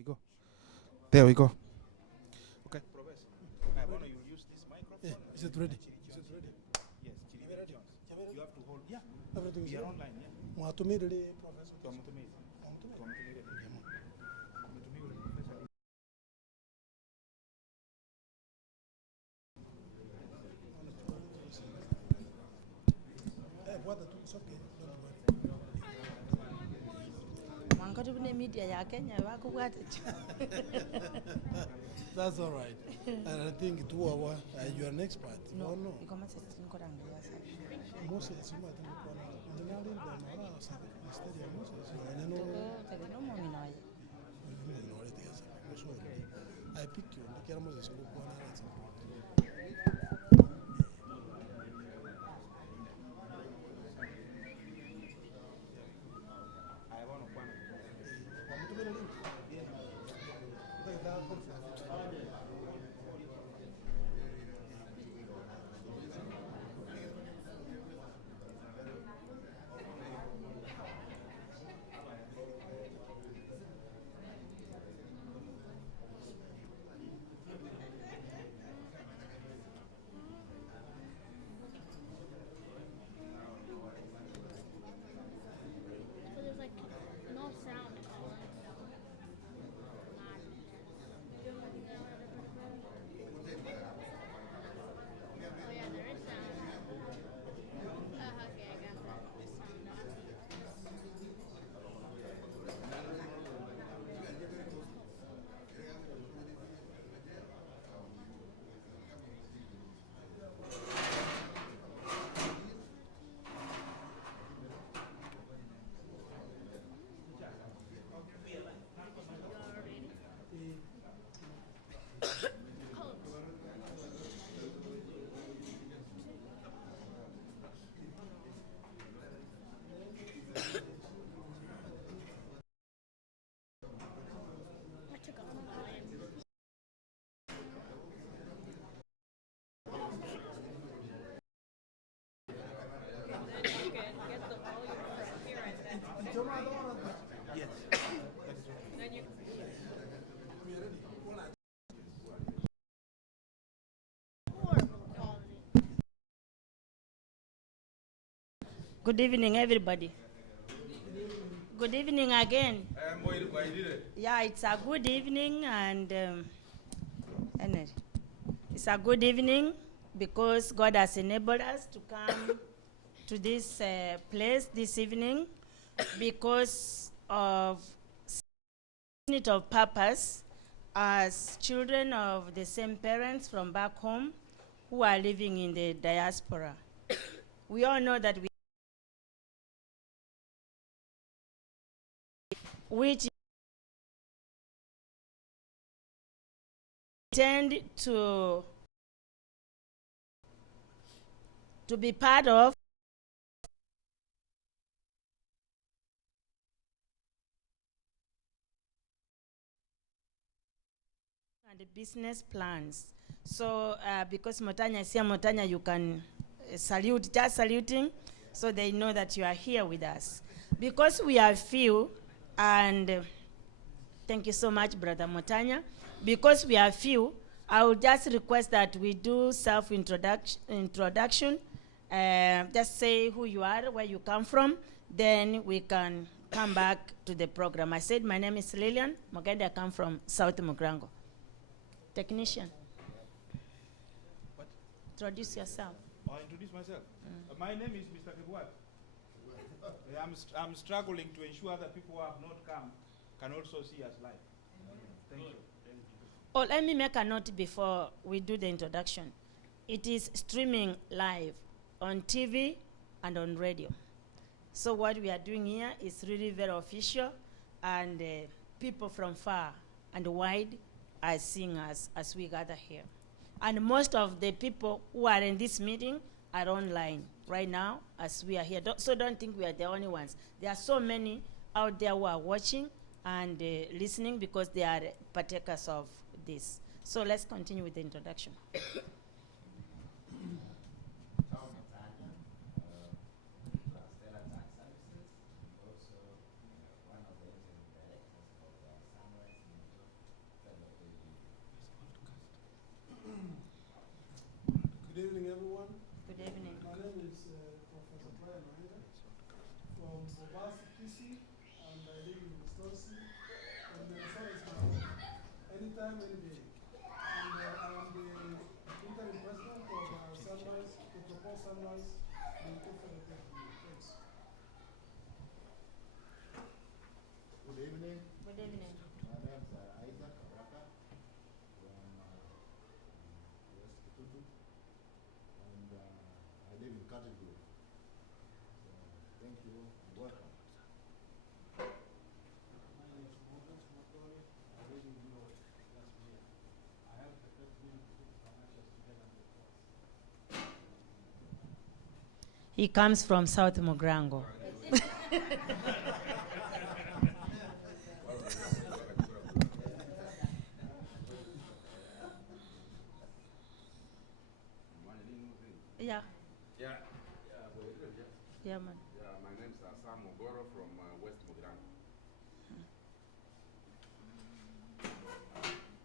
We go. There we go. Okay. Professor, I want you use this microphone. Yeah, is it ready? Is it ready? Yes, Chiri Jones. You have to hold. Yeah, everything is We are ready. online, yeah? Mwatumire professor. Tuamutumire. Tuamutumire. Tuamutumire, Professor. What it's okay. Don't worry. Mwankati kune media ya Kenya vakubwate. That's all right. And I think you are an expert. No, no. ikoma sisi nkorangira sana. Moses, you might think ordinary than our study of Moses. I know. Tebe no mo minaye. I picked you. The camera Moses go on. I want to point. So there's like no sound calling. Oh yeah, there is sound. Okay, I got that. There's sound now. I took off the volume. Yes. Horrible quality. Good evening, everybody. Good evening again. Yeah, it's a good evening, and it's a good evening because God has enabled us to come to this place this evening because of unit of purpose as children of the same parents from back home who are living in the diaspora. We all know that which intend to be part of and the business plans. So because Motanya is here, Motanya, you can salute, just saluting, so they know that you are here with us. Because we are few, and thank you so much, Brother Motanya. Because we are few, I will just request that we do self-introduction. Just say who you are, where you come from, then we can come back to the program. I said my name is Lillian Mogende. I come from South Mugrango. Technician. What? Introduce yourself. I'll introduce myself. My name is Mr. Kibwat. I'm struggling to ensure that people who have not come can also see us live. Thank you. Oh, let me make a note before we do the introduction. It is streaming live on TV and on radio. So what we are doing here is really very official, and people from far and wide are seeing us as we gather here. And most of the people who are in this meeting are online right now as we are here. So don't think we are the only ones. There are so many out there who are watching and listening because they are partakers of this. So let's continue with the introduction. Bas Kisi, and I live in Wisconsin. And Minnesota is my home. Anytime, any day. And I am the interim president of Sunrise, the proposed Sunrise MINTO Federation. Thanks. Good evening. Good evening. My name is Isaac Abraka from West Kitutu, and I live in Category. So thank you and welcome. My name is Moses Makori. I live in Europe. That's me. I have the opportunity to put financials together and reports. He comes from South Mogrango. Yeah, Yeah, yeah, man. yeah. My name is Sam Ogoro from West Mogrango.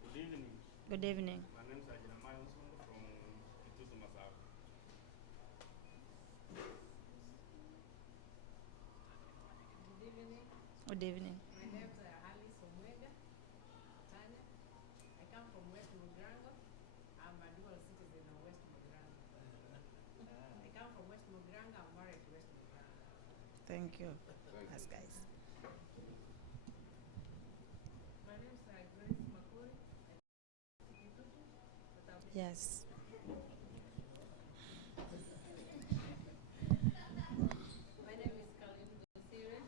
Good evening. Good evening. My name is Ajinamai Nsongo from Kitutu Masao. Good evening. Good evening. My name is Alice Omwega, Tanya. I come from West Mogrango. I'm a dual citizen of West Mogrango. I come from West Mogrango. I'm married to West Mogrango. Thank you. Thank Us you. guys. My name is Grace Makuri. I live in Kitutu, but I'm Yes. My name is Colleen Dosire,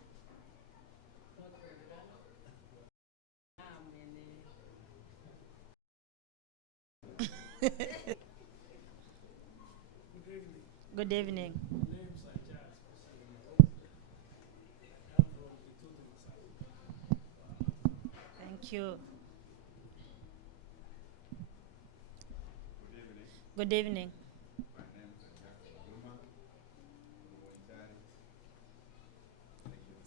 North Mogrango. I'm in Good evening. Good evening. My name is Charles Osiri. I come from Kitutu, Masai. Thank you. Good evening. Good evening. My name is Jackson Juma from Waitari. Thank you.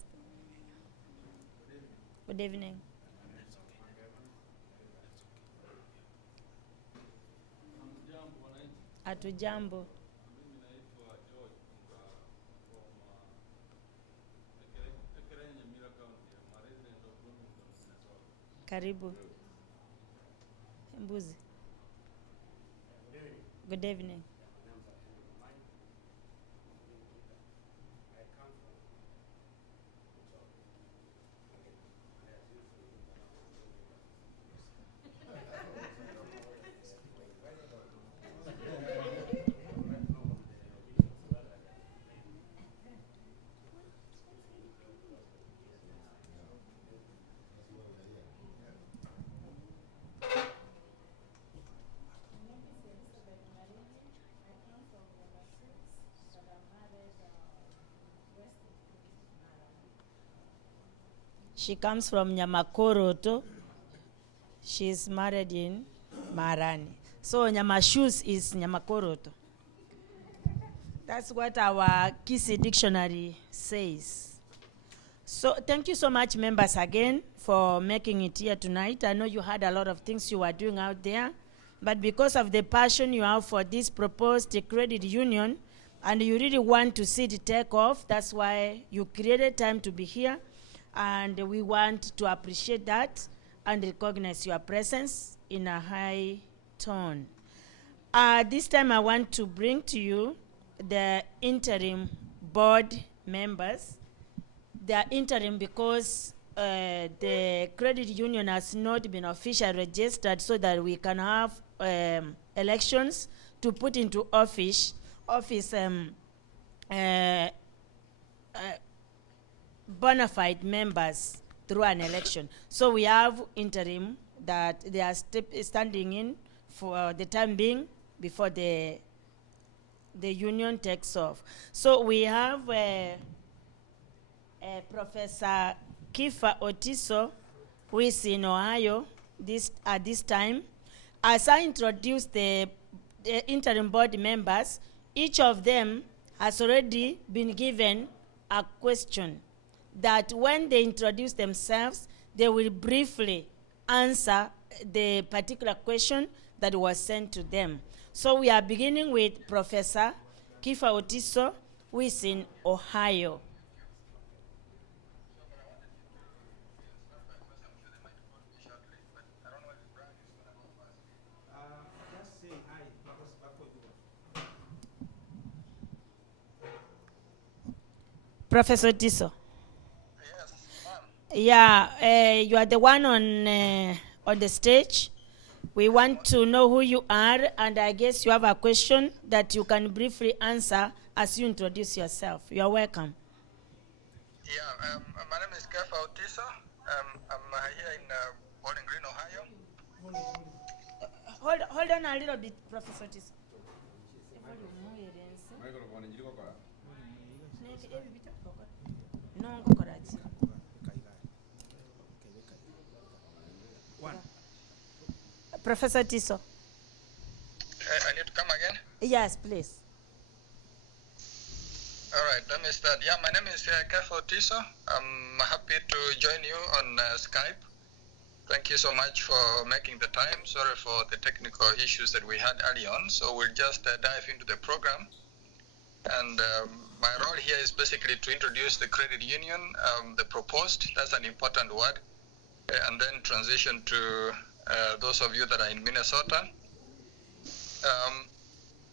Good evening. Hatujambo. Karibu. Mbuzi. Good evening. She comes from Nyamakoroto. She's married in Marani. So Nyamashus is Nyamakoroto. That's what our Kisi dictionary says. So thank you so much, members, again, for making it here tonight. I know you had a lot of things you were doing out there, but because of the passion you have for this proposed credit union, and you really want to see it take off, that's why you created time to be here. And we want to appreciate that and recognize your presence in a high tone. This time I want to bring to you the interim board members. They are interim because the credit union has not been officially registered, so that we can have elections to put into office bona fide members through an election. So we have interim that they are standing in for the time being before the union takes off. So we have Professor Kifa Otiso, who is in Ohio at this time. As I introduce the interim board members, each of them has already been given a question that when they introduce themselves, they will briefly answer the particular question that was sent to them. So we are beginning with Professor Kifa Otiso, who is in Ohio. Professor Tiso. Yes, ma'am. Yeah, you are the one on the stage. We want to know who you are, and I guess you have a question that you can briefly answer as you introduce yourself. You are welcome. Yeah, my name is Kefa Otiso. I'm here in Bowling Green, Ohio. Hold on a little bit, Professor Tiso. Microphone njiri kokola. No, Kokorachi. One. Professor Tiso. I need to come again? Yes, please. All right, let me start. Yeah, my name is Kefa Otiso. I'm happy to join you on Skype. Thank you so much for making the time. Sorry for the technical issues that we had early on. So we'll just dive into the program. And my role here is basically to introduce the credit union, the proposed, that's an important word, and then transition to those of you that are in Minnesota.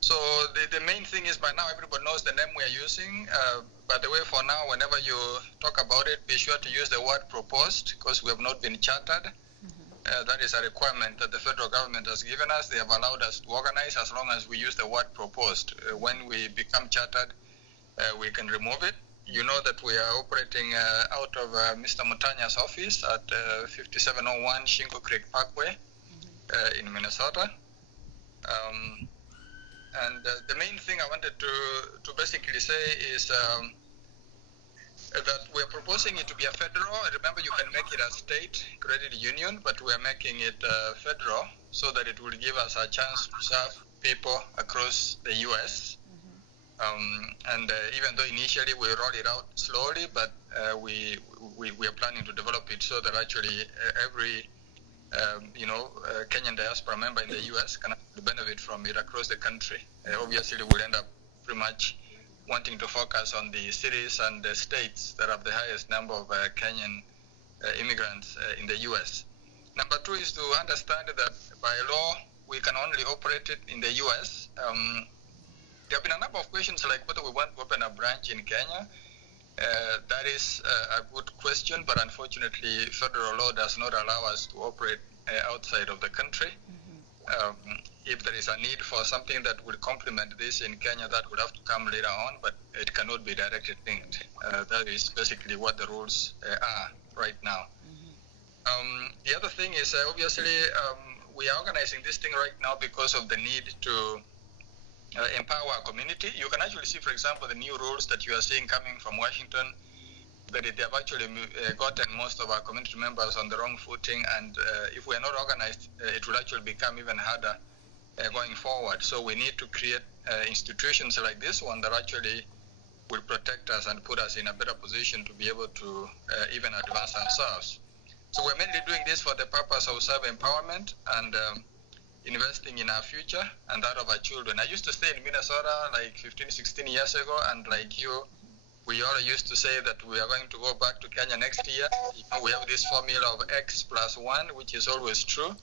So the main thing is by now everybody knows the name we are using. By the way, for now, whenever you talk about it, be sure to use the word proposed because we have not been chartered. That is a requirement that the federal government has given us. They have allowed us to organize as long as we use the word proposed. When we become chartered, we can remove it. You know that we are operating out of Mr. Mutanya's office at 5701 Shingle Creek Parkway in Minnesota. And the main thing I wanted to basically say is that we're proposing it to be a federal. Remember, you can make it a state credit union, but we're making it federal so that it will give us a chance to serve people across the U.S. And even though initially we roll it out slowly, but we are planning to develop it so that actually every Kenyan diaspora member in the U.S. can benefit from it across the country. Obviously, we'll end up pretty much wanting to focus on the cities and the states that have the highest number of Kenyan immigrants in the U.S. Number two is to understand that by law, we can only operate it in the U.S. There have been a number of questions like whether we want to open a branch in Kenya. That is a good question, but unfortunately, federal law does not allow us to operate outside of the country. If there is a need for something that will complement this in Kenya, that would have to come later on, but it cannot be directly linked. That is basically what the rules are right now. The other thing is obviously we are organizing this thing right now because of the need to empower our community. You can actually see, for example, the new rules that you are seeing coming from Washington, that they have actually gotten most of our community members on the wrong footing, and if we are not organized, it will actually become even harder going forward. So we need to create institutions like this one that actually will protect us and put us in a better position to be able to even advance ourselves. So we're mainly doing this for the purpose of self-empowerment and investing in our future and that of our children. I used to stay in Minnesota like 15, 16 years ago, and like you, we all used to say that we are going to go back to Kenya next year. We have this formula of X plus 1, which is always true.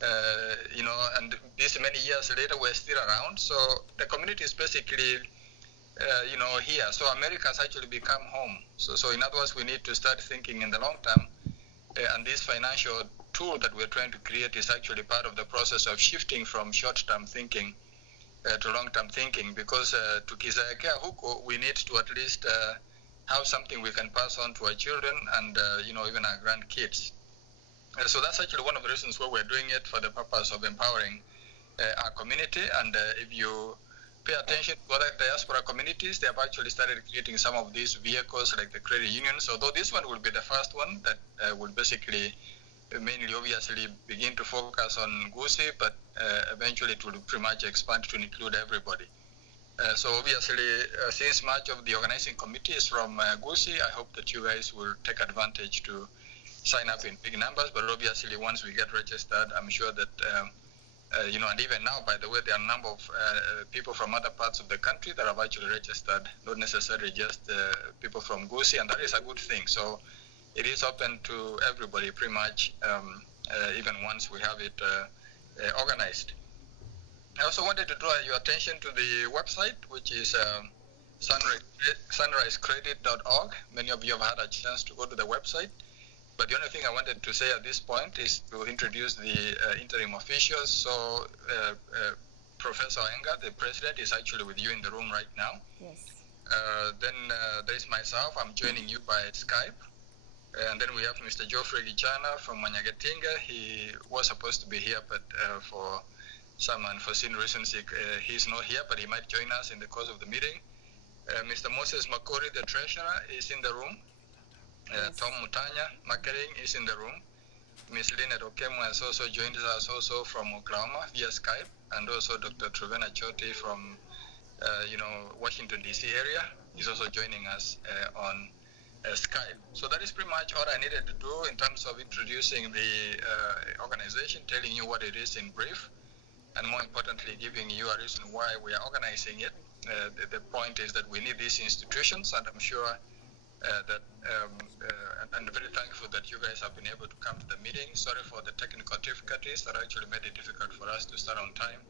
And this many years later, we're still around. So the community is basically, here. So America has actually become home. So in other words, we need to start thinking in the long term. And this financial tool that we're trying to create is actually part of the process of shifting from short-term thinking to long-term thinking, because to kizaekea huko, we need to at least have something we can pass on to our children and even our grandkids. So that's actually one of the reasons why we're doing it, for the purpose of empowering our community. And if you pay attention to other diaspora communities, they have actually started creating some of these vehicles like the credit unions, although this one will be the first one that will basically mainly obviously begin to focus on Gusi, but eventually it will pretty much expand to include everybody. So obviously, since much of the organizing committee is from Gusi, I hope that you guys will take advantage to sign up in big numbers, but obviously once we get registered, I'm sure that, and even now, by the way, there are a number of people from other parts of the country that have actually registered, not necessarily just people from Gusi, and that is a good thing. So it is open to everybody pretty much, even once we have it organized. I also wanted to draw your attention to the website, which is sunrisecredit.org. Many of you have had a chance to go to the website. But the only thing I wanted to say at this point is to introduce the interim officials. So Professor Enga, the president, is actually with you in the room right now. Yes. Then there's myself. I'm joining you by Skype. And then we have Mr. Geoffrey Gichana from Manyagetinga. He was supposed to be here, but for some unforeseen reasons, he's not here, but he might join us in the course of the meeting. Mr. Moses Makori, the treasurer, is in the room. Yes. Tom Mutanya, marketing, is in the room. Ms. Lynette Okemo has also joined us also from Oklahoma via Skype, and also Dr. Truvena Choti from Washington, D.C. area is also joining us on Skype. So that is pretty much all I needed to do in terms of introducing the organization, telling you what it is in brief, and more importantly, giving you a reason why we are organizing it. The point is that we need these institutions, and I'm sure and very thankful that you guys have been able to come to the meeting. Sorry for the technical difficulties that actually made it difficult for us to start on time,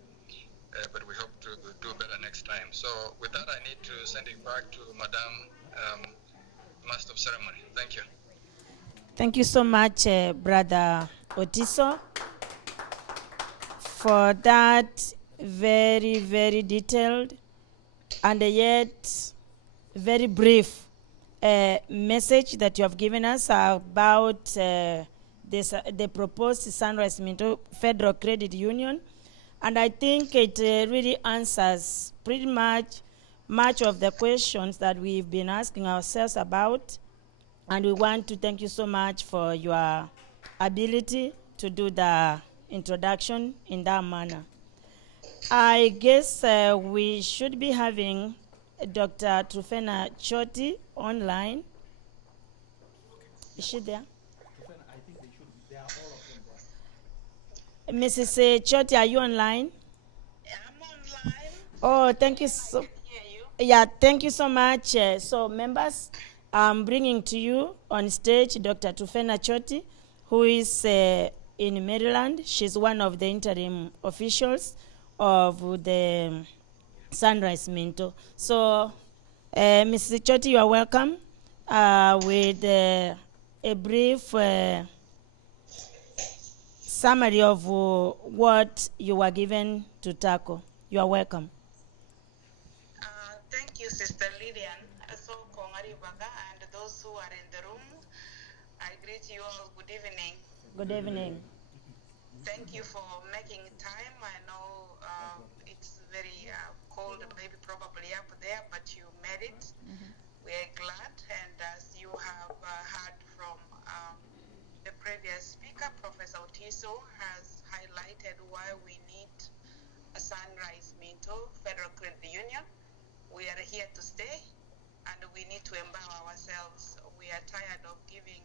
but we hope to do better next time. So with that, I need to send it back to Madam Master of Ceremony. Thank you. Thank you so much, Brother Otiso, for that very, very detailed and yet very brief message that you have given us about the proposed Sunrise Minto Federal Credit Union. And I think it really answers pretty much of the questions that we've been asking ourselves about. And we want to thank you so much for your ability to do the introduction in that manner. I guess we should be having Dr. Truvena Choti online. Is she there? I think they are all of them there. Mrs. Choti, are you online? I'm online. Oh, thank you so. I can hear you. Yeah, thank you so much. So, members, I'm bringing to you on stage Dr. Truvena Choti, who is in Maryland. She's one of the interim officials of the Sunrise Minto. So, Mrs. Choti, you are welcome with a brief summary of what you were given to tackle. You are welcome. Thank you, Sister Lillian. So, Kongari Baga and those who are in the room, I greet you all. Good evening. Good evening. Thank you for making time. I know it's very cold, maybe probably up there, but you made it. Mm-hmm. We are glad. And as you have heard from the previous speaker, Professor Otiso has highlighted why we need a Sunrise Minto Federal Credit Union. We are here to stay, and we need to empower ourselves. We are tired of giving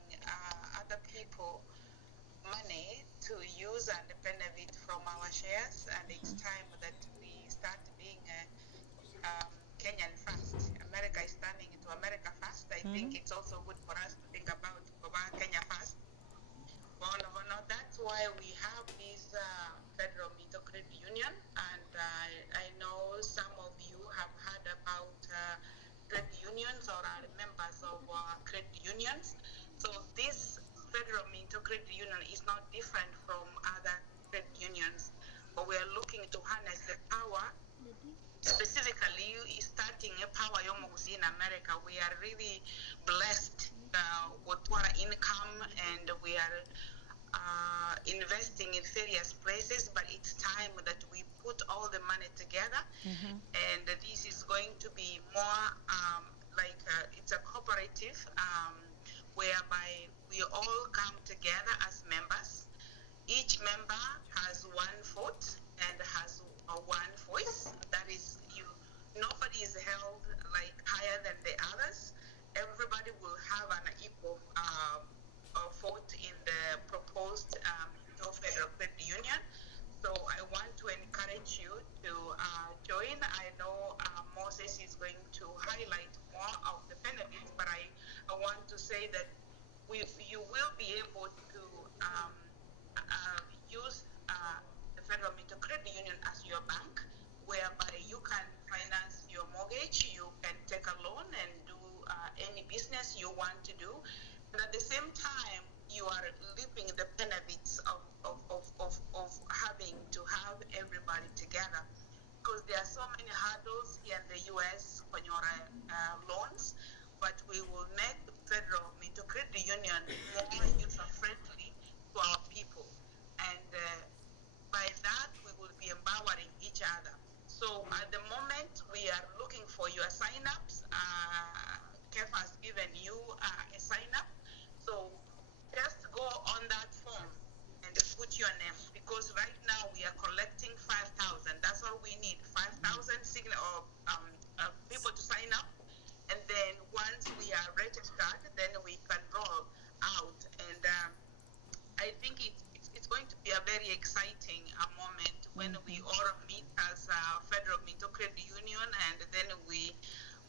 other people money to use and benefit from our shares, and it's time that we start being Kenyan first. America is turning into America first. I think it's also good for us to think about Kenya first. Well, that's why we have this Federal Minto Credit Union, and I know some of you have heard about credit unions or are members of credit unions. So this Federal Minto Credit Union is not different from other credit unions, but we are looking to harness the power, specifically starting a power in America. We are really blessed with our income, and we are investing in various places, but it's time that we put all the money together, and this is going to be more like it's a cooperative whereby we all come together as members. Each member has one vote and has one voice. That is, nobody is held like higher than the others. Everybody will have an equal vote in the proposed Federal Credit Union. So I want to encourage you to join. I know Moses is going to highlight more of the benefits, but I want to say that you will be able to use the Federal Minto Credit Union as your bank, whereby you can finance your mortgage, you can take business you want to do, and at the same time, you are reaping the benefits of having to have everybody together. Because there are so many hurdles here in the U.S. for your loans, but we will make the federal MINTO credit union more user-friendly to our people. And by that, we will be empowering each other. So at the moment, we are looking for your sign-ups. KEF has given you a sign-up. So just go on that form and put your name, because right now we are collecting 5,000. That's all we need, 5,000 people to sign up. And then once we are registered, then we can roll out. And I think it's going to be a very exciting moment when we all meet as a federal MINTO credit union, and then we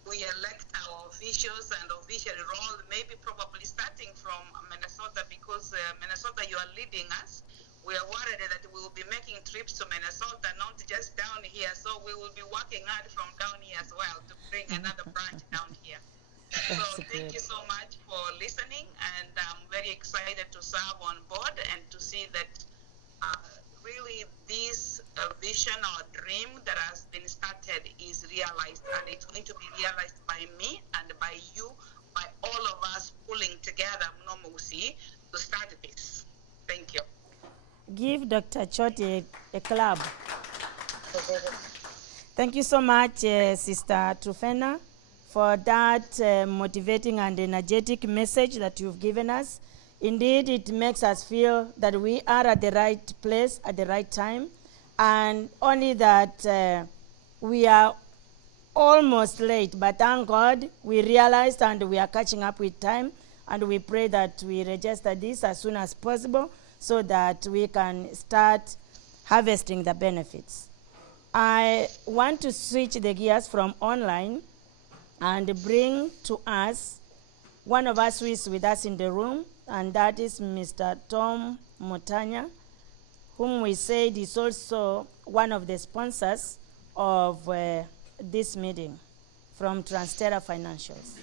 elect our officials and officially roll, maybe probably starting from Minnesota, because Minnesota, you are leading us. We are worried that we will be making trips to Minnesota, not just down here. So we will be working hard from down here as well to bring another branch down here. So thank you so much for listening, and I'm very excited to serve on board and to see that really this vision or dream that has been started is realized, and it's going to be realized by me and by you, by all of us pulling together Mnomusi to start this. Thank you. Give Dr. Choti a clap. Thank you so much, Sister Trufena, for that motivating and energetic message that you've given us. Indeed, it makes us feel that we are at the right place at the right time, and only that we are almost late, but thank God we realized and we are catching up with time, and we pray that we register this as soon as possible so that we can start harvesting the benefits. I want to switch the gears from online and bring to us one of us who is with us in the room, and that is Mr. Tom Motanya, whom we said is also one of the sponsors of this meeting from Transterra Financials.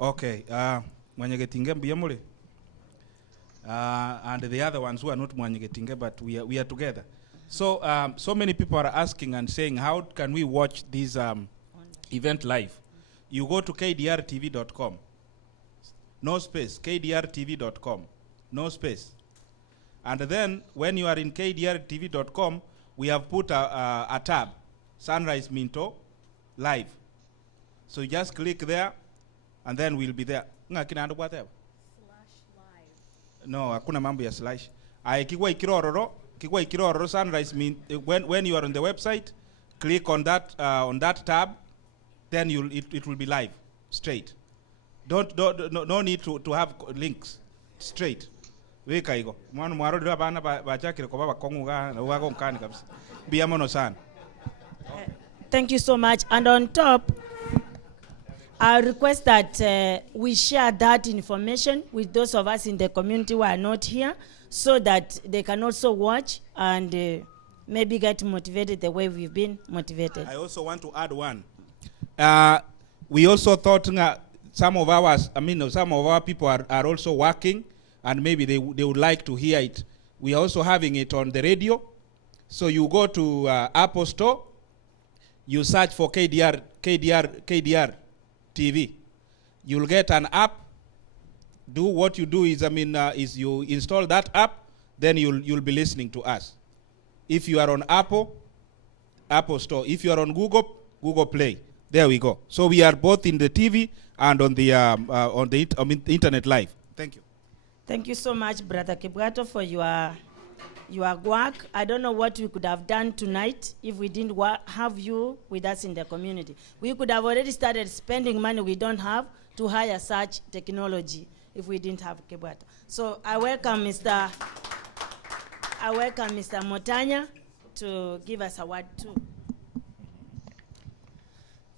Okay, Mwanyegetinge Mbiyamule. And the other ones who are not Mwanyegetinge, but we are together. So so many people are asking and saying, how can we watch this event live? You go to kdrtv.com. No space, kdrtv.com. No space. And then when you are in kdrtv.com, we have put a tab, Sunrise MINTO Live. So you just click there, and then we'll be there. Whatever. No, hakuna mambo ya slash. Kigwa ikirororo Sunrise when you are on the website, click on that tab, then it will be live straight. No need to have links, straight. Weka iko. Mwana mwarodi abana bachakire ko baba konguga na wago nkani kabisa. Biyamono sana. Thank you so much. And on top, I request that we share that information with those of us in the community who are not here, so that they can also watch and maybe get motivated the way we've been motivated. I also want to add one. We also thought some of our people are also working, and maybe they would like to hear it. We are also having it on the radio. So you go to Apple Store, you search for KDR TV. You'll get an app. What you do is, is you install that app, then you'll be listening to us. If you are on Apple Store. If you are on Google Play. There we go. So we are both in the TV and on the internet live. Thank you. Thank you so much, Brother Kibwato, for your work. I don't know what we could have done tonight if we didn't have you with us in the community. We could have already started spending money we don't have to hire such technology if we didn't have Kibwato. So I welcome Mr. Motanya to give us a word too.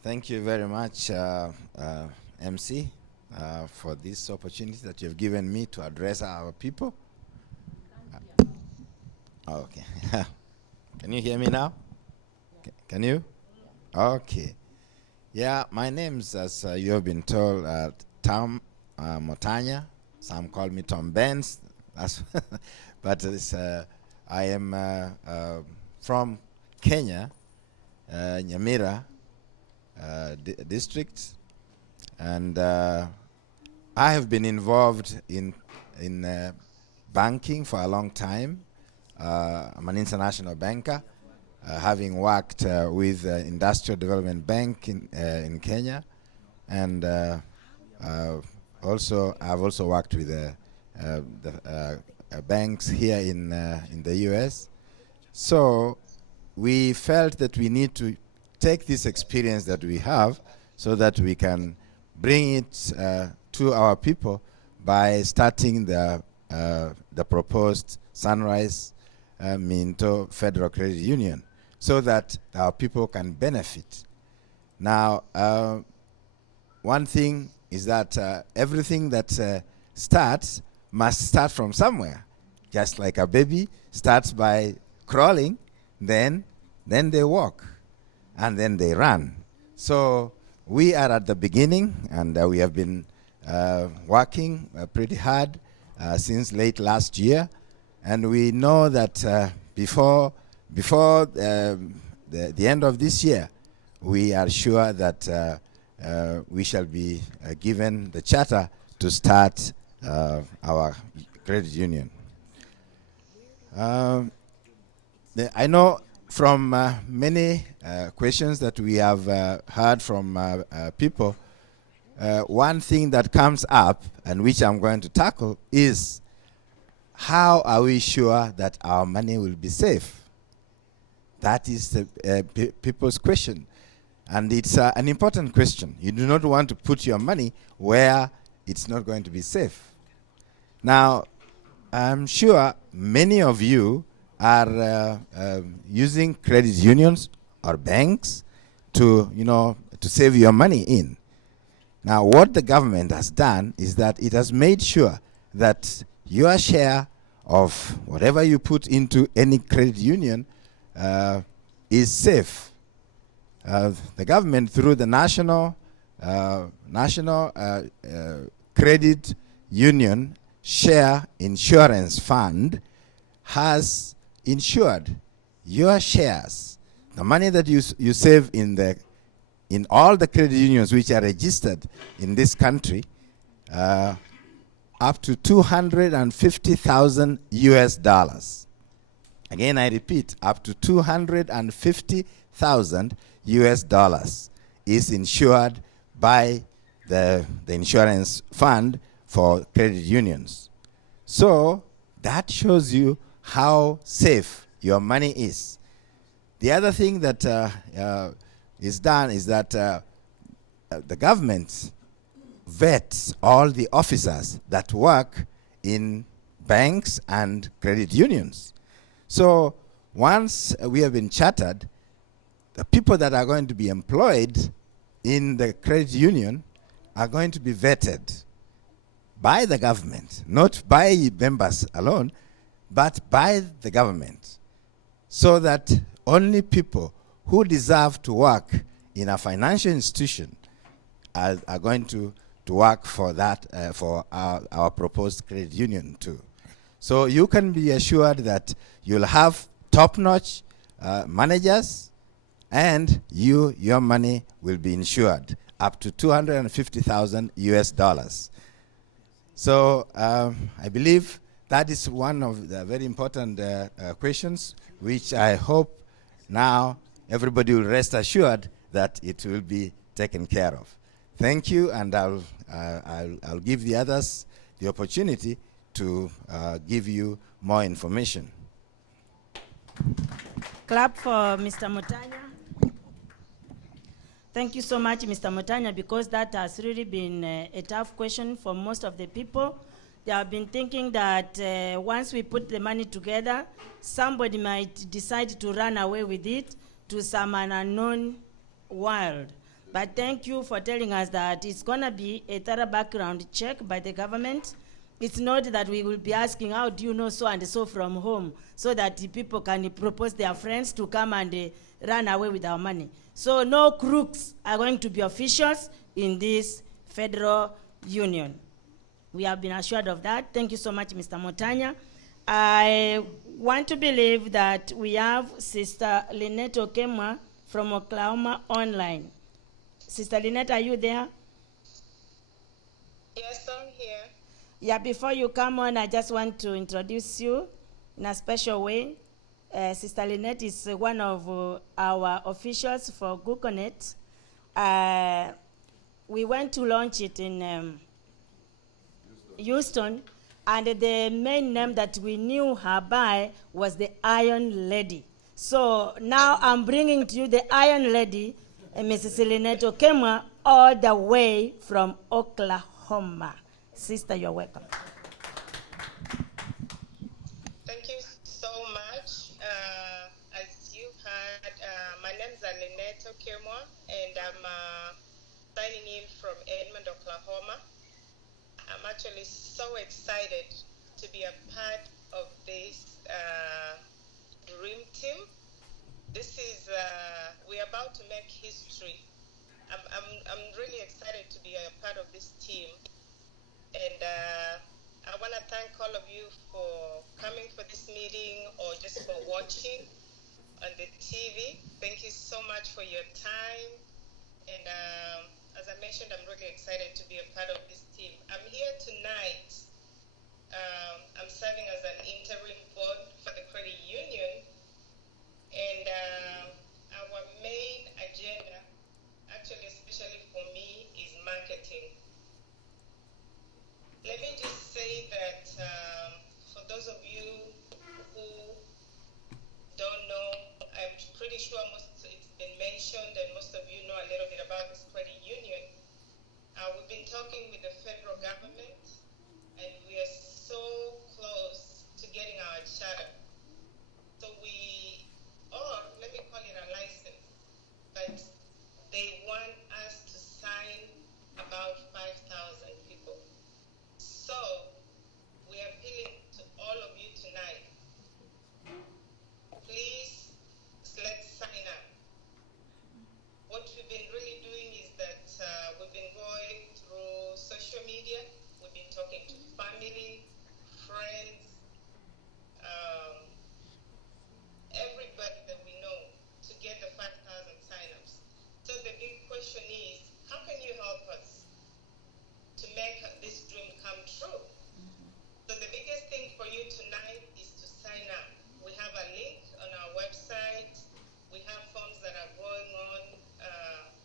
Thank you very much, MC, for this opportunity that you've given me to address our people. Okay. Can you hear me now? Can you? Okay. Yeah, my name's, as you have been told, Tom Motanya. Some call me Tom Benz. That's but it's, I am from Kenya, Nyamira district, and I have been involved in banking for a long time. I'm an international banker, having worked with Industrial Development Bank in Kenya, and I've also worked with the banks here in the US. So we felt that we need to take this experience that we have so that we can bring it to our people by starting the proposed Sunrise MINTO Federal Credit Union, so that our people can benefit. Now, one thing is that everything that starts must start from somewhere. Just like a baby starts by crawling, then they walk, and then they run. So we are at the beginning, and we have been working pretty hard since late last year, and we know that before the end of this year, we are sure that we shall be given the charter to start our credit union. I know from many questions that we have heard from people, one thing that comes up, and which I'm going to tackle, is how are we sure that our money will be safe? That is the people's question. And it's an important question. You do not want to put your money where it's not going to be safe. Now, I'm sure many of you are using credit unions or banks to save your money in. Now, what the government has done is that it has made sure that your share of whatever you put into any credit union is safe. The government, through the National Credit Union Share Insurance Fund, has insured your shares, the money that you save in all the credit unions which are registered in this country, up to $250,000 US. Again, I repeat, up to $250,000 US is insured by the insurance fund for credit unions. So that shows you how safe your money is. The other thing that is done is that the government vets all the officers that work in banks and credit unions. So once we have been chartered, the people that are going to be employed in the credit union are going to be vetted by the government, not by members alone, but by the government, so that only people who deserve to work in a financial institution are going to work for that, for our proposed credit union too. So you can be assured that you'll have top-notch managers, and your money will be insured up to $250,000 US. So I believe that is one of the very important questions, which I hope now everybody will rest assured that it will be taken care of. Thank you, and I'll give the others the opportunity to give you more information. Clap for Mr. Motanya. Thank you so much, Mr. Motanya, because that has really been a tough question for most of the people. They have been thinking that once we put the money together, somebody might decide to run away with it to some unknown world. But thank you for telling us that it's going to be a thorough background check by the government It's not that we will be asking, how do you know so and so from home, so that the people can propose their friends to come and run away with our money. So no crooks are going to be officials in this federal union. We have been assured of that. Thank you so much, Mr. Motanya. I want to believe that we have Sister Lynette Okemwa from Oklahoma online. Sister Lynette, are you there? Yes, I'm here. Yeah, before you come on, I just want to introduce you in a special way. Sister Lynette is one of our officials for GoogleNet. We went to launch it in Houston, and the main name that we knew her by was the Iron Lady. So now I'm bringing to you the Iron Lady, Mrs. Lynette Okemwa, all the way from Oklahoma. Sister, you're welcome. Thank you so much. As you heard, my name is Lynette Okemwa, and I'm signing in from Edmond, Oklahoma. I'm actually so excited to be a part of this dream team. This is, we're about to make history. I'm really excited to be a part of this team. And I want to thank all of you for coming for this meeting or just for watching on the TV. Thank you so much for your time. And as I mentioned, I'm really excited to be a part of this team. I'm here tonight. I'm serving as an interim board for the credit union. And our main agenda, actually, especially for me, is marketing. Let me just say that for those of you who don't know, I'm pretty sure it's been mentioned and most of you know a little bit about this credit union. We've been talking with the federal government and we are so close to getting our charter. So let me call it a license, but they want us to sign about 5,000 people. So we are appealing to all of you tonight. Please, let's sign up. What we've been really doing is that we've been going through social media. We've been talking to family, friends, everybody that we know to get the 5,000 signups. So the big question is, how can you help us to make this dream come true? So the biggest thing for you tonight is to sign up. We have a link on our website. We have forms that are going on.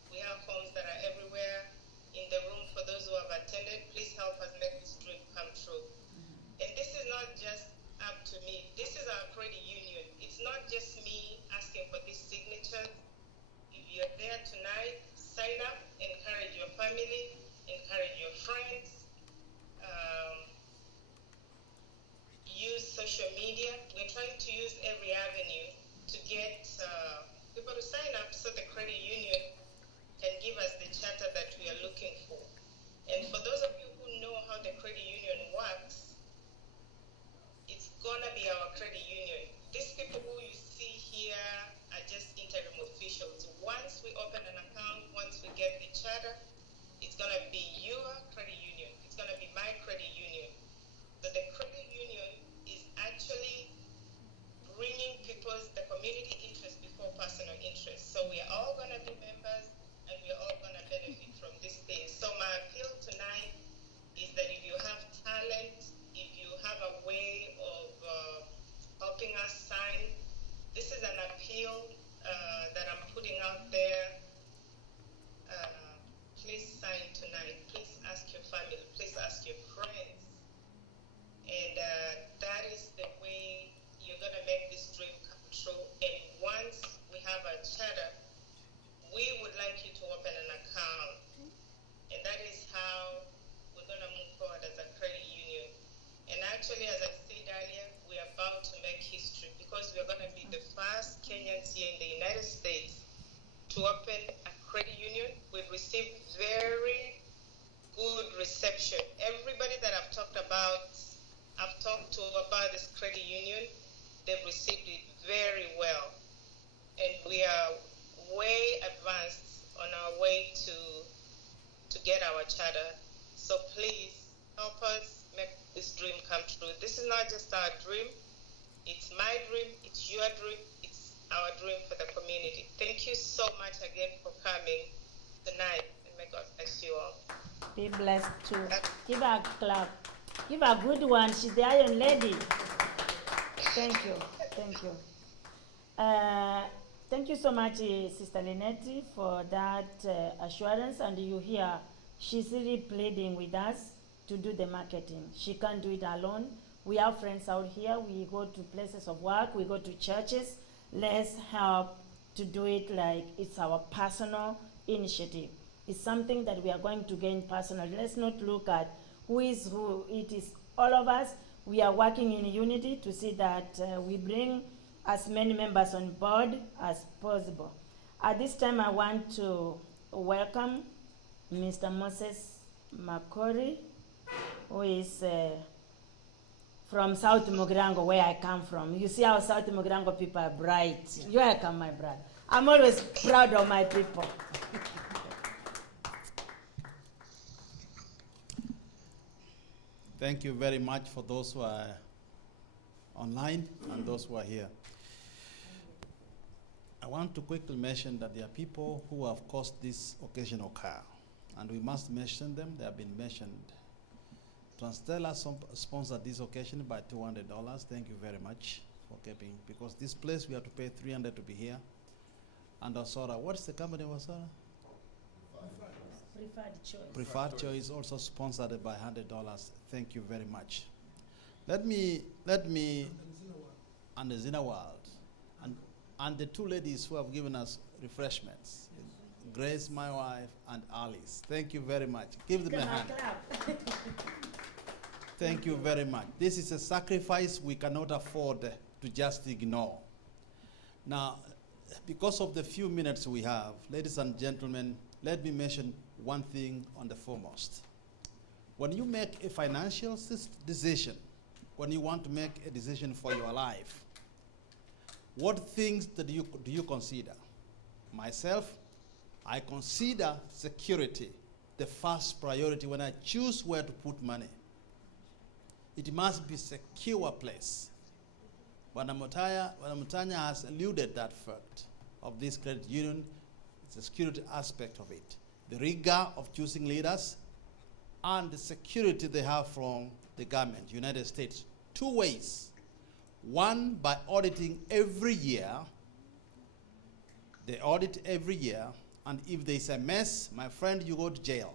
We have forms that are everywhere in the room for those who have attended. Please help us make this dream come true. And this is not just up to me. This is our credit union. It's not just me asking for these signatures. If you're there tonight, sign up, encourage your family, encourage your friends. Use social media. We're trying to use every avenue to get people to sign up so the credit union can give us the charter that we are looking for. And for those of you who know how the credit union works, it's gonna be our credit union. These people who you see here are just interim officials. Once we open an account, once we get the charter, it's gonna be your credit union. It's gonna be my credit union. So the credit union is actually bringing the community interest before personal interest. So we are all going to be members and we are all going to benefit from this thing. So my appeal tonight is that if you have talent, if you have a way of helping us sign, this is an appeal that I'm putting out there. Please sign tonight. Please ask your family. Please ask your friends. And that is the way you're going to make this dream come true. And once we have a charter, we would like you to open an account. And that is how we're going to move forward as a credit union. And actually, as I said earlier, we're about to make history because we're going to be the first Kenyans here in the United States to open a credit union. We've received very good reception. Everybody that I've talked to about this credit union, they've received it very well. And we are way advanced on our way to get our charter. So please help us make this dream come true. This is not just our dream, it's my dream, it's your dream, it's our dream for the community. Thank you so much again for coming tonight, and may God bless you all. Be blessed too. Give her a clap. Give her a good one. She's the Iron Lady. Thank you. Thank you. Thank you so much, Sister Linetti, for that assurance. And you hear, she's really pleading with us to do the marketing. She can't do it alone. We have friends out here. We go to places of work. We go to churches. Let's help to do it like it's our personal initiative. It's something that we are going to gain personally. Let's not look at who is who. It is all of us. We are working in unity to see that we bring as many members on board as possible. At this time, I want to welcome Mr. Moses Makori, who is from South Mogrango, where I come from. You see how South Mogrango people are bright. You welcome, my brother. I'm always proud of my people. Thank you very much for those who are online and those who are here. I want to quickly mention that there are people who have caused this occasion occur, and we must mention them. They have been mentioned. Transtella sponsored this occasion by $200. Thank you very much for keeping, because this place we have to pay $300 to be here. And Osora, what's the company of Osora? Preferred Choice. Preferred Choice also sponsored by $100. Thank you very much. Let me, and the Zina World, and the two ladies who have given us refreshments, Grace, my wife, and Alice. Thank you very much. Give them a hand. Thank you very much. This is a sacrifice we cannot afford to just ignore. Now, because of the few minutes we have, ladies and gentlemen, let me mention one thing on the foremost. When you make a financial decision, when you want to make a decision for your life, what things do you consider? Myself, I consider security the first priority when I choose where to put money. It must be a secure place. Wanamutanya has alluded that fact of this credit union. It's the security aspect of it. The rigor of choosing leaders and the security they have from the government, United States. Two ways. One, by auditing every year. They audit every year, and if there's a mess, my friend, you go to jail.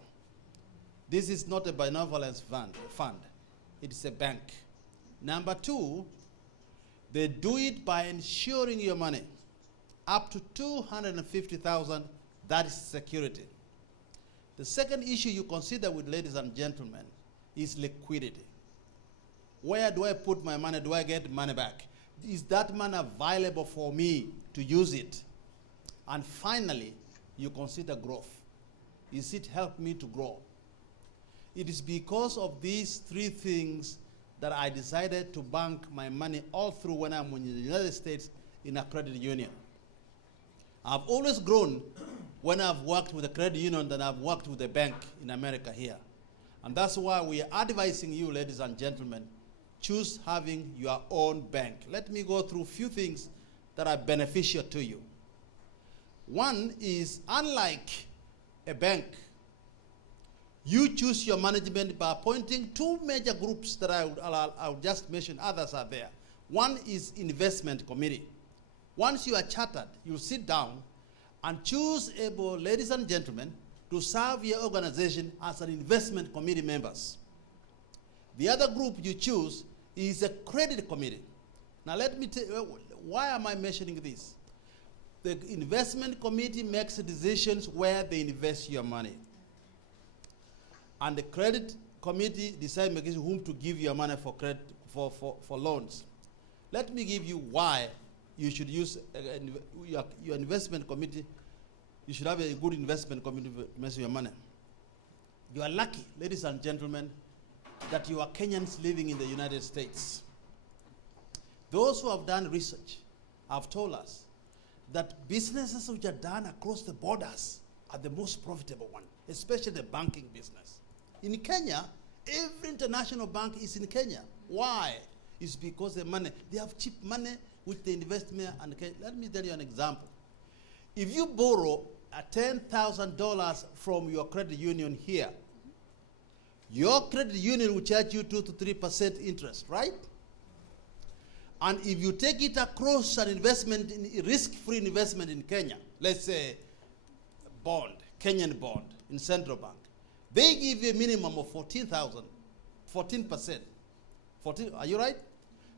This is not a benevolence fund. It is a bank. Number two, they do it by insuring your money. Up to $250,000, that is security. The second issue you consider with, ladies and gentlemen, is liquidity. Where do I put my money? Do I get money back? Is that money available for me to use it? And finally, you consider growth. Is it help me to grow? It is because of these three things that I decided to bank my money all through when I'm in the United States in a credit union. I've always grown when I've worked with a credit union than I've worked with a bank in America here. And that's why we are advising you, ladies and gentlemen, choose having your own bank. Let me go through a few things that are beneficial to you. One is, unlike a bank, you choose your management by appointing two major groups that I'll just mention. Others are there. One is investment committee. Once you are chartered, you sit down and choose able, ladies and gentlemen, to serve your organization as an investment committee members. The other group you choose is a credit committee. Now let me tell you, why am I mentioning this? The investment committee makes decisions where they invest your money. And the credit committee decides whom to give your money for credit for loans. Let me give you why you should use your investment committee. You should have a good investment committee to invest your money. You are lucky, ladies and gentlemen, that you are Kenyans living in the United States. Those who have done research have told us that businesses which are done across the borders are the most profitable one, especially the banking business. In Kenya, every international bank is in Kenya. Why? It's because the money, they have cheap money which they invest in. And let me tell you an example. If you borrow $10,000 from your credit union here, your credit union will charge you 2 to 3% interest, right? And if you take it across an investment, in risk-free investment in Kenya, let's say bond, Kenyan bond in central bank, they give you a minimum of 14%. 14, are you right?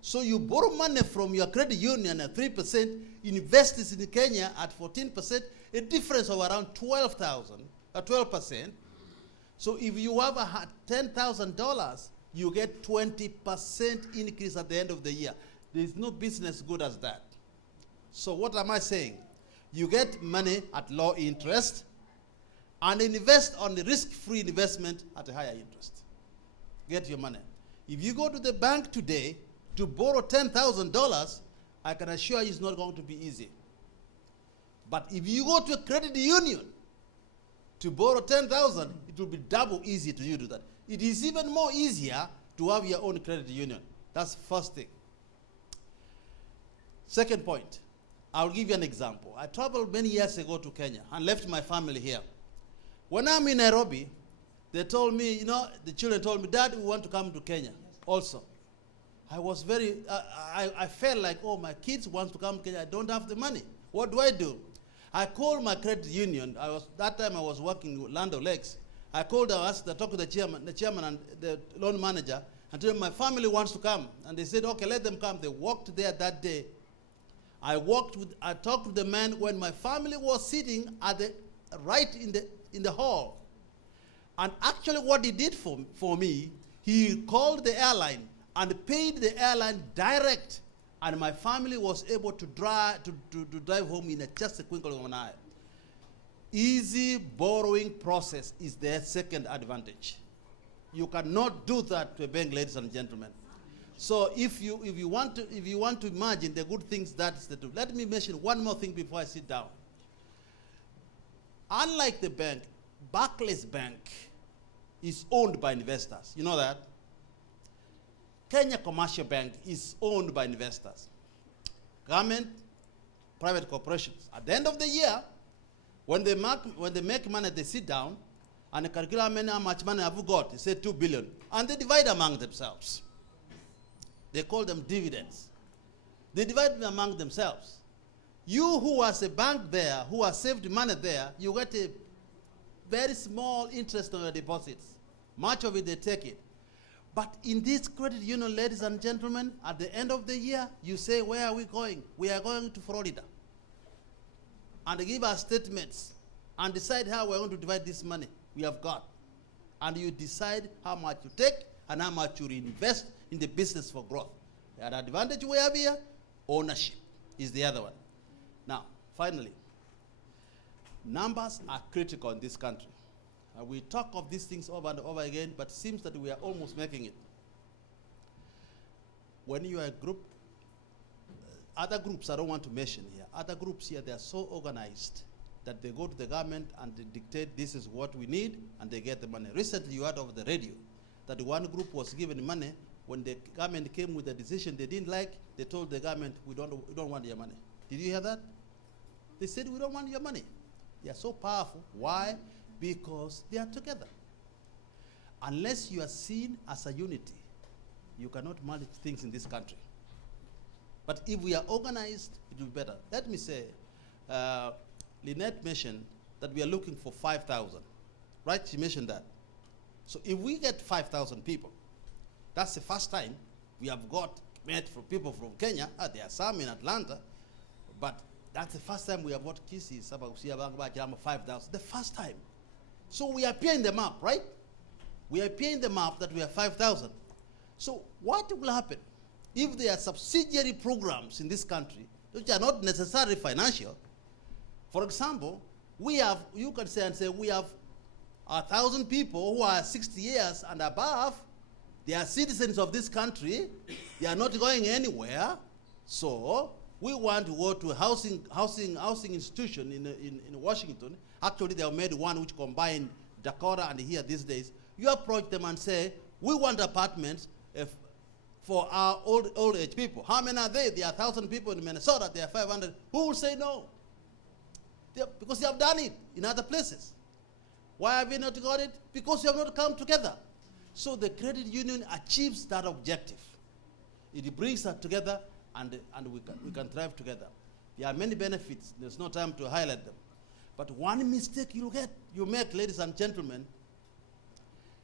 So you borrow money from your credit union at 3%, invest it in Kenya at 14%, a difference of around 12%. So if you have $10,000, you get 20% increase at the end of the year. There is no business good as that. So what am I saying? You get money at low interest and invest on the risk-free investment at a higher interest. Get your money. If you go to the bank today to borrow $10,000, I can assure you it's not going to be easy. But if you go to a credit union to borrow $10,000, it will be double easy to you to do that. It is even more easier to have your own credit union. That's the first thing. Second point, I'll give you an example. I traveled many years ago to Kenya and left my family here. When I'm in Nairobi, they told me, the children told me, Dad, we want to come to Kenya also. I was I felt like, oh, my kids want to come to Kenya. I don't have the money. What do? I called my credit union. That time I was working with Land O'Lakes. I called, I talked to the chairman and the loan manager, and told them my family wants to come. And they said, okay, let them come. They walked there that day. I talked to the man when my family was sitting at right in the hall. And actually what he did for me, he called the airline and paid the airline direct. And my family was able to drive home in just a twinkle of an eye. Easy borrowing process is their second advantage. You cannot do that to a bank, ladies and gentlemen. So if you want to imagine the good things that's the truth. Let me mention one more thing before I sit down. Unlike the bank, Barclays Bank is owned by investors. You know that? Kenya Commercial Bank is owned by investors. Government, private corporations. At the end of the year, when they make money, they sit down and calculate how much money have you got. They say 2 billion. And they divide among themselves. They call them dividends. They divide them among themselves. You who has a bank there, who has saved money there, you get a very small interest on your deposits. Much of it, they take it. But in this credit union, ladies and gentlemen, at the end of the year, you say, where are we going? We are going to Florida. And they give us statements and decide how we're going to divide this money we have got. And you decide how much you take and how much you invest in the business for growth. The other advantage we have here, ownership is the other one. Now, finally, numbers are critical in this country. We talk of these things over and over again, but it seems that we are almost making it. When you are a group, other groups I don't want to mention here, other groups here, they are so organized that they go to the government and they dictate this is what we need, and they get the money. Recently, you heard over the radio that one group was given money. When the government came with a decision they didn't like, they told the government, we don't want your money. Did you hear that? They said, we don't want your money. They are so powerful. Why? Because they are together. Unless you are seen as a unity, you cannot manage things in this country. But if we are organized, it will be better. Let me say, Lynette mentioned that we are looking for 5,000. Right? She mentioned that. So if we get 5,000 people, that's the first time we have met from people from Kenya. There are some in Atlanta, but that's the first time we have got cases about 5,000. The first time. So we appear in the map, right? We appear in the map that we have 5,000. So what will happen if there are subsidiary programs in this country which are not necessarily financial? For example, we have, you can say we have 1,000 people who are 60 years and above, they are citizens of this country. They are not going anywhere. So we want to go to a housing institution in Washington. Actually, they have made one which combined Dakota and here these days. You approach them and say, we want apartments for our old age people. How many are they? There are 1,000 people in Minnesota. There are 500. Who will say no? Because they have done it in other places. Why have you not got it? Because you have not come together. So the credit union achieves that objective. It brings us together, and we can thrive together. There are many benefits. There's no time to highlight them. But one mistake you make, ladies and gentlemen,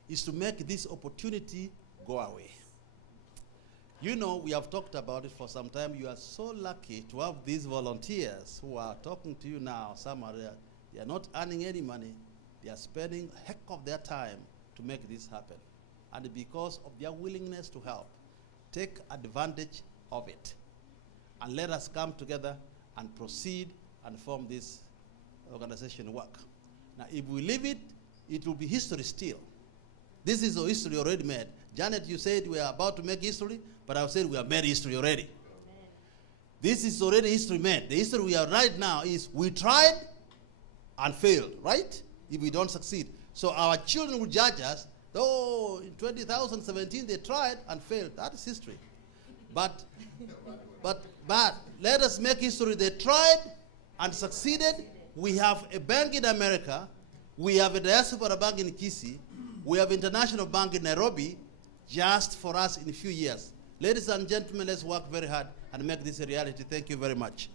is to make this opportunity go away. You know, we have talked about it for some time. You are so lucky to have these volunteers who are talking to you now. Some are there. They are not earning any money. They are spending a heck of their time to make this happen. And because of their willingness to help, take advantage of it. And let us come together and proceed and form this organization work. Now, if we leave it, it will be history still. This is a history already made. Janet, you said we are about to make history, but I've said we have made history already. Amen. This is already history made. The history we are right now is we tried and failed, right? If we don't succeed. So our children will judge us, oh, in 2017 they tried and failed. That is history. But let us make history. They tried and succeeded. We have a bank in America. We have a diaspora bank in Kisii. We have international bank in Nairobi, just for us in a few years. Ladies and gentlemen, let's work very hard and make this a reality. Thank you very much.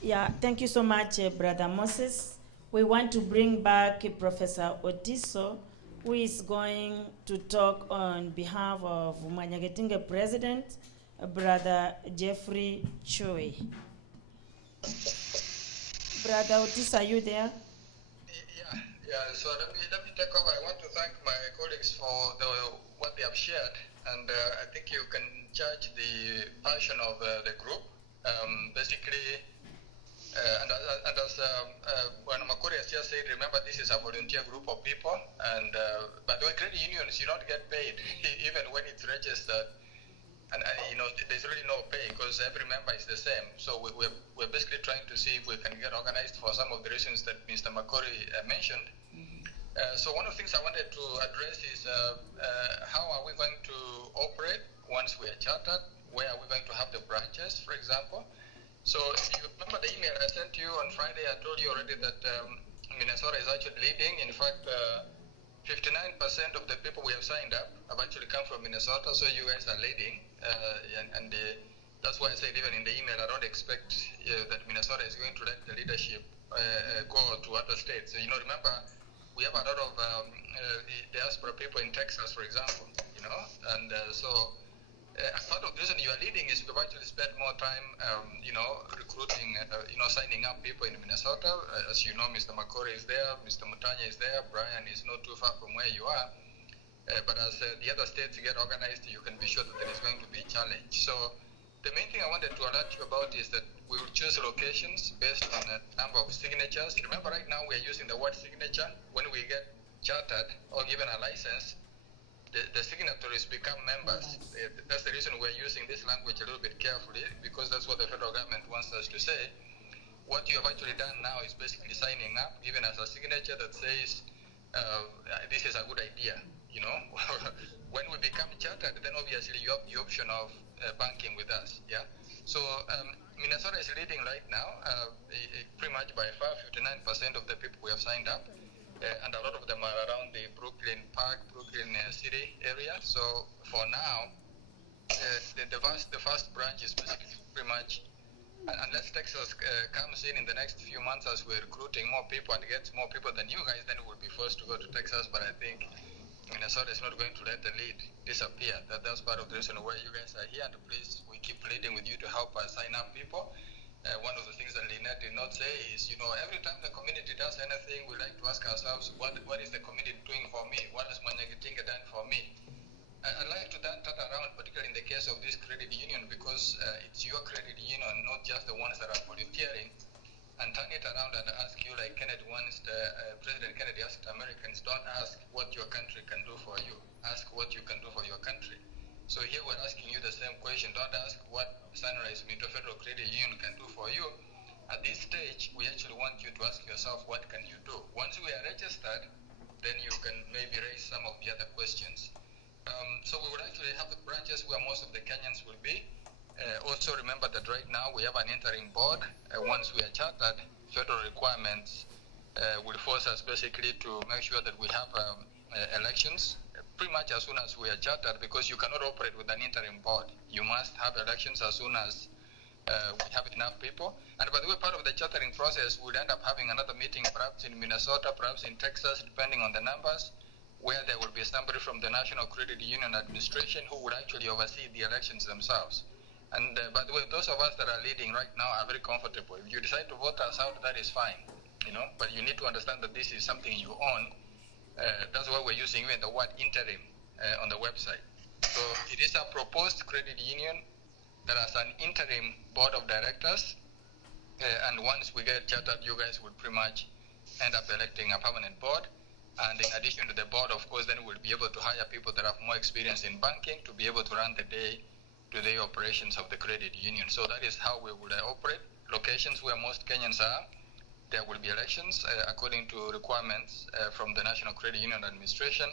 Yeah, thank you so much, Brother Moses. We want to bring back Professor Otiso, who is going to talk on behalf of Mwanyagetinge President, Brother Jeffrey Choi. Brother Otiso, are you there? Yeah, so let me take over. I want to thank my colleagues for what they have shared, and I think you can judge the passion of the group. Basically, and as when Makori has just said, remember this is a volunteer group of people, and by the way, credit unions, you don't get paid even when it's registered. And you know, there's really no pay because every member is the same. So we're basically trying to see if we can get organized for some of the reasons that Mr. Makori mentioned. So one of the things I wanted to address is how are we going to operate once we are chartered? Where are we going to have the branches, for example? So if you remember the email I sent you on Friday, I told you already that Minnesota is actually leading. In fact, 59% of the people we have signed up have actually come from Minnesota, so you guys are leading. That's why I said even in the email, I don't expect that Minnesota is going to let the leadership go to other states. So, you know, remember, we have a lot of diaspora people in Texas, for example, you know, and so part of the reason you are leading is we've actually spent more time, you know, recruiting, you know, signing up people in Minnesota. As you know, Mr. Makori is there, Mr. Mutanya is there, Brian is not too far from where you are. But as the other states get organized, you can be sure that there is going to be a challenge. So the main thing I wanted to alert you about is that we will choose locations based on a number of signatures. Remember, right now we are using the word signature. When we get chartered or given a license, the signatories become members. That's the reason we're using this language a little bit carefully, because that's what the federal government wants us to say. What you have actually done now is basically signing up, giving us a signature that says, this is a good idea, you know. When we become chartered, then obviously you have the option of banking with us, yeah? So Minnesota is leading right now, pretty much by far, 59% of the people we have signed up. And a lot of them are around the Brooklyn Park, Brooklyn City area. So for now, the first branch is basically pretty much, unless Texas comes in the next few months as we're recruiting more people and gets more people than you guys, then we'll be forced to go to Texas. But I think Minnesota is not going to let the lead disappear. That's part of the reason why you guys are here. And please, we keep pleading with you to help us sign up people. One of the things that Lynette did not say is, you know, every time the community does anything, we like to ask ourselves, what is the community doing for me? What has Mwanyagetinge done for me? I'd like to turn that around, particularly in the case of this credit union, because it's your credit union, not just the ones that are volunteering. and turn it around and ask you like Kennedy once, President Kennedy asked Americans, don't ask what your country can do for you, ask what you can do for your country. So here we're asking you the same question. Don't ask what Sunrise Minto Federal Credit Union can do for you. At this stage, we actually want you to ask yourself, what can you do? Once we are registered, then you can maybe raise some of the other questions. So we will actually have the branches where most of the Kenyans will be. Also remember that right now we have an interim board. Once we are chartered, federal requirements will force us basically to make sure that we have elections pretty much as soon as we are chartered, because you cannot operate with an interim board. You must have elections as soon as we have enough people. And by the way, part of the chartering process, we'll end up having another meeting perhaps in Minnesota, perhaps in Texas, depending on the numbers, where there will be somebody from the National Credit Union Administration who will actually oversee the elections themselves. And by the way, those of us that are leading right now are very comfortable. If you decide to vote us out, that is fine, but you need to understand that this is something you own. That's why we're using even the word interim on the website. So it is a proposed credit union that has an interim board of directors, and once we get chartered, you guys will pretty much end up electing a permanent board. And in addition to the board, of course, then we'll be able to hire people that have more experience in banking to be able to run the day-to-day operations of the credit union. So that is how we will operate. Locations where most Kenyans are, there will be elections according to requirements from the National Credit Union Administration,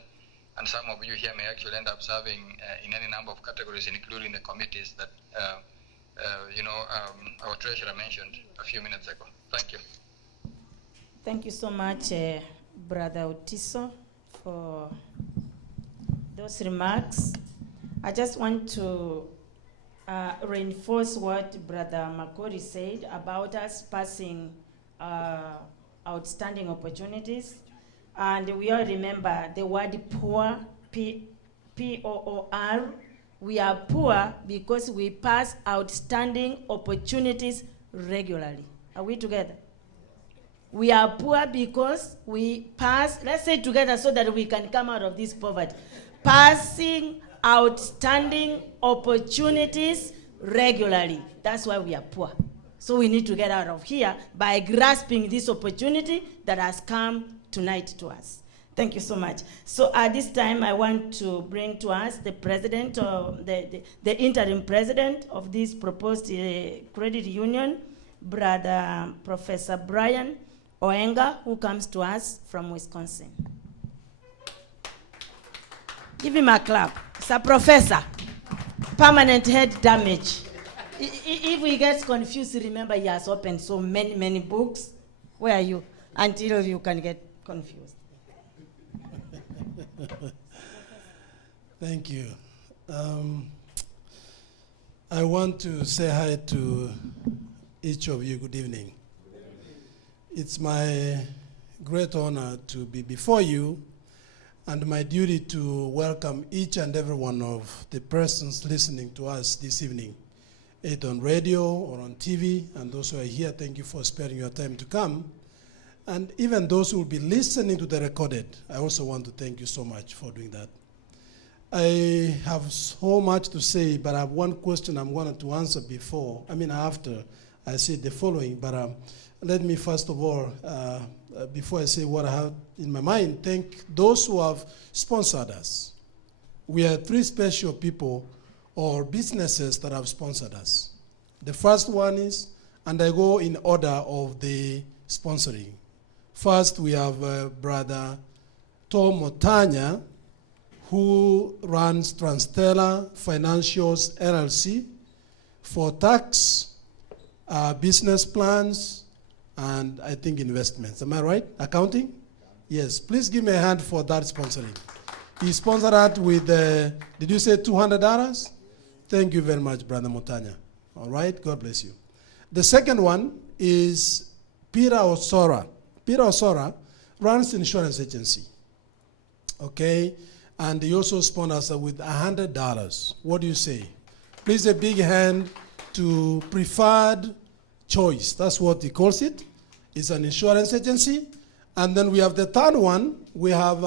and some of you here may actually end up serving in any number of categories, including the committees that our treasurer mentioned a few minutes ago. Thank you. Thank you so much, Brother Otiso, for those remarks. I just want to reinforce what Brother Makori said about us passing outstanding opportunities. And we all remember the word poor, P-O-O-R. We are poor because we pass outstanding opportunities regularly. Are we together? We are poor because we pass, let's say together so that we can come out of this poverty. Passing outstanding opportunities regularly. That's why we are poor. So we need to get out of here by grasping this opportunity that has come tonight to us. Thank you so much. So at this time, I want to bring to us the president, the interim president of this proposed credit union, Brother Professor Brian Oenga, who comes to us from Wisconsin. Give him a clap. It's a professor. Permanent head damage. If he gets confused, remember he has opened so many books. Where are you? Until you can get confused. Thank you. I want to say hi to each of you. Good evening. It's my great honor to be before you, and my duty to welcome each and every one of the persons listening to us this evening, either on radio or on TV, and those who are here, thank you for sparing your time to come. And even those who will be listening to the recorded, I also want to thank you so much for doing that. I have so much to say, but I have one question I'm going to answer after I say the following. But let me first of all, before I say what I have in my mind, thank those who have sponsored us. We are three special people or businesses that have sponsored us. The first one is, and I go in order of the sponsoring. First, we have Brother Tom Otanya, who runs Transtella Financials LLC for tax, business plans, and I think investments. Am I right? Accounting? Yes. Please give me a hand for that sponsoring. He sponsored that with, did you say $200? Thank you very much, Brother Motanya. All right, God bless you. The second one is Peter Osora. Peter Osora runs insurance agency, okay? And he also sponsors us with $100. What do you say? Please a big hand to Preferred Choice. That's what he calls it. It's an insurance agency. And then we have the third one. We have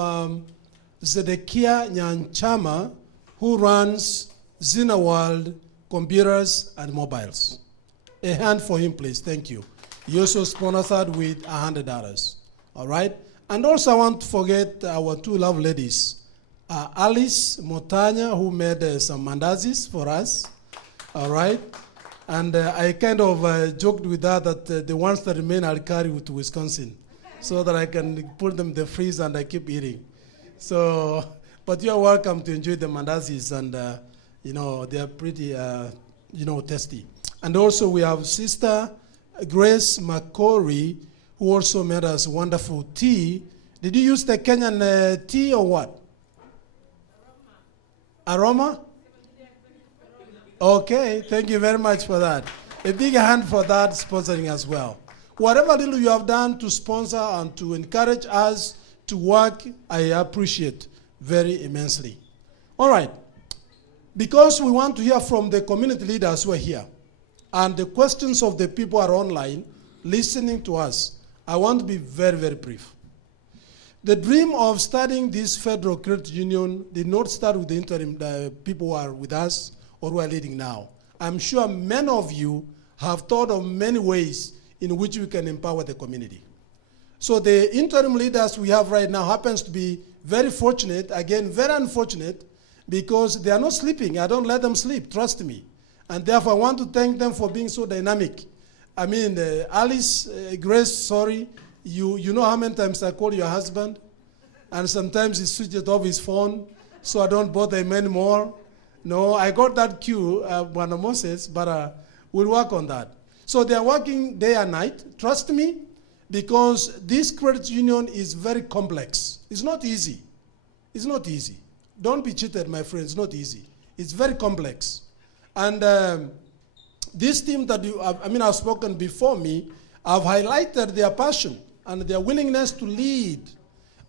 Zedekiah Nyanchama, who runs Zina World Computers and Mobiles. A hand for him, please. Thank you. He also sponsored with $100. All right? And also I want to forget our two lovely ladies. Alice Motanya, who made some mandazis for us. All right? And I kind of joked with her that the ones that remain I'll carry to Wisconsin so that I can put them in the freezer and I keep eating. So, but you're welcome to enjoy the mandazis, and they are pretty, tasty. And also we have Sister Grace McCory, who also made us wonderful tea. Did you use the Kenyan tea or what? Aroma? Okay, thank you very much for that. A big hand for that sponsoring as well. Whatever little you have done to sponsor and to encourage us to work, I appreciate very immensely. All right. Because we want to hear from the community leaders who are here, and the questions of the people are online listening to us, I want to be very, very brief. The dream of starting this federal credit union did not start with the interim people who are with us or who are leading now. I'm sure many of you have thought of many ways in which we can empower the community. So the interim leaders we have right now happens to be very fortunate, again, very unfortunate, because they are not sleeping. I don't let them sleep, trust me. And therefore, I want to thank them for being so dynamic. I mean, Alice, Grace, sorry, you know how many times I call your husband? And sometimes he switches off his phone, so I don't bother him anymore. No, I got that cue, Bwana Moses, but we'll work on that. So they're working day and night, trust me, because this credit union is very complex. It's not easy. It's not easy. Don't be cheated, my friends, it's not easy. It's very complex. And this team that have spoken before me, have highlighted their passion and their willingness to lead,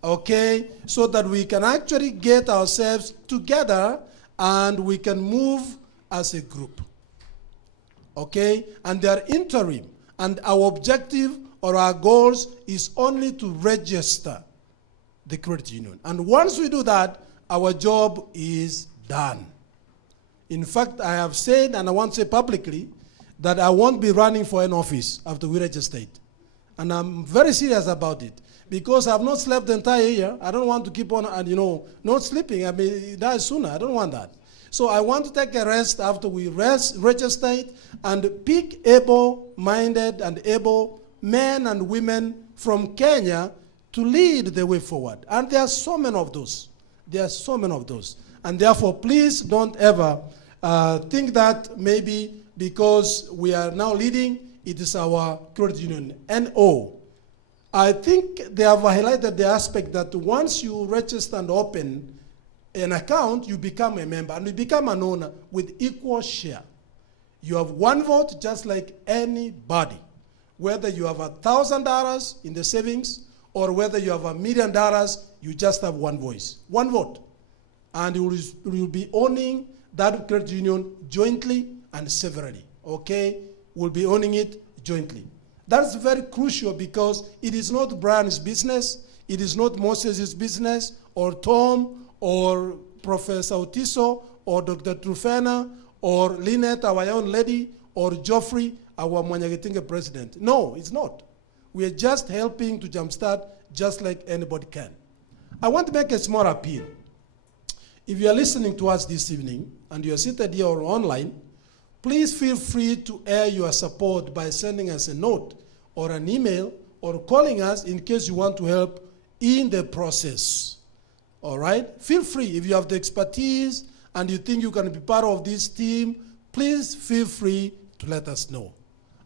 okay, so that we can actually get ourselves together and we can move as a group, okay? And they are interim, and our objective or our goals is only to register the credit union. And once we do that, our job is done. In fact, I have said, and I want to say publicly, that I won't be running for an office after we register it. And I'm very serious about it, because I've not slept the entire year. I don't want to keep on, not sleeping. I mean, die sooner. I don't want that. So I want to take a rest after we register it, and pick able-minded and able men and women from Kenya to lead the way forward. And there are so many of those. There are so many of those. And therefore, please don't ever think that maybe because we are now leading, it is our credit union. NO. I think they have highlighted the aspect that once you register and open an account, you become a member, and you become an owner with equal share. You have one vote just like anybody, whether you have $1,000 in the savings or whether you have $1 million, you just have one voice, one vote. And you will be owning that credit union jointly and severally, okay? We'll be owning it jointly. That's very crucial, because it is not Brian's business, it is not Moses' business, or Tom, or Professor Otiso, or Dr. Trufena, or Lynette, our young lady, or Geoffrey, our Mwanyagetinge president. No, it's not. We are just helping to jumpstart just like anybody can. I want to make a small appeal. If you are listening to us this evening, and you are seated here or online, please feel free to air your support by sending us a note or an email or calling us in case you want to help in the process. All right? Feel free. If you have the expertise and you think you can be part of this team, please feel free to let us know.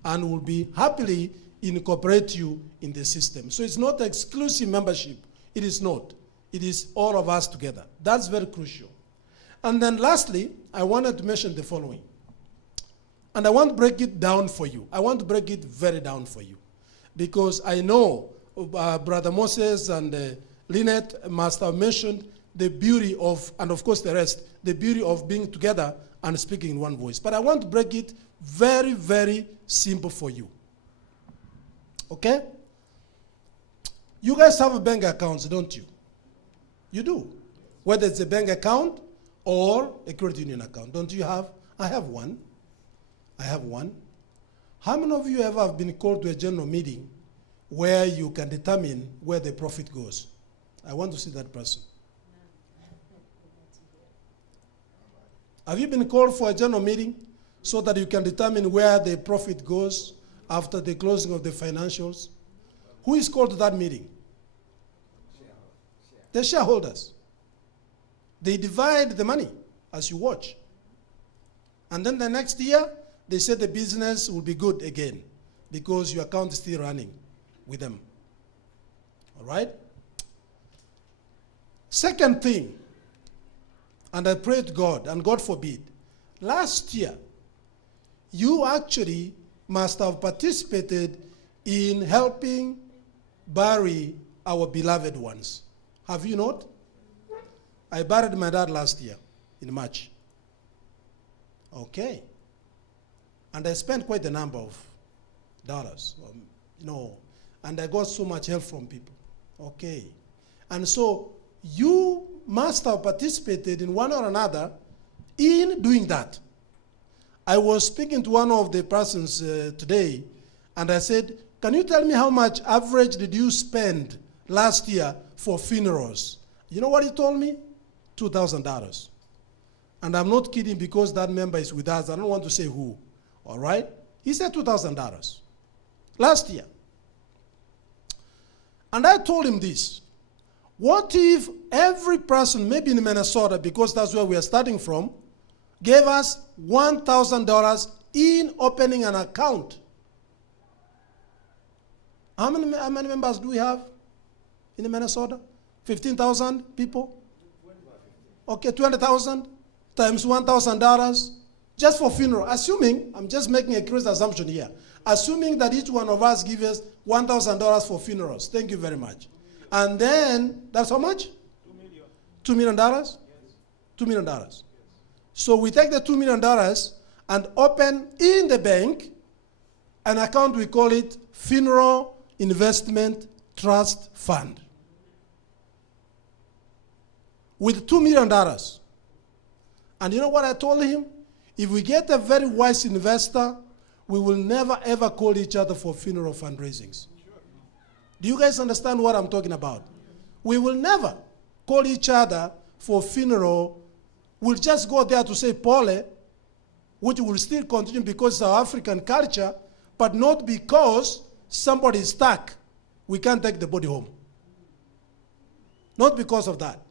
And we'll be happily incorporate you in the system. So it's not exclusive membership. It is not. It is all of us together. That's very crucial. And then lastly, I wanted to mention the following. And I want to break it down for you. I want to break it very down for you. Because I know Brother Moses and Lynette must have mentioned the beauty of, and of course the rest, the beauty of being together and speaking in one voice. But I want to break it very, very simple for you. Okay? You guys have a bank account, don't you? You do. Whether it's a bank account or a credit union account. Don't you have? I have one. I have one. How many of you ever have been called to a general meeting where you can determine where the profit goes? I want to see that person. Have you been called for a general meeting so that you can determine where the profit goes after the closing of the financials? Who is called to that meeting? The shareholders. They divide the money as you watch. And then the next year, they say the business will be good again because your account is still running with them. All right? Second thing, and I prayed God, and God forbid, last year, you actually must have participated in helping bury our beloved ones. Have you not? I buried my dad last year in March. Okay. And I spent quite a number of dollars, and I got so much help from people. Okay. And so you must have participated in one or another in doing that. I was speaking to one of the persons today, and I said, can you tell me how much average did you spend last year for funerals? You know what he told me? $2,000. And I'm not kidding because that member is with us. I don't want to say who. All right? He said $2,000 last year. And I told him this. What if every person, maybe in Minnesota, because that's where we are starting from, gave us $1,000 in opening an account? How many members do we have in Minnesota? 15,000 people? Okay, 20,000 times $1,000 just for funeral. Assuming, I'm just making a crazy assumption here, assuming that each one of us gives us $1,000 for funerals. Thank you very much. And then, that's how much? $2 million. $2 million? Yes. $2 million. Yes. So we take the $2 million and open in the bank an account, we call it Funeral Investment Trust Fund. With $2 million. And you know what I told him? If we get a very wise investor, we will never ever call each other for funeral fundraisings. Do you guys understand what I'm talking about? We will never call each other for funeral. We'll just go there to say Pole, which will still continue because it's our African culture, but not because somebody is stuck. We can't take the body home. Not because of that,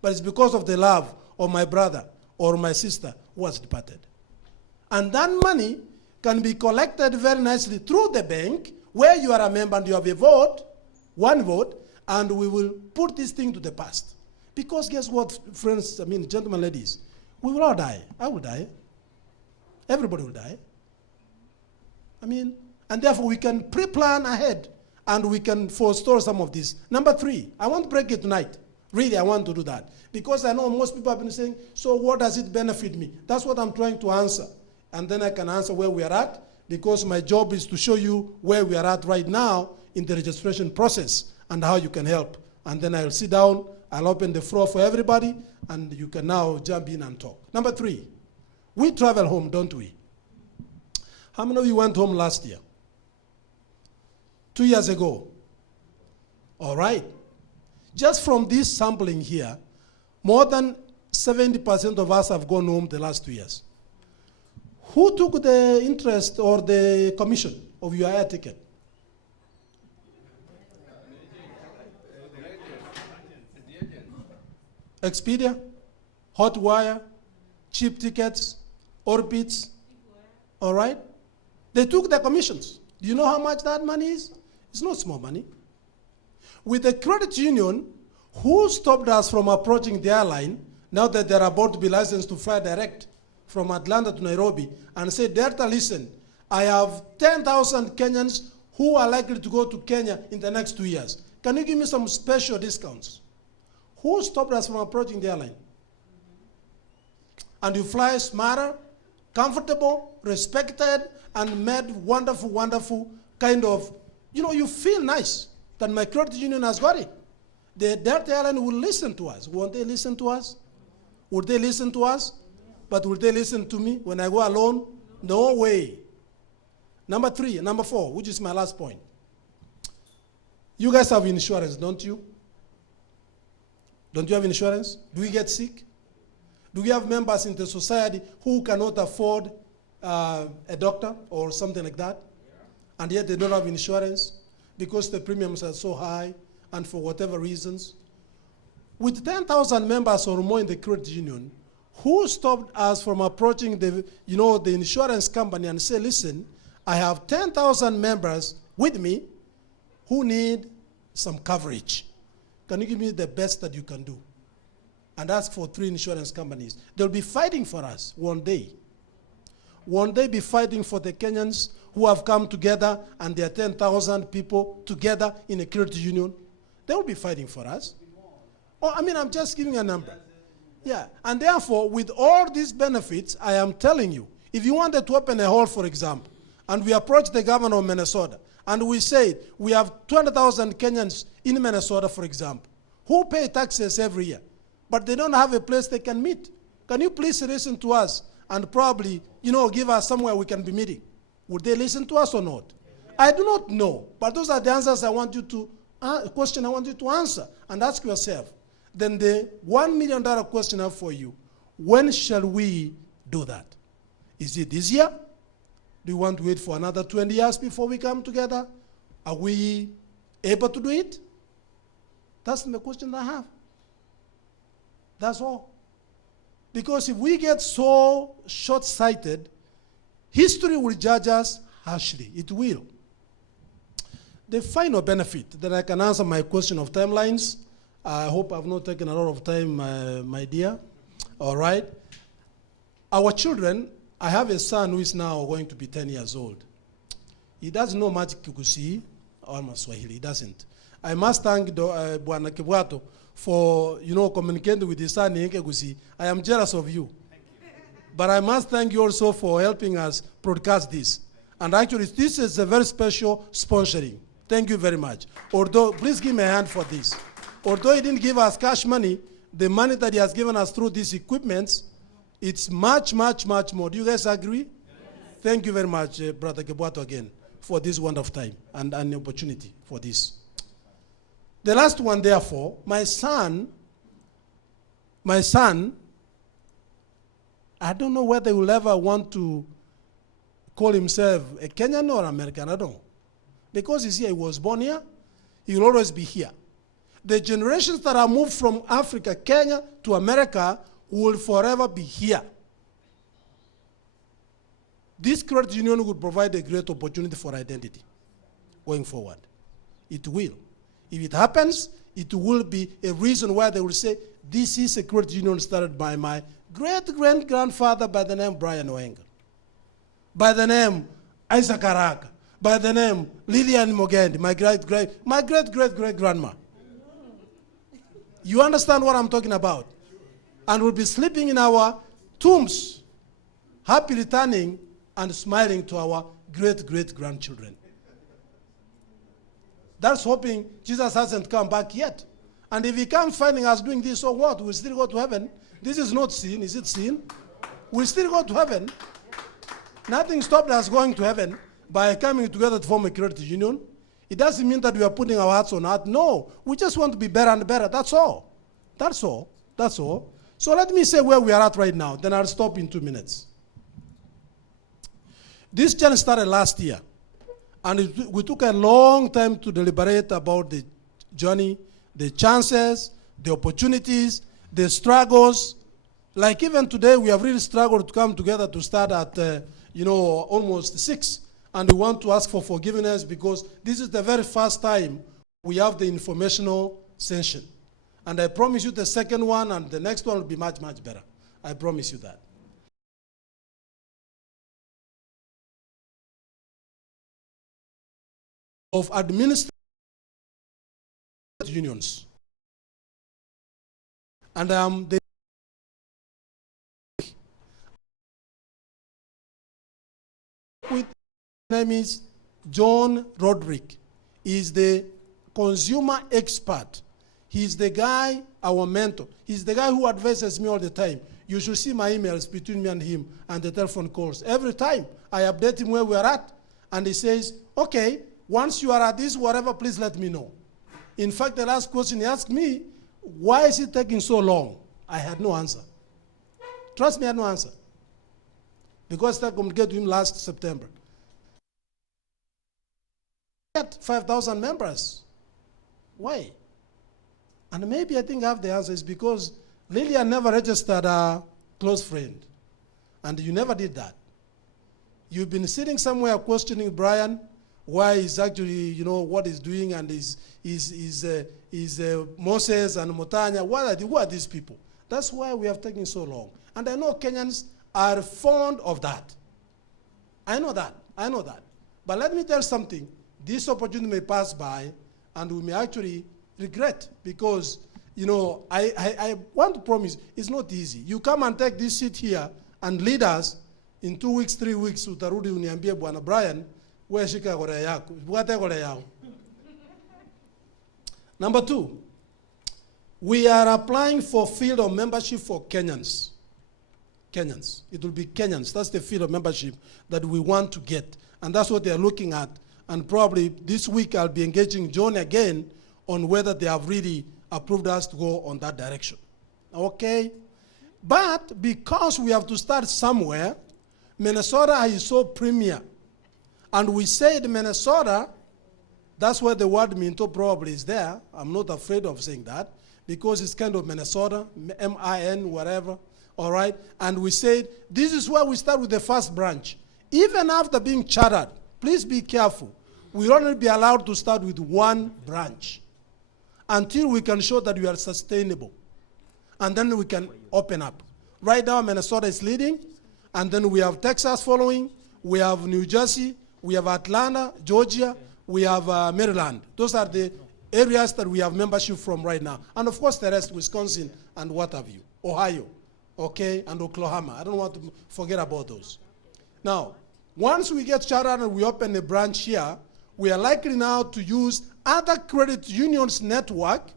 but it's because of the love of my brother or my sister who has departed. And that money can be collected very nicely through the bank where you are a member and you have a vote, one vote, and we will put this thing to the past. Because guess what, friends, gentlemen, ladies, we will all die. I will die. Everybody will die. And therefore we can pre-plan ahead and we can forestall some of this. Number 3, I want to break it tonight. Really, I want to do that. Because I know most people have been saying, so what does it benefit me? That's what I'm trying to answer. And then I can answer where we are at, because my job is to show you where we are at right now in the registration process and how you can help. And then I'll sit down, I'll open the floor for everybody, and you can now jump in and talk. Number 3, we travel home, don't we? How many of you went home last year? 2 years ago? All right. Just from this sampling here, more than 70% of us have gone home the last 2 years. Who took the interest or the commission of your air ticket? Expedia, Hotwire, cheap tickets, Orbitz, all right? They took the commissions. Do you know how much that money is? It's not small money. With the credit union, who stopped us from approaching the airline, now that they're about to be licensed to fly direct from Atlanta to Nairobi, and say, Delta, listen, I have 10,000 Kenyans who are likely to go to Kenya in the next 2 years. Can you give me some special discounts? Who stopped us from approaching the airline? And you fly smarter, comfortable, respected, and made wonderful, wonderful kind of, you feel nice that my credit union has got it. The Delta Airline will listen to us. Won't they listen to us? Would they listen to us? But would they listen to me when I go alone? No way. Number 4, which is my last point. You guys have insurance, don't you? Don't you have insurance? Do we get sick? Do we have members in the society who cannot afford a doctor or something like that? And yet they don't have insurance because the premiums are so high and for whatever reasons. With 10,000 members or more in the credit union, who stopped us from approaching the insurance company and say, listen, I have 10,000 members with me who need some coverage. Can you give me the best that you can do? And ask for 3 insurance companies. They'll be fighting for us one day. One day be fighting for the Kenyans who have come together and there are 10,000 people together in a credit union. They will be fighting for us. Oh, I mean, I'm just giving a number. Yeah, and therefore, with all these benefits, I am telling you, if you wanted to open a hall, for example, and we approach the governor of Minnesota, and we say, we have 200,000 Kenyans in Minnesota, for example, who pay taxes every year, but they don't have a place they can meet. Can you please listen to us and probably, give us somewhere we can be meeting? Would they listen to us or not? I do not know, but those are the answers I want you to, question I want you to answer and ask yourself. Then the $1 million question I have for you, when shall we do that? Is it this year? Do you want to wait for another 20 years before we come together? Are we able to do it? That's the question I have. That's all. Because if we get so short-sighted, history will judge us harshly. It will. The final benefit that I can answer my question of timelines, I hope I've not taken a lot of time, my dear. All right. Our children, I have a son who is now going to be 10 years old. He doesn't know much Kikusi or Swahili. He doesn't. I must thank Bwana Kibwato for, communicating with his son in Kikusi. I am jealous of you. But I must thank you also for helping us broadcast this. And actually, this is a very special sponsoring. Thank you very much. Although, please give me a hand for this. Although he didn't give us cash money, the money that he has given us through these equipments, it's much, much, much more. Do you guys agree? Yes. Thank you very much, Brother Kebwato, again, for this wonderful time and an opportunity for this. The last one, therefore, my son, I don't know whether he will ever want to call himself a Kenyan or American, I don't know. Because he's here, he was born here, he will always be here. The generations that are moved from Africa, Kenya, to America will forever be here. This credit union would provide a great opportunity for identity going forward. It will. If it happens, it will be a reason why they will say, this is a credit union started by my great-great-grandfather by the name Brian Oenga, by the name Isaac Araka, by the name Lillian Mogendi, my great-great-great-grandma. You understand what I'm talking about? And we'll be sleeping in our tombs, happy returning and smiling to our great-great-grandchildren. That's hoping Jesus hasn't come back yet. And if he comes finding us doing this, so what? We'll still go to heaven. This is not sin. Is it sin? We'll still go to heaven. Nothing stopped us going to heaven by coming together to form a credit union. It doesn't mean that we are putting our hearts on earth. No, we just want to be better and better. That's all. That's all. That's all. So let me say where we are at right now. Then I'll stop in 2 minutes. This journey started last year. And we took a long time to deliberate about the journey, the chances, the opportunities, the struggles. Like even today, we have really struggled to come together to start at, almost 6. And we want to ask for forgiveness because this is the very first time we have the informational session. And I promise you the second one and the next one will be much, much better. I promise you that. Of administrative unions. And the name is John Roderick. He's the consumer expert. He's the guy, our mentor. He's the guy who advises me all the time. You should see my emails between me and him and the telephone calls. Every time I update him where we are at, And he says, okay, once you are at this, whatever, please let me know. In fact, the last question he asked me, why is it taking so long? I had no answer. Trust me, I had no answer. Because I communicated to him last September. At 5,000 members. Why? And maybe I think I have the answer is because Lillian never registered a close friend. And you never did that. You've been sitting somewhere questioning Brian why he's actually, what he's doing, and is Moses and Motanya. Who are these people? That's why we have taken so long. And I know Kenyans are fond of that. I know that. But let me tell something. This opportunity may pass by, and we may actually regret, because, I want to promise, it's not easy. You come and take this seat here and lead us in 2 weeks, 3 weeks, utarudi uniambie Bwana Brian, we shika gore yako, bwate gore yao. Number 2, we are applying for field of membership for Kenyans. Kenyans. It will be Kenyans. That's the field of membership that we want to get. And that's what they are looking at. And probably this week I'll be engaging John again on whether they have really approved us to go on that direction. Okay? But because we have to start somewhere, Minnesota is so premier. And we said Minnesota, that's where the word MINTO probably is there. I'm not afraid of saying that, because it's kind of Minnesota, M-I-N, whatever, all right? And we said, this is where we start with the first branch. Even after being chartered, please be careful. We will only be allowed to start with one branch until we can show that we are sustainable. And then we can open up. Right now, Minnesota is leading, and then we have Texas following, we have New Jersey, we have Atlanta, Georgia, we have Maryland. Those are the areas that we have membership from right now. And of course the rest, Wisconsin and what have you, Ohio, okay, and Oklahoma. I don't want to forget about those. Now, once we get chartered and we open a branch here, we are likely now to use other credit unions network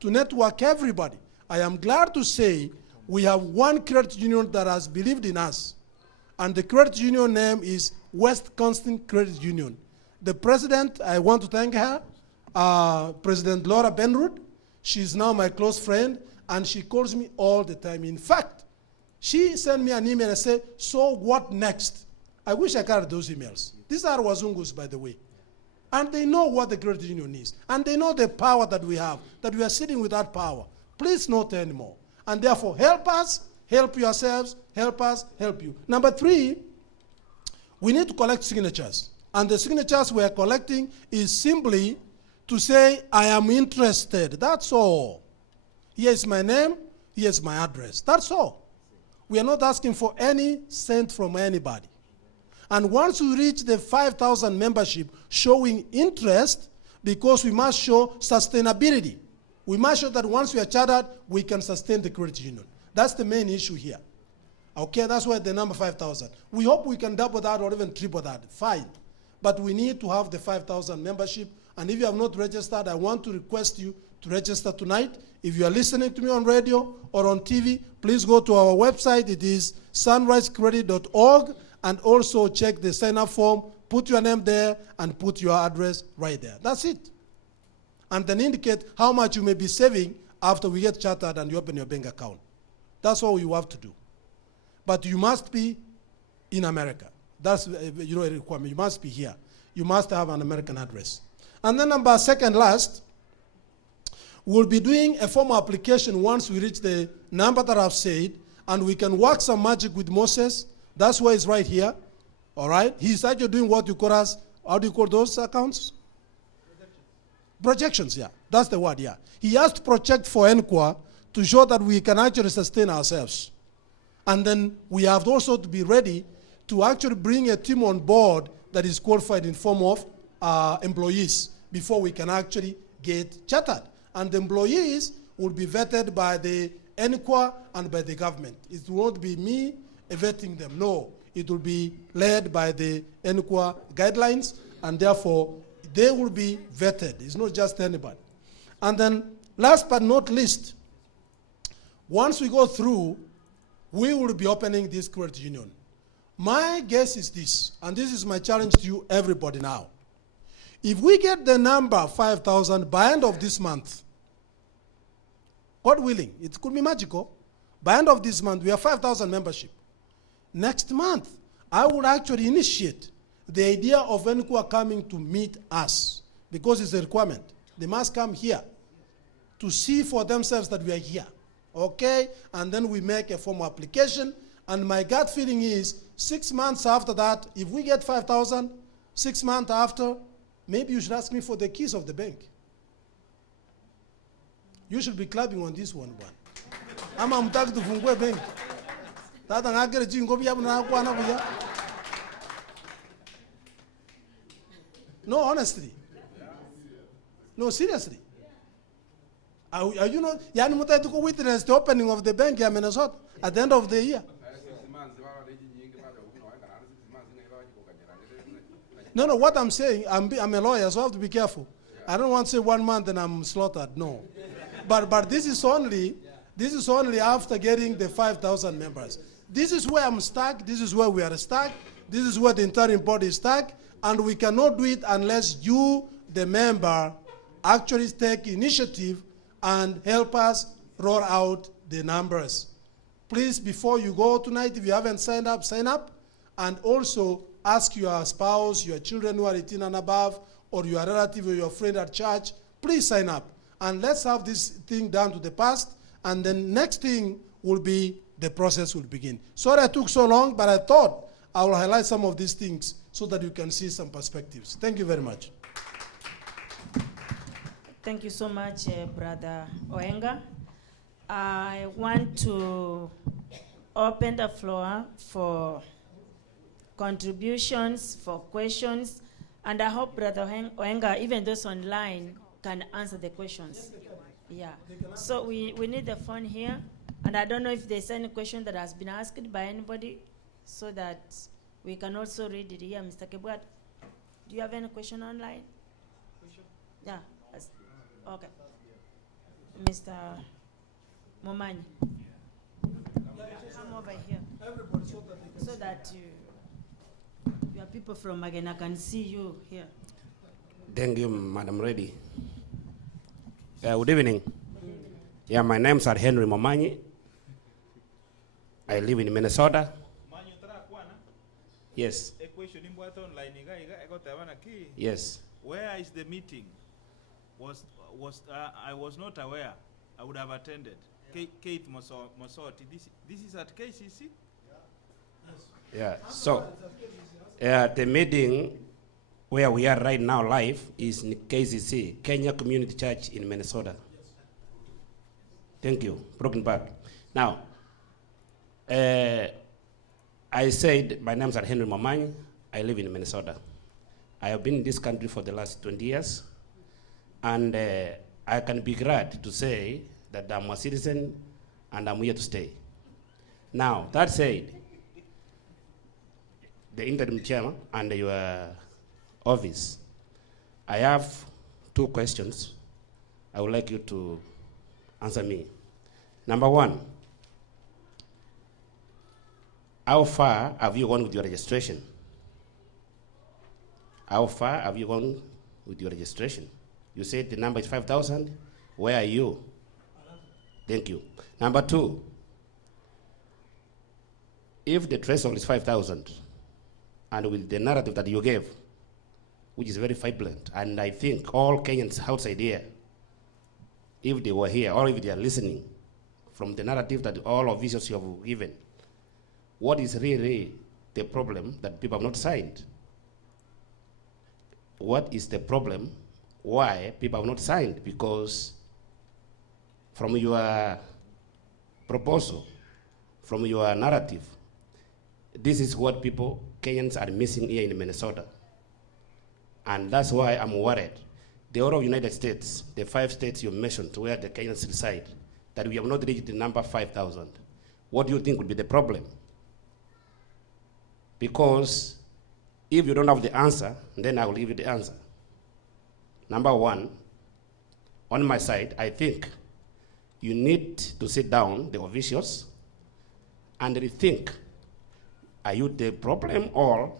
to network everybody. I am glad to say we have one credit union that has believed in us. And the credit union name is Wisconsin Credit Union. The president, I want to thank her, President Laura Benrud. She's now my close friend, and she calls me all the time. In fact, she sent me an email and said, so what next? I wish I carried those emails. These are Wazungus, by the way. And they know what the credit union is. And they know the power that we have, that we are sitting with that power. Please not anymore. And therefore, help us, help yourselves, help us, help you. Number 3, we need to collect signatures. And the signatures we are collecting is simply to say, I am interested. That's all. Here is my name, here is my address. That's all. We are not asking for any cent from anybody. And once we reach the 5,000 membership showing interest, because we must show sustainability. We must show that once we are chartered, we can sustain the credit union. That's the main issue here. Okay, that's why the number 5,000. We hope we can double that or even triple that. Fine. But we need to have the 5,000 membership. And if you have not registered, I want to request you to register tonight. If you are listening to me on radio or on TV, please go to our website. It is sunrisecredit.org. And also check the sign-up form, put your name there, and put your address right there. That's it. And then indicate how much you may be saving after we get chartered and you open your bank account. That's all you have to do. But you must be in America. That's a requirement. You must be here. You must have an American address. And then number 2nd last, we'll be doing a formal application once we reach the number that I've said, and we can work some magic with Moses. That's why it's right here. All right? He's actually doing what you call us, how do you call those accounts? Projections, yeah. That's the word, yeah. He has to project for NQA to show that we can actually sustain ourselves. And then we have also to be ready to actually bring a team on board that is qualified in form of employees before we can actually get chartered. And the employees will be vetted by the NQA and by the government. It won't be me vetting them. No, it will be led by the NQA guidelines, and therefore they will be vetted. It's not just anybody. And then last but not least, once we go through, we will be opening this credit union. My guess is this, and this is my challenge to you, everybody now. If we get the number 5,000 by end of this month, God willing, it could be magical. By end of this month, we have 5,000 membership. Next month, I will actually initiate the idea of when who are coming to meet us, because it's a requirement. They must come here to see for themselves that we are here, okay? And then we make a formal application, and my gut feeling is 6 months after that, if we get 5,000, 6 months after, maybe you should ask me for the keys of the bank. You should be clapping on this one. I'm mtaki tufungue bank. Tata ngakere jingo biya na kwana kuya. No, honestly. No, seriously. Are you not? Yani mutai to witness the opening of the bank in Minnesota at the end of the year. No, what I'm saying, I'm a lawyer, so I have to be careful. I don't want to say 1 month and I'm slaughtered, no. But this is only after getting the 5,000 members. This is where I'm stuck, this is where we are stuck, this is where the interim body is stuck, and we cannot do it unless you, the member, actually take initiative and help us roll out the numbers. Please, before you go tonight, if you haven't signed up, sign up, and also ask your spouse, your children who are 18 and above, or your relative or your friend at church, please sign up. And let's have this thing down to the past, and then next thing will be the process will begin. Sorry I took so long, but I thought I will highlight some of these things so that you can see some perspectives. Thank you very much. Thank you so much, Brother Oenga. I want to open the floor for contributions, for questions, and I hope Brother Oenga, even those online, can answer the questions. Yeah. So we need the phone here, and I don't know if there's any question that has been asked by anybody, so that we can also read it here. Mr. Kebwat, do you have any question online? Yeah. Okay. Mr. Momanyi. Come over here. So that your people from Magena can see you here. Thank you, Madam Reddy. Good evening. Yeah, my name is Henry Momanyi. I live in Minnesota. Yes. A question online. Yes. Where is the meeting? I was not aware. I would have attended. Keith Mosoti. This is at KCC? Yeah. So, the meeting where we are right now live is in KCC, Kenya Community Church in Minnesota. Thank you. Broken back. Now, I said my name is Henry Momanyi. I live in Minnesota. I have been in this country for the last 20 years. And I can be glad to say that I'm a citizen and I'm here to stay. Now, that said, the interim chairman and your office, I have 2 questions I would like you to answer me. Number 1, how far have you gone with your registration? How far have you gone with your registration? You said the number is 5,000. Where are you? Thank you. Number 2, if the threshold is 5,000, and with the narrative that you gave, which is very vibrant, and I think all Kenyans outside here, if they were here or if they are listening from the narrative that all officials you have given, what is really the problem that people have not signed? What is the problem why people have not signed? Because from your proposal, from your narrative, this is what people, Kenyans, are missing here in Minnesota. And that's why I'm worried. The whole of United States, the 5 states you mentioned where the Kenyans reside, that we have not reached the number 5,000. What do you think would be the problem? Because if you don't have the answer, then I will give you the answer. Number 1, on my side, I think you need to sit down, the officials, and rethink Are you the problem, or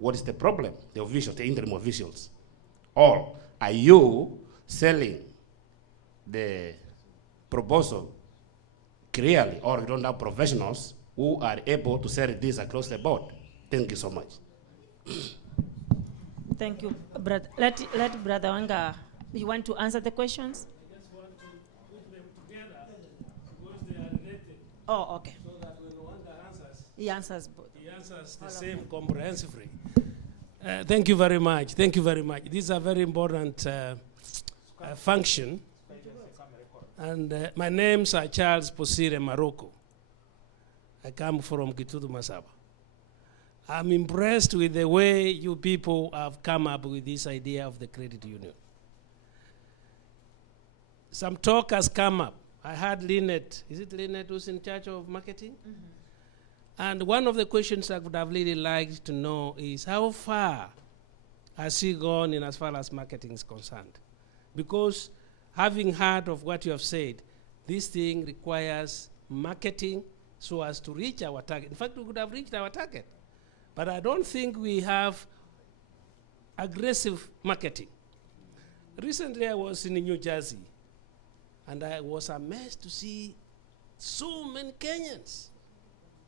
what is the problem? The officials, the interim officials. Or are you selling the proposal clearly, or you don't have professionals who are able to sell this across the board? Thank you so much. Thank you, brother. Let Brother Wanga, you want to answer the questions? I just want to put them together because they are related. Oh, okay. So that when Wanga answers, He answers both. he answers the All of same them. comprehensively. Thank you very much. Thank you very much. This is a very important function. And my name's Charles Posire Maroko. I come from Kitutu Masaba. I'm impressed with the way you people have come up with this idea of the credit union. Some talk has come up. I heard Lynette, is it Lynette who's in charge of marketing? And one of the questions I would have really liked to know is how far has she gone in as far as marketing is concerned? Because having heard of what you have said, this thing requires marketing so as to reach our target. In fact, we could have reached our target. But I don't think we have aggressive marketing. Recently, I was in New Jersey, and I was amazed to see so many Kenyans.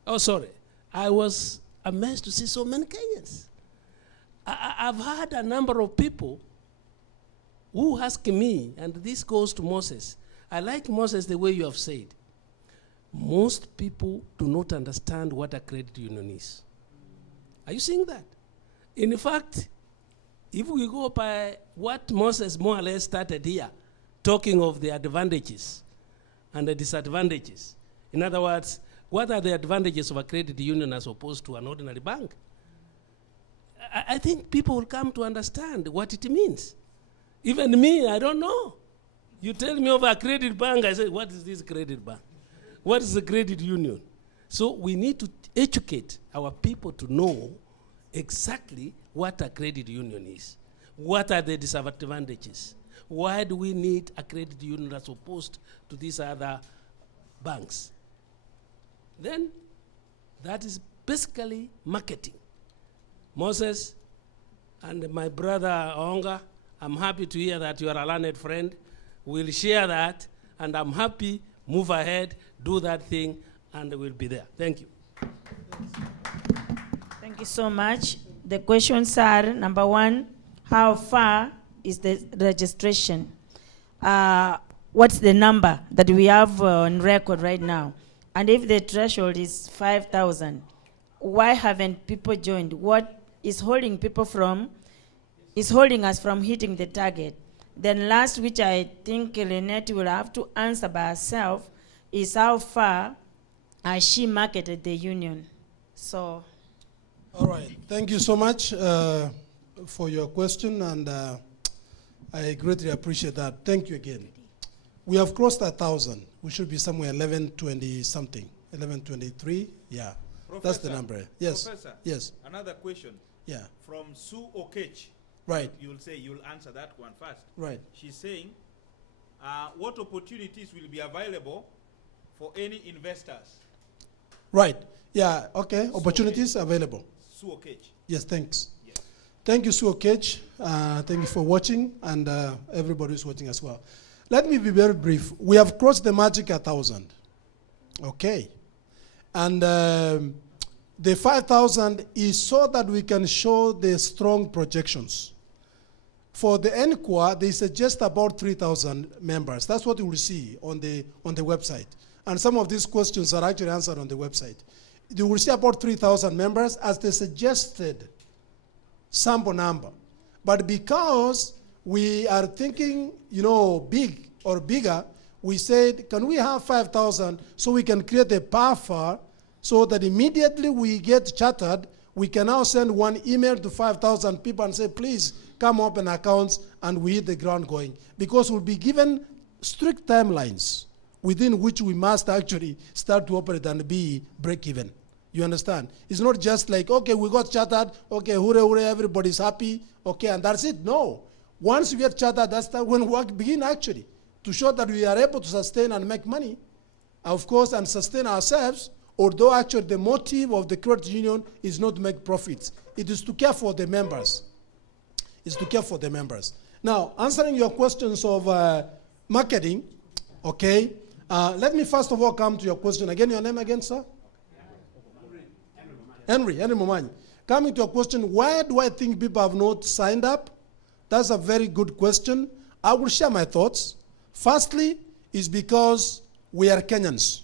Oh, sorry. I was amazed to see so many Kenyans. I've had a number of people who ask me, and this goes to Moses. I like Moses the way you have said. Most people do not understand what a credit union is. Are you seeing that? In fact, if we go by what Moses more or less started here, talking of the advantages and the disadvantages. In other words, what are the advantages of a credit union as opposed to an ordinary bank? I think people will come to understand what it means. Even me, I don't know. You tell me of a credit bank, I say, what is this credit bank? What is a credit union? So we need to educate our people to know exactly what a credit union is. What are the disadvantages? Why do we need a credit union as opposed to these other banks? Then that is basically marketing. Moses and my brother Onga, I'm happy to hear that you are a learned friend. We'll share that, and I'm happy, move ahead, do that thing, and we'll be there. Thank you. Thank you so much. The questions are, number one, how far is the registration? What's the number that we have on record right now? And if the threshold is 5,000, why haven't people joined? What is holding people from, is holding us from hitting the target? Then last, which I think Lynette will have to answer by herself, is how far has she marketed the union? So. All right. Thank you so much for your question, and I greatly appreciate that. Thank you again. We have crossed 1,000. We should be somewhere 1120 something, 1123. Yeah, Professor, that's the number. Yes. Professor, yes. Another question. Yeah. From Sue Okech. Right. You'll say you'll answer that one first. Right. She's saying, what opportunities will be available for any investors? Right. Yeah. Okay. Opportunities available. Sue Okech. Yes. Thanks. Yes. Thank you, Sue Okech. Thank you for watching, and everybody who's watching as well. Let me be very brief. We have crossed the magic 1,000. Okay. And the 5,000 is so that we can show the strong projections. For the NQA, they suggest about 3,000 members. That's what you will see on the website. And some of these questions are actually answered on the website. You will see about 3,000 members as the suggested sample number. But because we are thinking, big or bigger, we said, can we have 5,000 so we can create a buffer so that immediately we get chartered, we can now send one email to 5,000 people and say, please come open accounts, and we hit the ground going. Because we'll be given strict timelines within which we must actually start to operate and be break-even. You understand? It's not just like, okay, we got chartered, okay, hooray, hooray, everybody's happy, okay, and that's it. No. Once we get chartered, that's when work begin actually, to show that we are able to sustain and make money, of course, and sustain ourselves. although actually the motive of the credit union is not to make profits. It is to care for the members. It's to care for the members. Now, answering your questions of marketing, okay, let me first of all come to your question. Again, your name again, sir? Henry Momanyi. Coming to your question, why do I think people have not signed up? That's a very good question. I will share my thoughts. Firstly, is because we are Kenyans.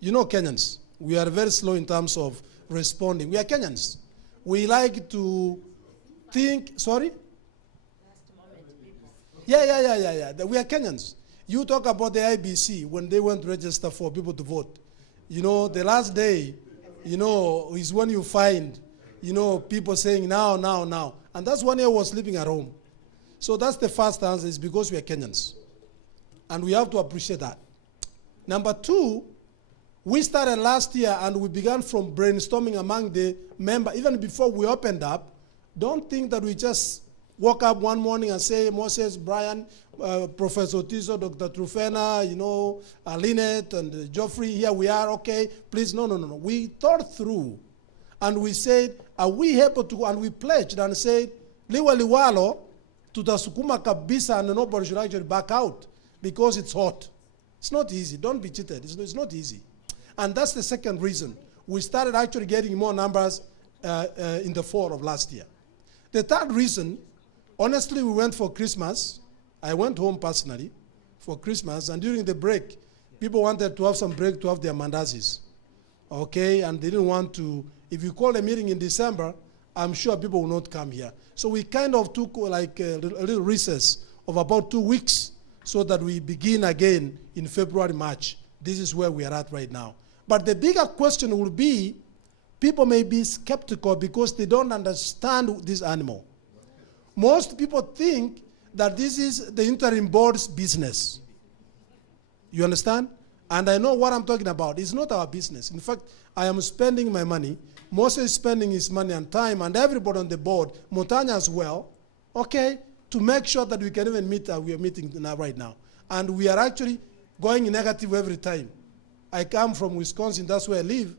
You know Kenyans. We are very slow in terms of responding. We are Kenyans. We like to think, sorry? Yeah. We are Kenyans. You talk about the IBC when they went to register for people to vote. You know, the last day, you know, is when you find, you know, people saying now. And that's when I was sleeping at home. So that's the first answer, is because we are Kenyans. And we have to appreciate that. Number two, we started last year and we began from brainstorming among the members, even before we opened up. Don't think that we just woke up one morning and say, Moses, Brian, Professor Tiso, Dr. Trufena, you know, Lynette and Geoffrey, here we are, okay, please, no. We thought through and we said, are we able to, and we pledged and said, liwa liwalo, tutasukuma kabisa, and nobody should actually back out because it's hot. It's not easy, don't be cheated, it's not easy. And that's the second reason. We started actually getting more numbers in the fall of last year. The third reason, honestly, we went for Christmas. I went home personally for Christmas, and during the break, people wanted to have some break to have their mandazis. Okay, and they didn't want to, if you call a meeting in December, I'm sure people will not come here. So we kind of took like a little recess of about 2 weeks so that we begin again in February, March. This is where we are at right now. But the bigger question will be, people may be skeptical because they don't understand this animal. Most people think that this is the interim board's business. You understand? And I know what I'm talking about. It's not our business. In fact, I am spending my money. Moses is spending his money and time, and everybody on the board, Montana as well, okay, to make sure that we can even meet, we are meeting now right now. And we are actually going negative every time. I come from Wisconsin, that's where I live.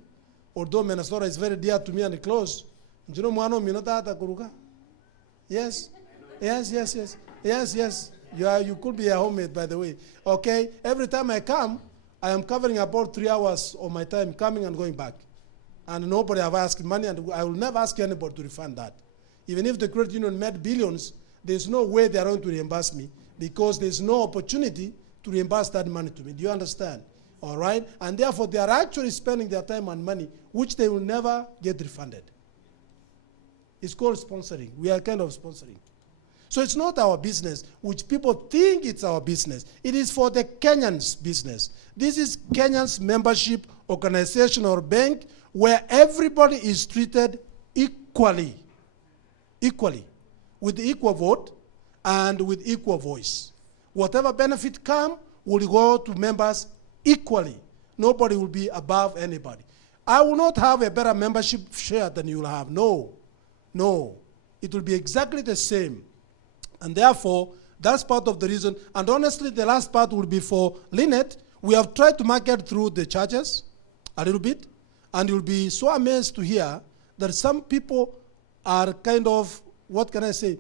Although Minnesota is very dear to me and close. Do you know Mwano Minota Kuruka? Yes. You could be a homemade, by the way. Okay, every time I come, I am covering about 3 hours of my time coming and going back. And nobody have asked money, and I will never ask anybody to refund that. Even if the credit union made billions, there's no way they are going to reimburse me because there's no opportunity to reimburse that money to me. Do you understand? All right? And therefore, they are actually spending their time and money, which they will never get refunded. It's called sponsoring. We are kind of sponsoring. So it's not our business, which people think it's our business. It is for the Kenyans' business. This is Kenya's membership organization or bank where everybody is treated equally, with equal vote and with equal voice. Whatever benefit come will go to members equally. Nobody will be above anybody. I will not have a better membership share than you will have. No. It will be exactly the same. And therefore, that's part of the reason. And honestly, the last part will be for Lynette. We have tried to market through the churches a little bit. And you'll be so amazed to hear that some people are kind of, what can I say,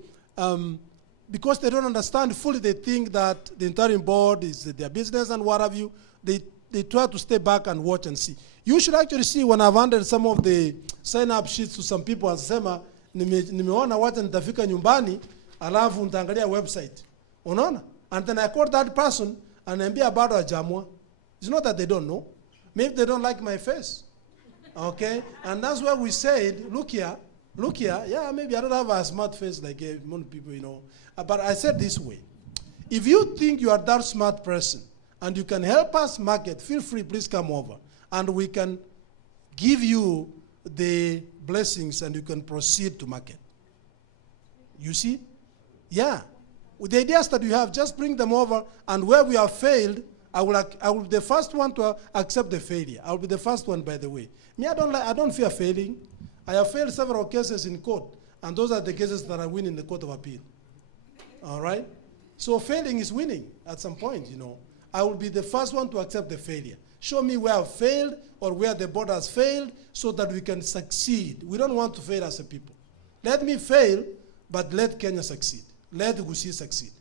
because they don't understand fully, they think that the interim board is their business and what have you. They try to stay back and watch and see. You should actually see when I've handed some of the sign-up sheets to some people, asema, nimeona wacha nitafika nyumbani, alafu nitaangalia website. Unaona? And then I call that person and niambia bado hajamwa. It's not that they don't know. Maybe they don't like my face. Okay? And that's why we said, look here, yeah, maybe I don't have a smart face like many people, you know. But I said this way. If you think you are that smart person and you can help us market, feel free, please come over. And we can give you the blessings and you can proceed to market. You see? Yeah. With the ideas that you have, just bring them over, and where we have failed, I will be the first one to accept the failure. I will be the first one, by the way. Me, I don't fear failing. I have failed several cases in court, and those are the cases that I win in the Court of Appeal. All right? So failing is winning at some point, you know. I will be the first one to accept the failure. Show me where I've failed or where the board has failed so that we can succeed. We don't want to fail as a people. Let me fail, but let Kenya succeed. Let Gusii succeed.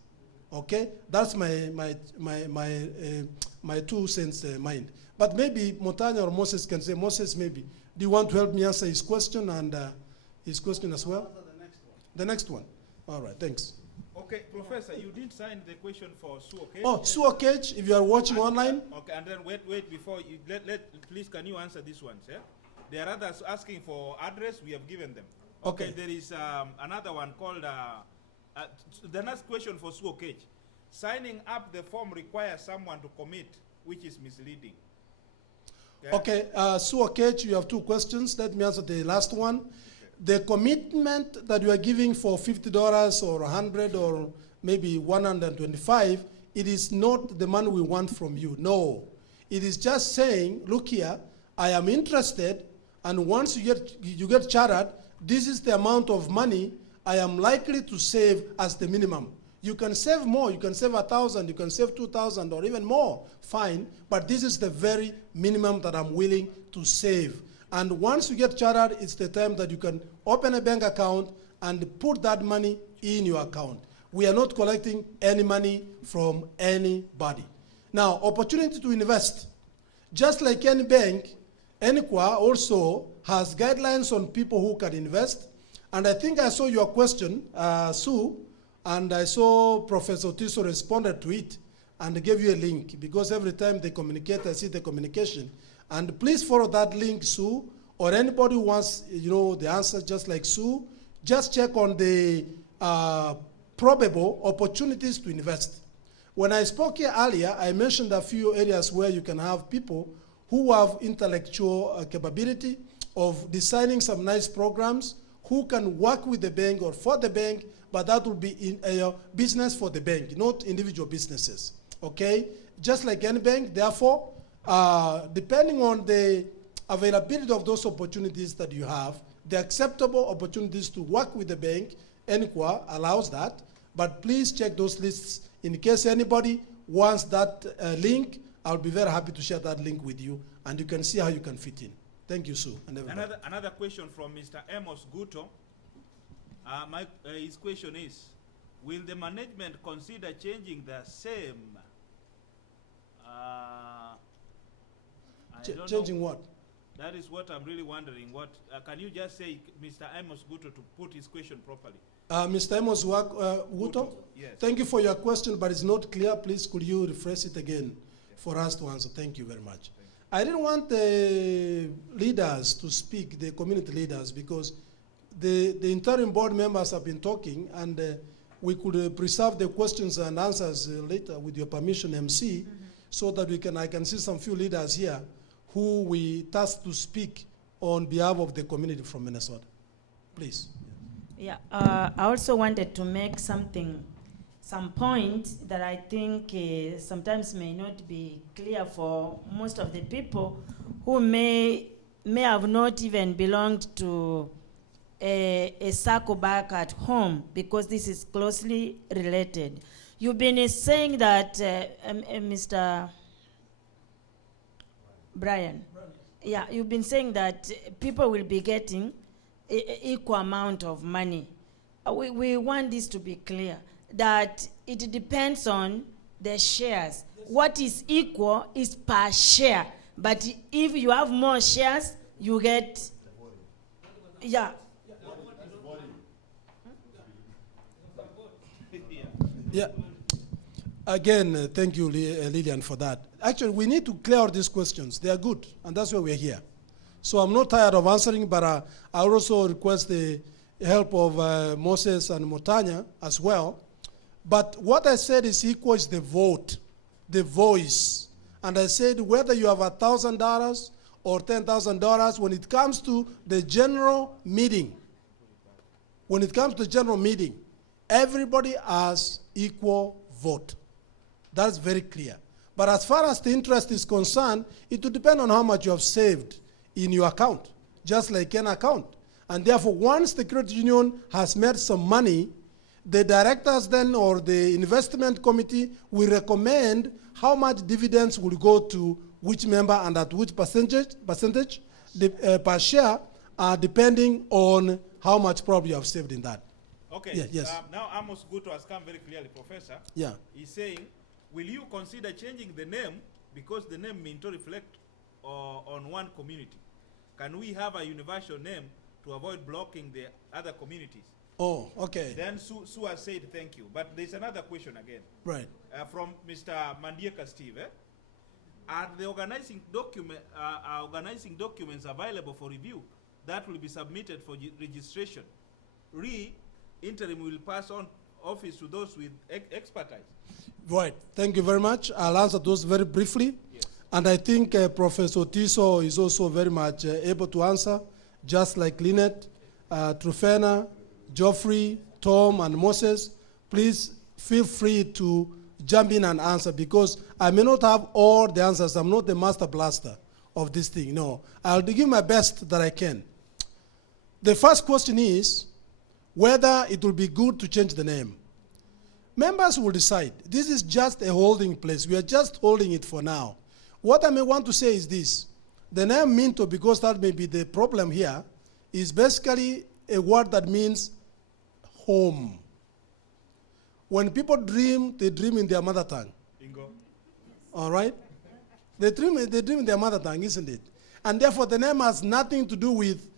Okay? That's my 2 cents mind. But maybe Motanya or Moses can say, Moses, maybe, do you want to help me answer his question and his question as well? The next one. All right, thanks. Okay, Professor, you didn't sign the question for Sue Okech. Oh, Sue Okech, if you are watching online. Okay, and then wait before you please can you answer this one, sir? There are others asking for address. We have given them. Okay. There is another one called the next question for Sue Okech. Signing up the form requires someone to commit, which is misleading. Okay, Sue Okech, you have 2 questions. Let me answer the last one. The commitment that you are giving for $50 or $100 or maybe $125, it is not the money we want from you. No. It is just saying, look here, I am interested, and once you get chartered, this is the amount of money I am likely to save as the minimum. You can save more, you can save 1,000, you can save 2,000 or even more, fine, but this is the very minimum that I'm willing to save. And once you get chartered, it's the time that you can open a bank account and put that money in your account. We are not collecting any money from anybody. Now, opportunity to invest. Just like any bank, NQA also has guidelines on people who can invest. And I think I saw your question, Sue, and I saw Professor Tiso responded to it and gave you a link, because every time they communicate, I see the communication. And please follow that link, Sue, or anybody who wants, the answer just like Sue, just check on the probable opportunities to invest. When I spoke here earlier, I mentioned a few areas where you can have people who have intellectual capability of designing some nice programs, who can work with the bank or for the bank, but that will be in a business for the bank, not individual businesses, okay? Just like any bank, therefore, depending on the availability of those opportunities that you have, the acceptable opportunities to work with the bank, NQA allows that, but please check those lists. In case anybody wants that link, I'll be very happy to share that link with you, and you can see how you can fit in. Thank you, Sue. And another question from Mr. Amos Guto. His question is, will the management consider changing the same? Changing what? That is what I'm really wondering. What can you just say, Mr. Amos Guto, to put his question properly? Mr. Amos Guto? Yes. Thank you for your question, but it's not clear. Please, could you rephrase it again for us to answer? Thank you very much. I didn't want the leaders to speak, the community leaders, because the interim board members have been talking, and we could preserve the questions and answers later with your permission, MC, so that I can see some few leaders here who we tasked to speak on behalf of the community from Minnesota. Please. Yeah, I also wanted to make some point that I think sometimes may not be clear for most of the people who may have not even belonged to a circle back at home, because this is closely related. You've been saying that, Mr. Brian, yeah, you've been saying that people will be getting equal amount of money. We want this to be clear, that it depends on the shares. What is equal is per share, but if you have more shares, you get, yeah. Yeah. Again, thank you, Lillian, for that. Actually, we need to clear out these questions. They are good, and that's why we're here. So I'm not tired of answering, but I also request the help of Moses and Motanya as well. But what I said is equal is the vote, the voice. And I said whether you have $1,000 or $10,000, when it comes to the general meeting, everybody has equal vote. That's very clear. But as far as the interest is concerned, it will depend on how much you have saved in your account, just like an account. And therefore, once the credit union has made some money, the directors then or the investment committee will recommend how much dividends will go to which member and at which percentage per share, depending on how much probably you have saved in that. Okay. Yeah, yes. Now Amos Guto has come very clearly, Professor. Yeah. He's saying, will you consider changing the name because the name MINTO reflects on one community? Can we have a universal name to avoid blocking the other communities? Oh, okay. Then Sue has said thank you. But there's another question again. Right. From Mr. Mandieka Steve. Are the organizing documents available for review that will be submitted for registration? Interim will pass on office to those with expertise. Right. Thank you very much. I'll answer those very briefly. Yes. And I think Professor Tiso is also very much able to answer, just like Lynette, Trufena, Geoffrey, Tom, and Moses. Please feel free to jump in and answer, because I may not have all the answers. I'm not the master blaster of this thing. No, I'll give my best that I can. The first question is whether it will be good to change the name. Members will decide. This is just a holding place. We are just holding it for now. What I may want to say is this. The name MINTO, because that may be the problem here, is basically a word that means home. When people dream, they dream in their mother tongue. Bingo. All right? They dream in their mother tongue, isn't it? And therefore, the name has nothing to do with,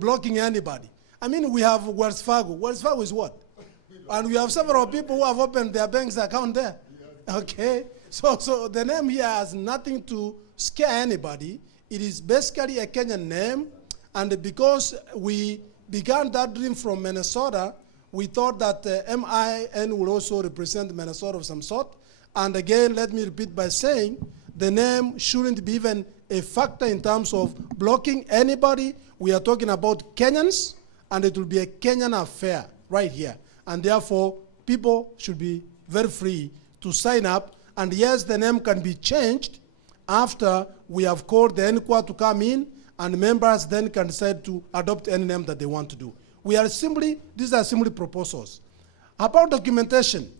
blocking anybody. I mean, we have Wells Fargo. Wells Fargo is what? And we have several people who have opened their bank's account there. Okay? So the name here has nothing to scare anybody. It is basically a Kenyan name. And because we began that dream from Minnesota, we thought that MIN would also represent Minnesota of some sort. And again, let me repeat by saying, the name shouldn't be even a factor in terms of blocking anybody. We are talking about Kenyans, and it will be a Kenyan affair right here. And therefore, people should be very free to sign up. And yes, the name can be changed after we have called the NQA to come in, and members then can decide to adopt any name that they want to do. These are simply proposals. About documentation,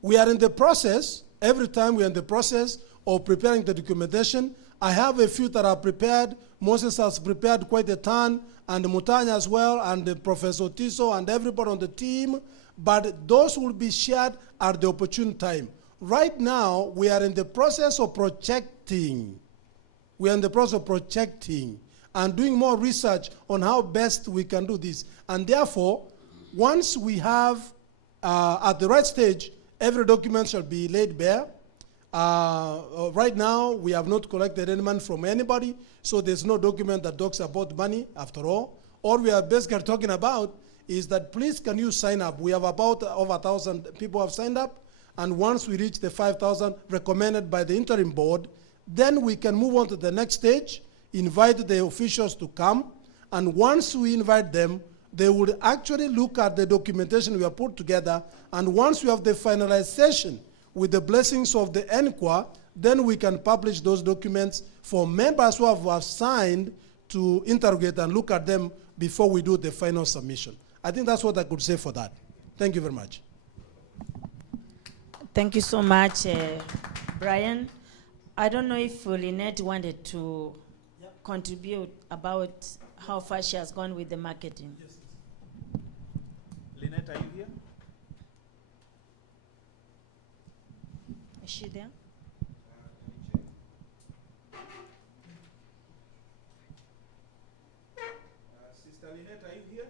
we are in the process, every time we are in the process of preparing the documentation. I have a few that are prepared. Moses has prepared quite a ton, and Mutanya as well, and Professor Tiso, and everybody on the team. But those will be shared at the opportune time. Right now, we are in the process of projecting. We are in the process of projecting and doing more research on how best we can do this. And therefore, once we have, at the right stage, every document shall be laid bare. Right now, we have not collected any money from anybody, so there's no document that talks about money after all. All we are basically talking about is that please can you sign up. We have about over 1,000 people have signed up, and once we reach the 5,000 recommended by the interim board, then we can move on to the next stage, invite the officials to come, and once we invite them, they would actually look at the documentation we have put together, and once we have the finalization with the blessings of the NQA, then we can publish those documents for members who have signed to interrogate and look at them before we do the final submission. I think that's what I could say for that. Thank you very much. Thank you so much, Brian. I don't know if Lynette wanted to contribute about how far she has gone with the marketing. Yes. Lynette, are you here? Is she there? Sister Lynette, are you here?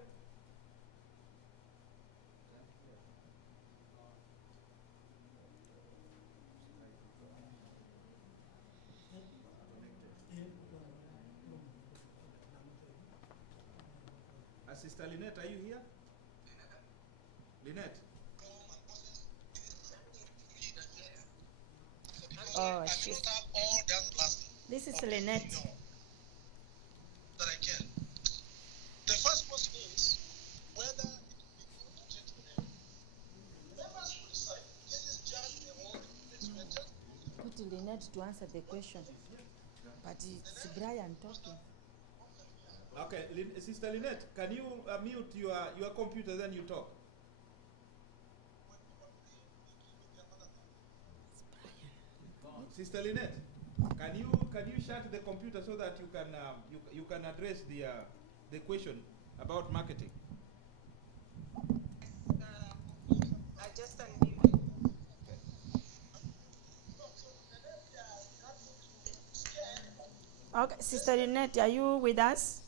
Sister Lynette, are you here? Lynette? Oh, she's... This is Lynette. That I can. The first question is whether members will decide. This is just a whole Put Lynette to answer the question. But it's Brian talking. Okay, Sister Lynette, can you mute your computer, then you talk? Sister Lynette, can you shut the computer so that you can address the question about marketing? I just unmuted. Okay, Sister Lynette, are you with us?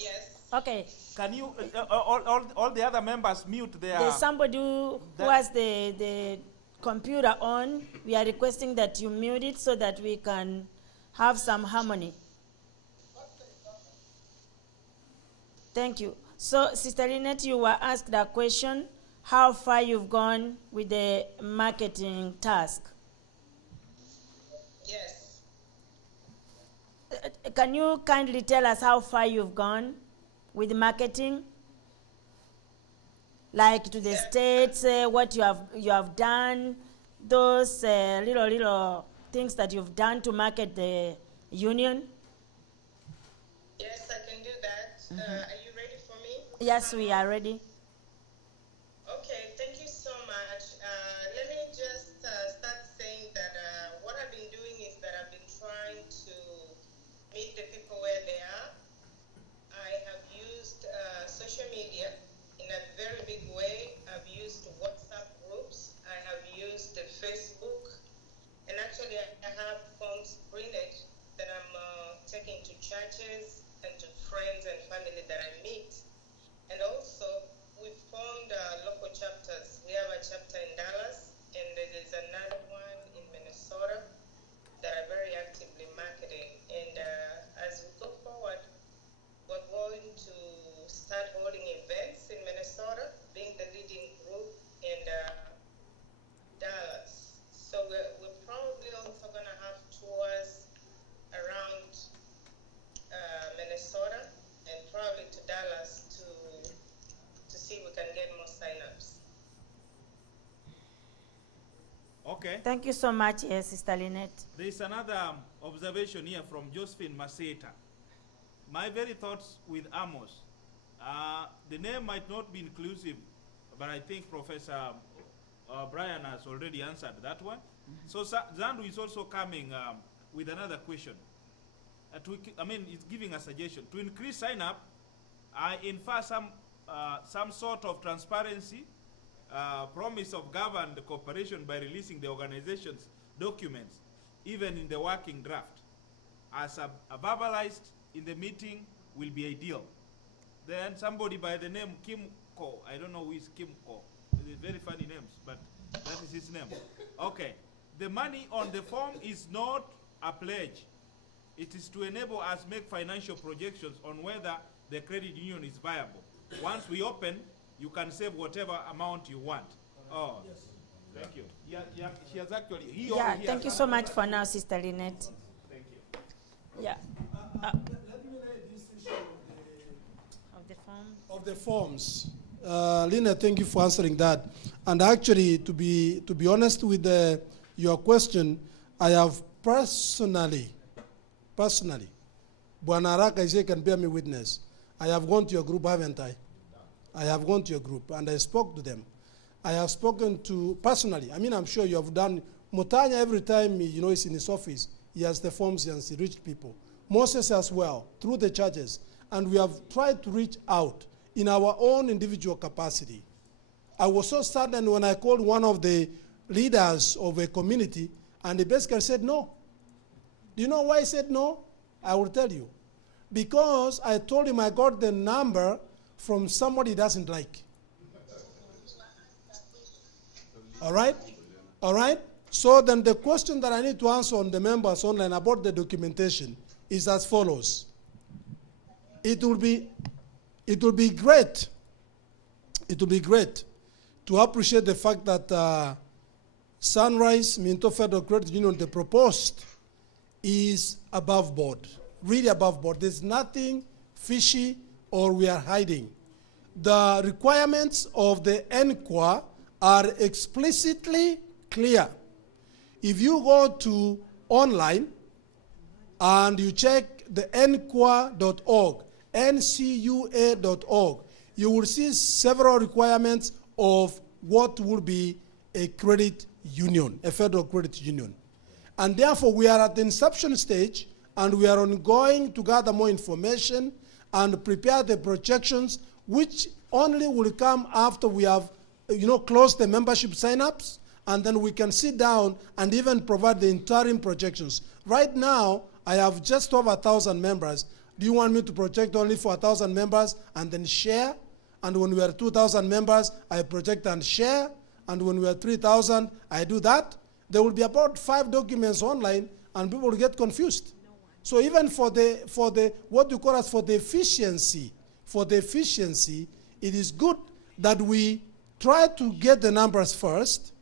Yes. Okay. Can you all the other members mute their? There's somebody who has the computer on. We are requesting that you mute it so that we can have some harmony. Thank you. So, Sister Lynette, you were asked a question, how far you've gone with the marketing task. Yes. Can you kindly tell us how far you've gone with marketing? Like to the states, what you have done, those little things that you've done to market the union? Yes, I can do that. Are you ready for me? Yes, we are ready. Okay, thank you so much. Let me just start saying that what I've been doing is that I've been trying to meet the people where they are. I have used social media in a very big way. I've used WhatsApp groups. I have used Facebook. And actually, I have forms printed that I'm taking to churches and to friends and family that I meet. And also, we formed local chapters. We have a chapter in Dallas, and there is another one in Minnesota that are very actively marketing. And as we go forward, we're going to start holding events in Minnesota, being the leading group in Dallas. So we're probably also going to have tours around Minnesota and probably to Dallas to see if we can get more signups. Okay. Thank you so much, Sister Lynette. There is another observation here from Josephine Maseta. My very thoughts with Amos. The name might not be inclusive, but I think Professor Brian has already answered that one. So Zandu is also coming with another question. It's giving a suggestion. To increase sign-up, I infer some sort of transparency, promise of governed cooperation by releasing the organization's documents, even in the working draft, as a verbalized in the meeting will be ideal. Then somebody by the name Kim Ko, I don't know who is Kim Ko, very funny names, but that is his name. Okay, the money on the form is not a pledge. It is to enable us make financial projections on whether the credit union is viable. Once we open, you can save whatever amount you want. Oh, yes. Thank you. Yeah, she has actually. Thank you so much for now, Sister Lynette. Thank you. Yeah. Let me lay this issue of the forms. Lynette, thank you for answering that. And actually, to be honest with your question, I have personally, Bwana Araka is here, can bear me witness. I have gone to your group, haven't I? I have gone to your group and I spoke to them. I have spoken to, personally, I'm sure you have done, Mutanya every time, he's in his office, he has the forms and he reached people. Moses as well, through the churches. And we have tried to reach out in our own individual capacity. I was so saddened when I called one of the leaders of a community and he basically said no. Do you know why he said no? I will tell you. Because I told him I got the number from somebody he doesn't like. All right? All right? So then the question that I need to answer on the members online about the documentation is as follows. It will be great to appreciate the fact that Sunrise Minto Federal Credit Union, the proposed, is above board, really above board. There's nothing fishy or we are hiding. The requirements of the NQA are explicitly clear. If you go to online and you check the NQA.org, ncua.org, you will see several requirements of what will be a credit union, a federal credit union. And therefore, we are at the inception stage, and we are ongoing to gather more information and prepare the projections, which only will come after we have, closed the membership signups, and then we can sit down and even provide the interim projections. Right now, I have just over 1,000 members. Do you want me to project only for 1,000 members and then share? And when we are 2,000 members, I project and share. And when we are 3,000, I do that. There will be about 5 documents online, and people will get confused. So even for the what you call as for the efficiency, it is good that we try to get the numbers first,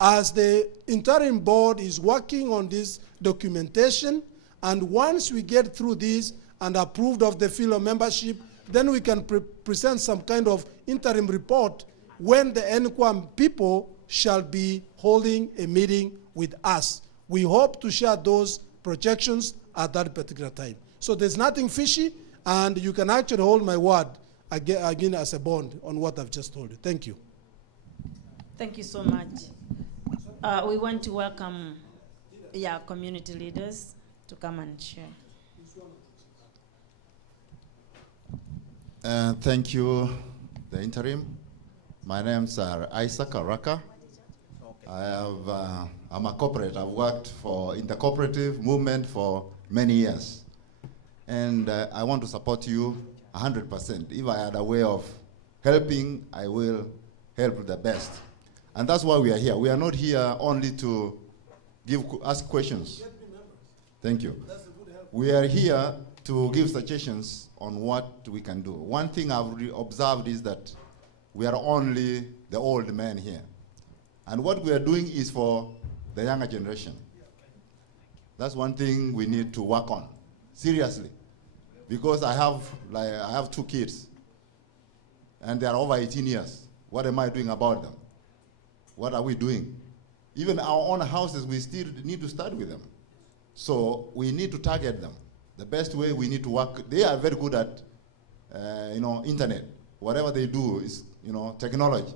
as the interim board is working on this documentation. And once we get through this and approved of the field of membership, then we can present some kind of interim report when the NQAM people shall be holding a meeting with us. We hope to share those projections at that particular time. So there's nothing fishy, and you can actually hold my word again as a bond on what I've just told you. Thank you. Thank you so much. We want to welcome community leaders to come and share. Thank you, the interim. My name's Isaac Araka. I'm a corporate. I've worked in the cooperative movement for many years. And I want to support you 100%. If I had a way of helping, I will help the best. And that's why we are here. We are not here only to ask questions. Thank you. We are here to give suggestions on what we can do. One thing I've observed is that we are only the old men here. And what we are doing is for the younger generation. That's one thing we need to work on, seriously. Because I have 2 kids, and they are over 18 years. What am I doing about them? What are we doing? Even our own houses, we still need to start with them. So we need to target them. The best way we need to work, they are very good at, internet. Whatever they do is, technology.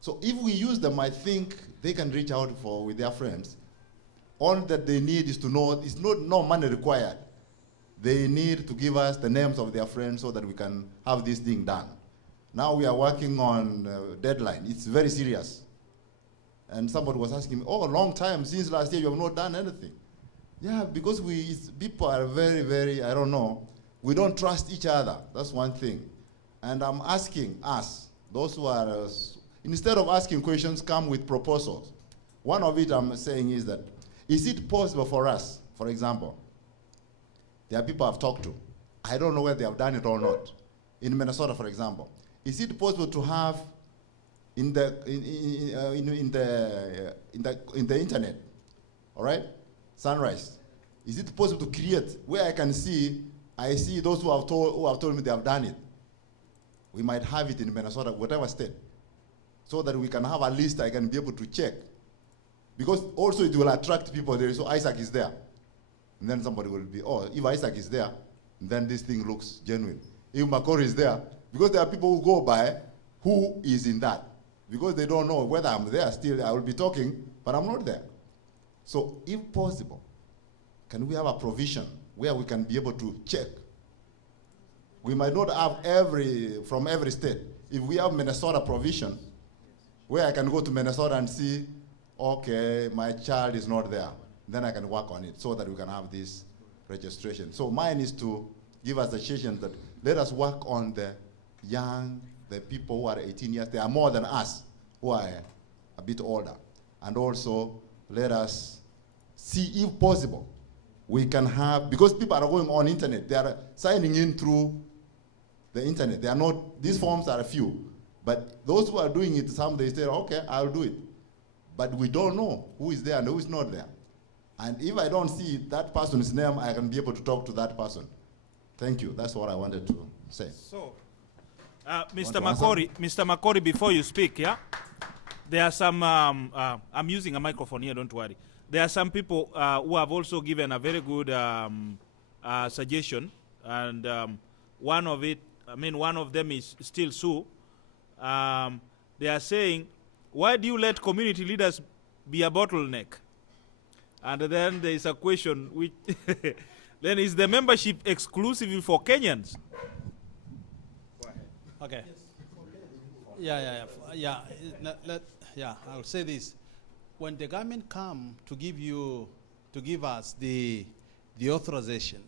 So if we use them, I think they can reach out with their friends. All that they need is to know, it's no money required. They need to give us the names of their friends so that we can have this thing done. Now we are working on deadline. It's very serious. And somebody was asking me, a long time, since last year you have not done anything. Yeah, because people are very, very, I don't know, we don't trust each other. That's one thing. And I'm asking us, those who are, instead of asking questions, come with proposals. One of it I'm saying is that, is it possible for us, for example, there are people I've talked to, I don't know whether they have done it or not. In Minnesota, for example, is it possible to have in the internet, all right, Sunrise? Is it possible to create where I see those who have told me they have done it? We might have it in Minnesota, whatever state, so that we can have a list I can be able to check. Because also it will attract people there. So Isaac is there. And then somebody will be, if Isaac is there, then this thing looks genuine. If Makori is there, because there are people who go by who is in that. Because they don't know whether I'm there still, I will be talking, but I'm not there. So if possible, can we have a provision where we can be able to check? We might not have from every state. If we have Minnesota provision, where I can go to Minnesota and see, okay, my child is not there, then I can work on it so that we can have this registration. So mine is to give us a suggestion that let us work on the young, the people who are 18 years. They are more than us who are a bit older. And also let us see if possible we can have, because people are going on internet, they are signing in through the internet. They are not, these forms are a few, but those who are doing it, some they say, okay, I'll do it. But we don't know who is there and who is not there. And if I don't see that person's name, I can be able to talk to that person. Thank you. That's what I wanted to say. So, Mr. Makori, before you speak, yeah? There are some, I'm using a microphone here, don't worry. There are some people who have also given a very good suggestion. And one of them is still Sue. They are saying, why do you let community leaders be a bottleneck? And then there is a question which then is the membership exclusively for Kenyans? Okay. Yeah. I'll say this: when the government come to give us the authorization,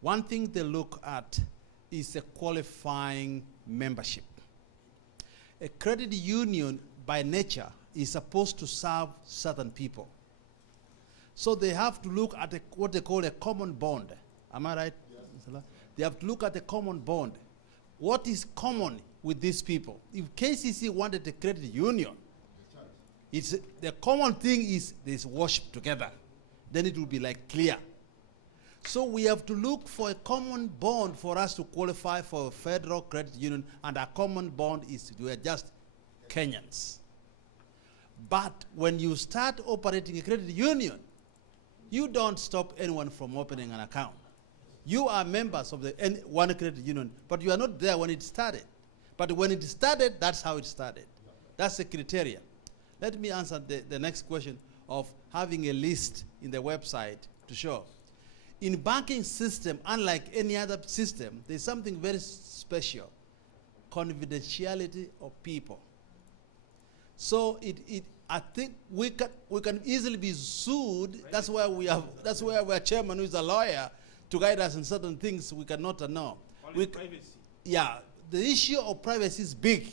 one thing they look at is a qualifying membership. A credit union, by nature, is supposed to serve certain people. So they have to look at what they call a common bond. Am I right? Yes. They have to look at a common bond. What is common with these people? If KCC wanted a credit union, the common thing is this worship together. Then it will be like clear. So we have to look for a common bond for us to qualify for a federal credit union, and our common bond is we are just Kenyans. But when you start operating a credit union, you don't stop anyone from opening an account. You are members of the one credit union, but you are not there when it started. But when it started, that's how it started. That's the criteria. Let me answer the next question of having a list in the website to show. In banking system, unlike any other system, there's something very special: confidentiality of people. So I think we can easily be sued. That's why we are chairman who is a lawyer to guide us in certain things we cannot know. Privacy. Yeah, the issue of privacy is big.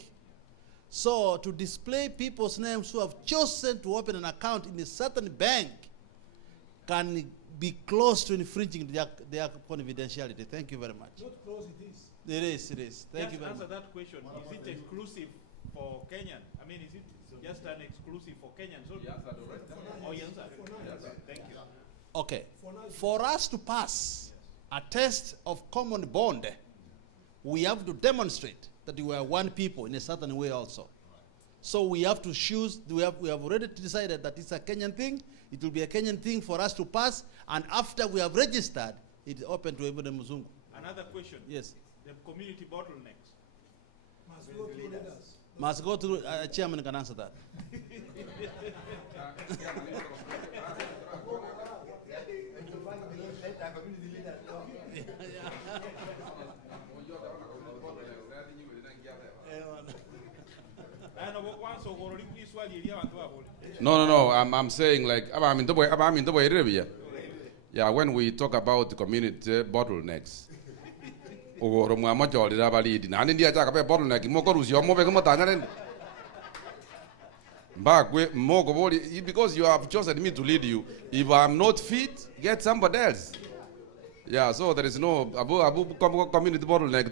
So to display people's names who have chosen to open an account in a certain bank can be close to infringing their confidentiality. Thank you very much. Not close, it is. It is. Thank you very much. Answer that question. Is it exclusive for Kenyan? I mean, is it just an exclusive for Kenyans? So oh, yes, sir. Thank you. Okay. For us to pass a test of common bond, we have to demonstrate that we are one people in a certain way also. So we have to choose, we have already decided that it's a Kenyan thing. It will be a Kenyan thing for us to pass, and after we have registered, it's open to everybody Muzungu. Another question. Yes. The community bottlenecks. Must go through leaders. Must go through, chairman can answer that. No. I'm saying like yeah, when we talk about the community bottlenecks. Because you have chosen me to lead you. If I'm not fit, get somebody else. Yeah, so there is no community bottleneck.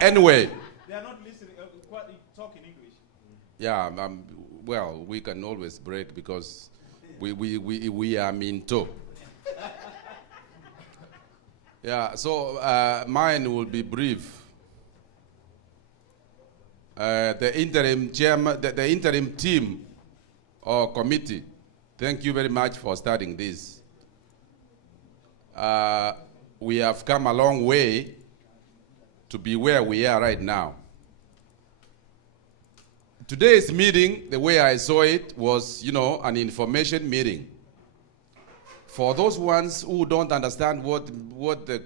Anyway. They are not listening. Talk in English. Yeah, well, we can always break because we are MINTO. Yeah, so mine will be brief. The interim chairman, the interim team or committee, thank you very much for starting this. We have come a long way to be where we are right now. Today's meeting, the way I saw it, was, an information meeting. For those ones who don't understand what the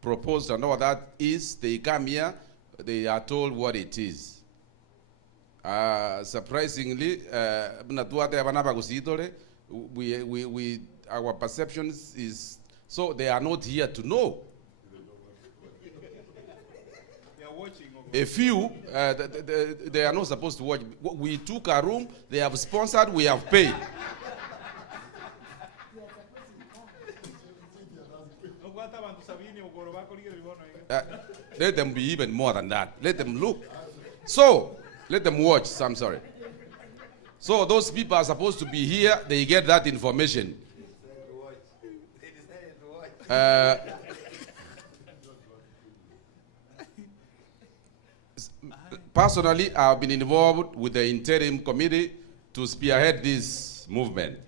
proposed and all that is, they come here, they are told what it is. Surprisingly, our perceptions is, so they are not here to know. They are watching. A few, they are not supposed to watch. We took a room, they have sponsored, we have paid. Let them be even more than that. Let them look. So, let them watch. I'm sorry. So those people are supposed to be here. They get that information. Personally, I've been involved with the interim committee to spearhead this movement.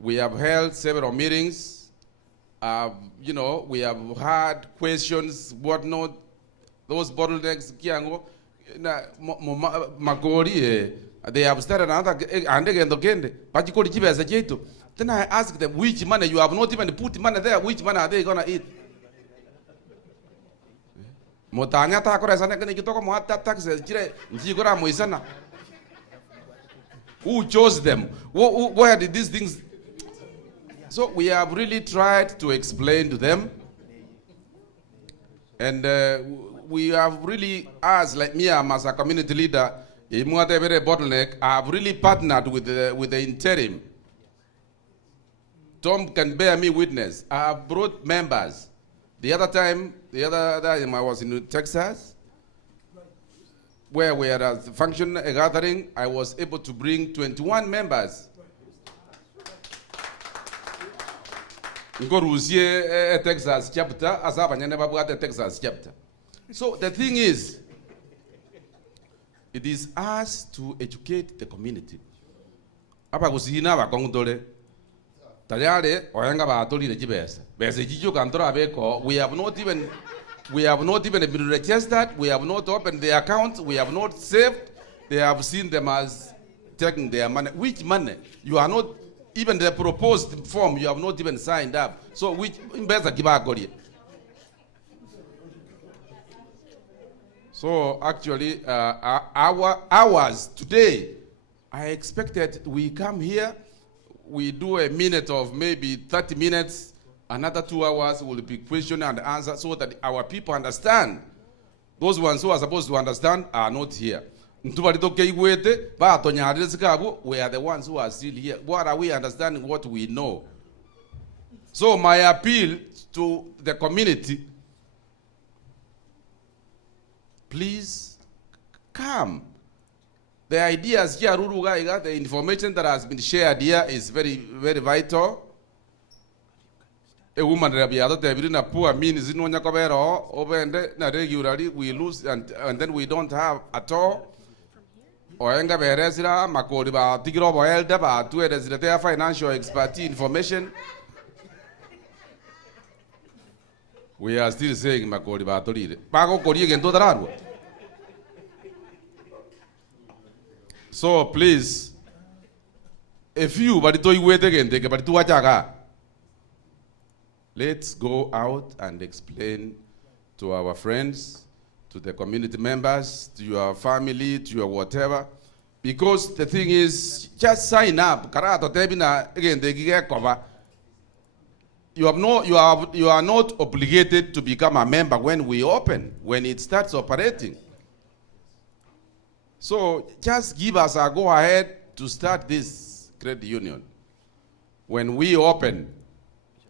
We have held several meetings. We have had questions, whatnot, those bottlenecks, They have started another and again the but you call it as a jeto. Then I ask them which money you have not even put money there, which money are they gonna eat? Motanya ta kora sana kene kitoko mo hatta taxes jire njigora mo isana. Who chose them? Where did these things? So we have really tried to explain to them, and we have really, as like me, as a community leader, in whatever bottleneck, I have really partnered with the interim. Tom can bear me witness. I have brought members. The other time I was in Texas, where we had a function, a gathering, I was able to bring 21 members. Ngoruzie Texas chapter, asaba never got a Texas chapter. So the thing is, it is us to educate the community. Apa kusina ba kongdole. Tayare oyanga ba atoli le jibesa. Bese jijo kantora abeko. We have not even been registered. We have not opened the account. We have not saved. They have seen them as taking their money. Which money? You are not even the proposed form. You have not even signed up. So which investor kiba gori? So actually, hours today, I expected we come here, we do a minute of maybe 30 minutes, another 2 hours will be question and answer so that our people understand. Those ones who are supposed to understand are not here. We are the ones who are still here. What are we understanding? What we know. So my appeal to the community, please come. The ideas here, the information that has been shared here is very, very vital. A woman a poor means regularly we lose and then we don't have at all. Financial expertise information. We are still saying Makori Batori. Pago Korean to the. So please, if you but to wait again, take about 2 hours. Let's go out and explain to our friends, to the community members, to your family, to your whatever. Because the thing is, just sign up. Again, they get cover. You are not obligated to become a member when we open, when it starts operating. So just give us a go ahead to start this credit union. When we open,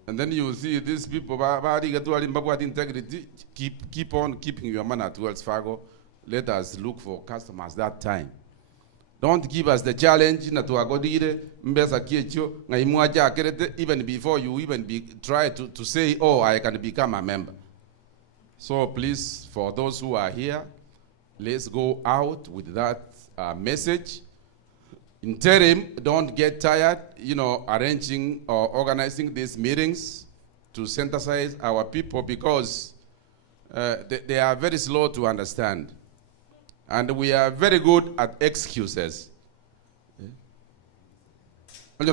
and then you see these people, integrity, keep on keeping your money at Wells Fargo. Let us look for customers that time. Don't give us the challenge even before you even try to say, oh, I can become a member. So please, for those who are here, let's go out with that message. Interim, don't get tired, arranging or organizing these meetings to synthesize our people because they are very slow to understand. And we are very good at excuses. They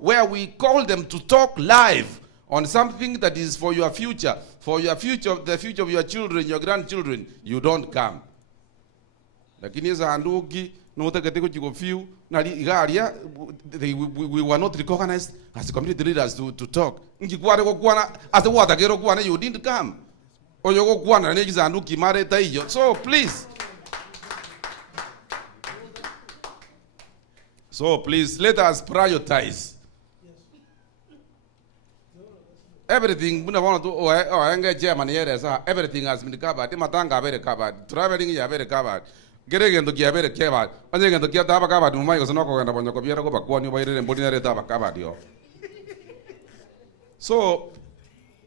where we call them to talk live on something that is for your future, the future of your children, your grandchildren. You don't come. We were not recognized as community leaders to talk. You didn't come. So please. So please, let us prioritize. Everything, everything has been covered. Traveling is very covered. Getting into Giabere Kevat, and then to get Tabaka, Mumai was not going to Copiera go back and Bodinary Tabaka. So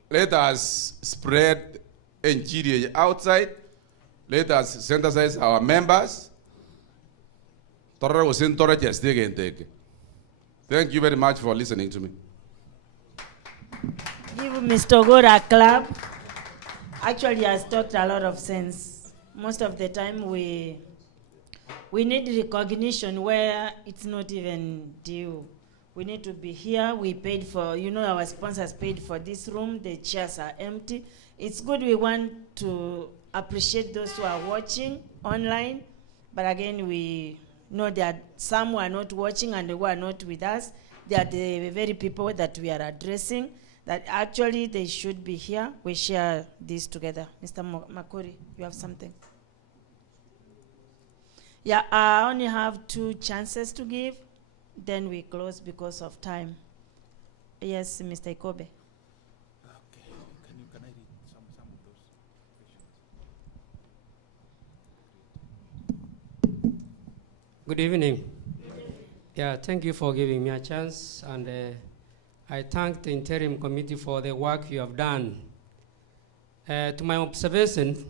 let us spread NGDA outside. Let us synthesize our members. Thank you very much for listening to me. Give Mr. Ogora clap. Actually, he has talked a lot of sense. Most of the time, we need recognition where it's not even due. We need to be here. We paid for, our sponsors paid for this room. The chairs are empty. It's good. We want to appreciate those who are watching online. But again, we know that some who are not watching and who are not with us, they are the very people that we are addressing, that actually they should be here. We share this together. Mr. Makori, you have something? Yeah, I only have 2 chances to give. Then we close because of time. Yes, Mr. Ikobe. Okay. Can I read some of those questions? Good evening. Yeah, thank you for giving me a chance, and I thank the Interim Committee for the work you have done. To my observation,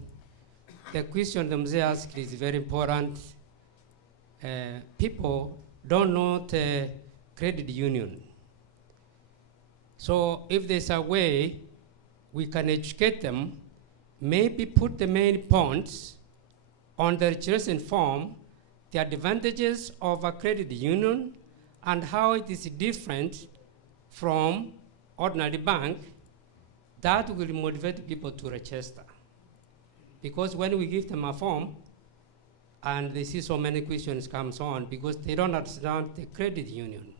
the question the Mzee asked is very important. People don't know the credit union. So if there's a way we can educate them, maybe put the main points on the registration form, the advantages of a credit union and how it is different from ordinary bank, that will motivate people to register. Because when we give them a form, and they see so many questions comes on because they don't understand the credit union.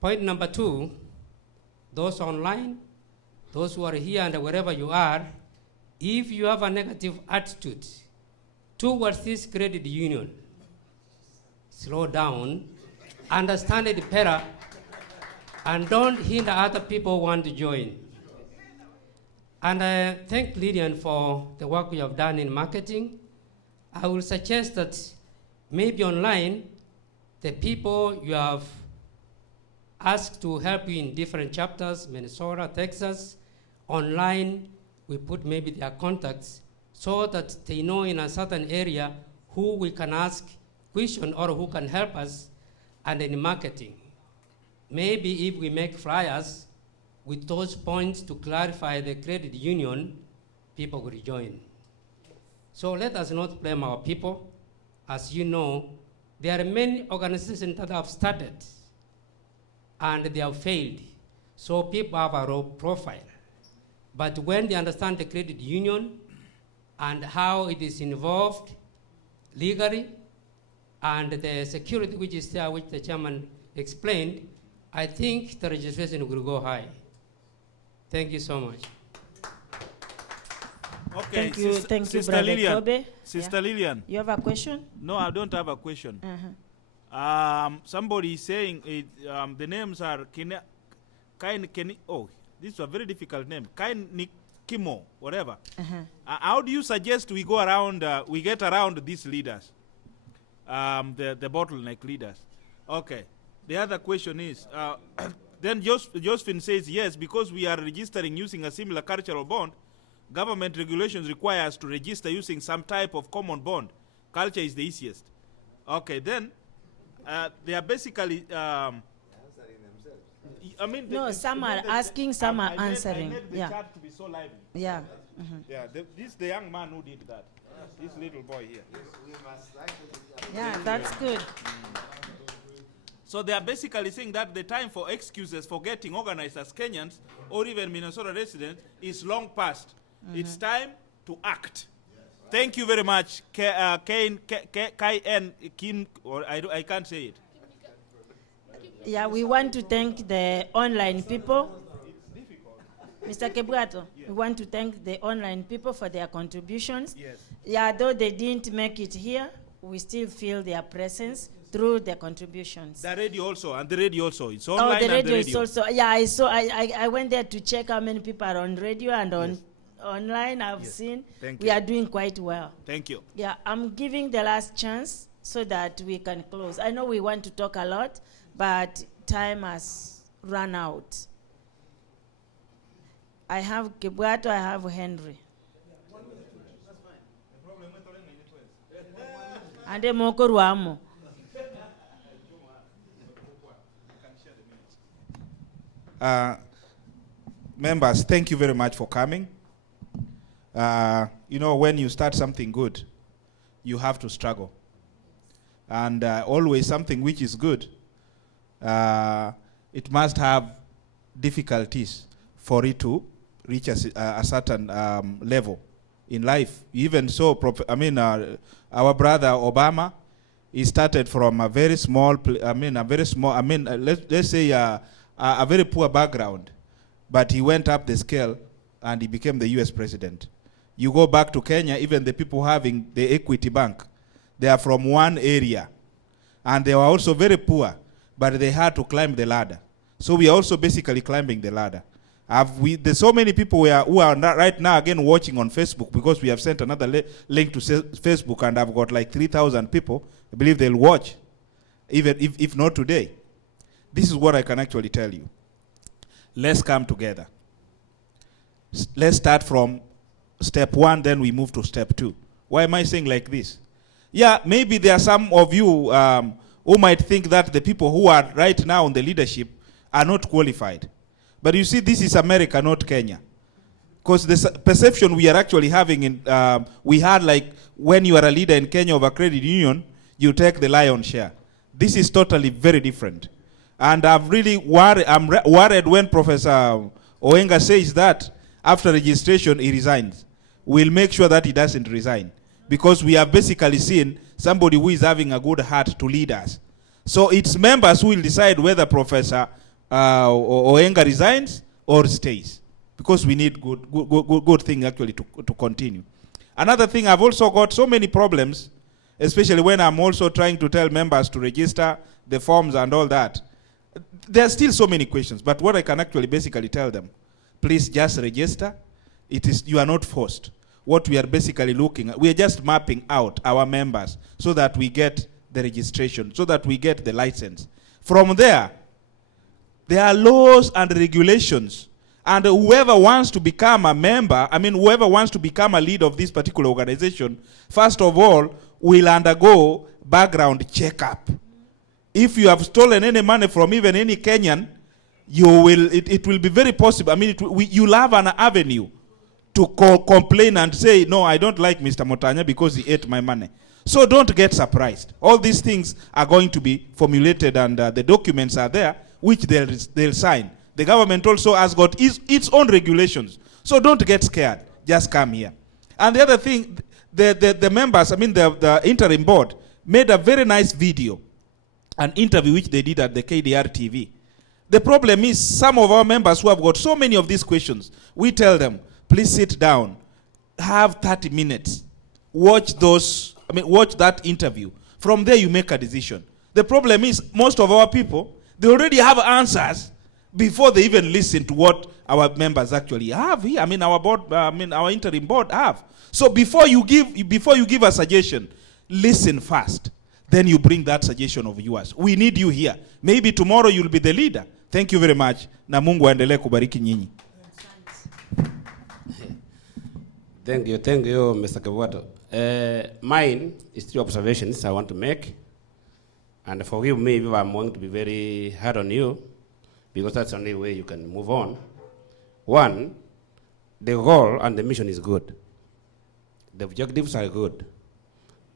Point number 2, those online, those who are here and wherever you are, if you have a negative attitude towards this credit union, slow down, understand it better, and don't hinder other people who want to join. And I thank Lydian for the work we have done in marketing. I will suggest that maybe online, the people you have asked to help you in different chapters, Minnesota, Texas, online, we put maybe their contacts so that they know in a certain area who we can ask question or who can help us, and in marketing. Maybe if we make flyers with those points to clarify the credit union, people will join. So let us not blame our people. As you know, there are many organizations that have started and they have failed. So people have a low profile. But when they understand the credit union and how it is involved legally and the security which is there, which the chairman explained, I think the registration will go high. Thank you so much. Okay, Thank you, Sister Brother Lillian. Kobe. Sister Yeah. Lillian. You have a question? No, I don't have a question. Somebody is saying the names are this is a very difficult name. Kimo, whatever. How do you suggest we go around, we get around these leaders, the bottleneck leaders? Okay. The other question is, then Josephine says, yes, because we are registering using a similar cultural bond, government regulations require us to register using some type of common bond. Culture is the easiest. Okay, then they are basically no, some are asking, some are answering. I made the chat to be so lively. Yeah. Yeah, this is the young man who did that. This little boy here. Yeah, that's good. So they are basically saying that the time for excuses for getting organized as Kenyans or even Minnesota residents is long past. It's time to act. Thank you very much, Kim, or I can't say it. Yeah, we want to thank the online people. Mr. Kebwato, we want to thank the online people for their contributions. Yes. Yeah, though they didn't make it here, we still feel their presence through their contributions. The radio also, and the radio also. It's online the radio and the radio. is also, yeah, I saw, I went there to check how many people are on radio and on online. I've seen Thank we you. are doing quite well. Thank you. Yeah, I'm giving the last chance so that we can close. I know we want to talk a lot, but time has run out. I have Kebwato, I have Henry. And Moko Ruamo. members, thank you very much for coming. You know, when you start something good, you have to struggle. And always something which is good, it must have difficulties for it to reach a certain level in life. Even so, our brother Obama, he started from a very small, let's say a very poor background, but he went up the scale and he became the US president. You go back to Kenya, even the people having the Equity Bank, they are from one area. And they were also very poor, but they had to climb the ladder. So we are also basically climbing the ladder. There's so many people who are right now again watching on Facebook, because we have sent another link to Facebook, and I've got like 3,000 people. I believe they'll watch, even if not today. This is what I can actually tell you. Let's come together. Let's start from step 1, then we move to step 2. Why am I saying like this? Yeah, maybe there are some of you who might think that the people who are right now in the leadership are not qualified. But you see, this is America, not Kenya. Because the perception we are actually having in, we had like when you are a leader in Kenya of a credit union, you take the lion's share. This is totally very different. And I'm worried when Professor Oenga says that after registration he resigns. We'll make sure that he doesn't resign, because we have basically seen somebody who is having a good heart to lead us. So it's members who will decide whether Professor Oenga resigns or stays, because we need good thing actually to continue. Another thing, I've also got so many problems, especially when I'm also trying to tell members to register the forms and all that. There are still so many questions, but what I can actually basically tell them, please just register. You are not forced. What we are basically looking at, we are just mapping out our members so that we get the registration, so that we get the license. From there are laws and regulations, and whoever wants to become a member, whoever wants to become a leader of this particular organization, first of all, will undergo background checkup. If you have stolen any money from even any Kenyan, it will be very possible. You'll have an avenue to complain and say, no, I don't like Mr. Motanya because he ate my money. So don't get surprised. All these things are going to be formulated, and the documents are there, which they'll sign. The government also has got its own regulations. So don't get scared. Just come here. And the other thing, the members, the interim board, made a very nice video, an interview which they did at the KDR TV. The problem is some of our members who have got so many of these questions, we tell them, please sit down, have 30 minutes, watch that interview. From there you make a decision. The problem is most of our people, they already have answers before they even listen to what our members actually have here. Our board, our interim board have. So before you give a suggestion, listen first. Then you bring that suggestion of yours. We need you here. Maybe tomorrow you'll be the leader. Thank you very much. Na Mungu aendelee kubariki nyinyi. Thank you, Mr. Kewato. Mine is 3 observations I want to make. And forgive me if I'm going to be very hard on you, because that's the only way you can move on. One, the goal and the mission is good. The objectives are good.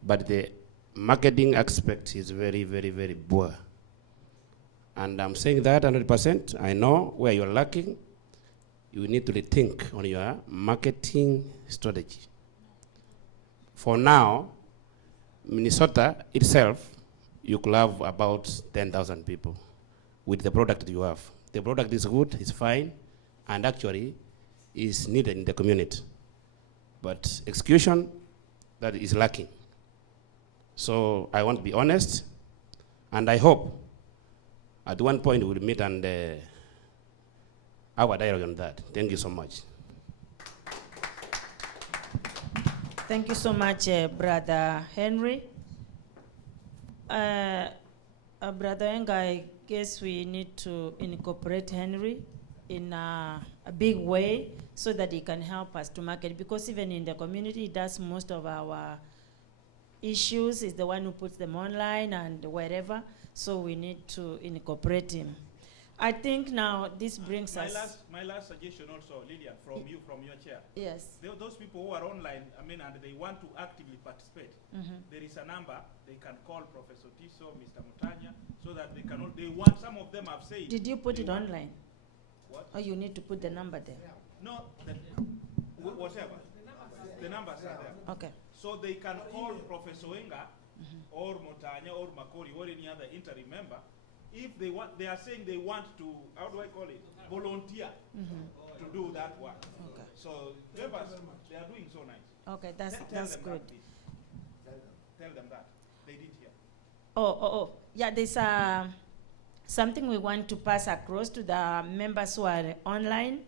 But the marketing aspect is very, very, very poor. And I'm saying that 100%. I know where you're lacking. You need to rethink on your marketing strategy. For now, Minnesota itself, you could have about 10,000 people with the product that you have. The product is good, it's fine, and actually is needed in the community. But execution, that is lacking. So I want to be honest, and I hope at one point we'll meet and our dialogue on that. Thank you so much. Thank you so much, Brother Henry. Brother Enga, I guess we need to incorporate Henry in a big way so that he can help us to market, because even in the community, he does most of our issues. He's the one who puts them online and wherever, so we need to incorporate him. I think now this brings My us. last suggestion also, Lillian, from you, from your chair. Yes. Those people who are online, I mean, and they want to actively participate, there is a number they can call Professor Tiso, Mr. Mutanya, so that they can. They want. Some of them have said. Did you put it want- online? What? Or you need to put the number there? No, whatever. The numbers are there. Okay. So they can call Professor Wenga or Mutanya or Makori or any other interim member. If they want, they are saying they want to, how do I call it? Volunteer to do that work. Okay. So members, they are doing so nice. Okay, that's Tell that's them good. That, please. Tell them that. They did hear. Oh. Yeah, there's something we want to pass across to the members who are online,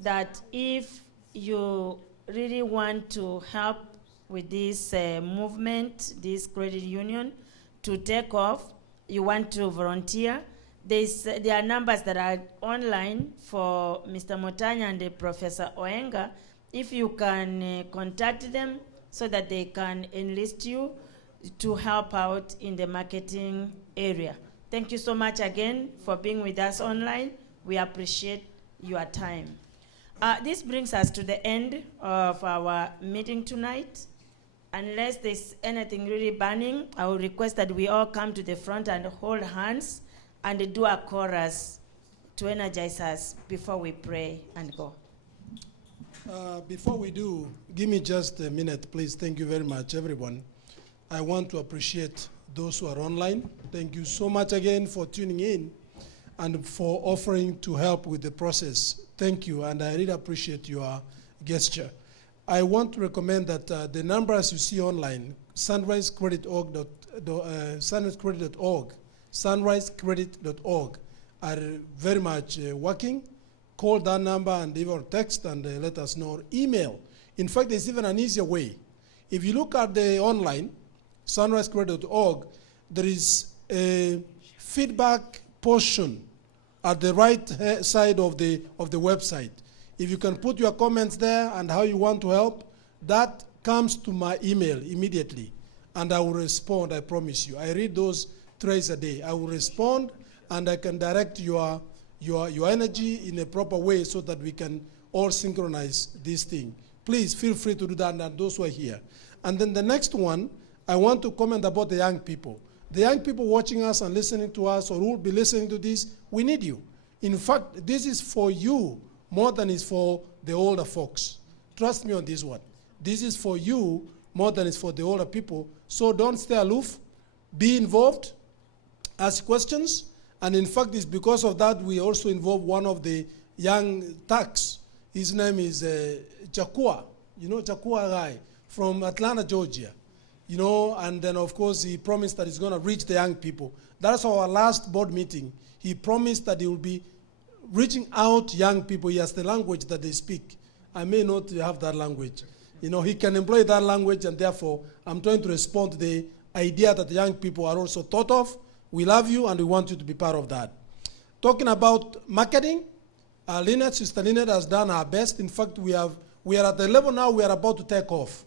that if you really want to help with this movement, this credit union, to take off, you want to volunteer, there are numbers that are online for Mr. Mutanya and Professor Oenga. If you can contact them so that they can enlist you to help out in the marketing area. Thank you so much again for being with us online. We appreciate your time. This brings us to the end of our meeting tonight. Unless there's anything really burning, I will request that we all come to the front and hold hands and do a chorus to energize us before we pray and go. Before we do, give me just a minute, please. Thank you very much, everyone. I want to appreciate those who are online. Thank you so much again for tuning in and for offering to help with the process. Thank you, and I really appreciate your gesture. I want to recommend that the numbers you see online, sunrisecredit.org, are very much working. Call that number and even text and let us know. Email. In fact, there's even an easier way. If you look at the online, sunrisecredit.org, there is a feedback portion at the right side of the website. If you can put your comments there and how you want to help, that comes to my email immediately, and I will respond, I promise you. I read those thrice a day. I will respond, and I can direct your energy in a proper way so that we can all synchronize this thing. Please feel free to do that, and those who are here. And then the next one, I want to comment about the young people. The young people watching us and listening to us, or who will be listening to this, we need you. In fact, this is for you more than it's for the older folks. Trust me on this one. This is for you more than it's for the older people. So don't stay aloof. Be involved. Ask questions. And in fact, it's because of that we also involve one of the young thugs. His name is Chakua. You know Chakua guy from Atlanta, Georgia. You know, and then of course he promised that he's going to reach the young people. That's our last board meeting. He promised that he will be reaching out young people. He has the language that they speak. I may not have that language. You know, he can employ that language, and therefore I'm trying to respond to the idea that the young people are also thought of. We love you and we want you to be part of that. Talking about marketing, Sister Lynette has done her best. In fact, we are at the level now we are about to take off.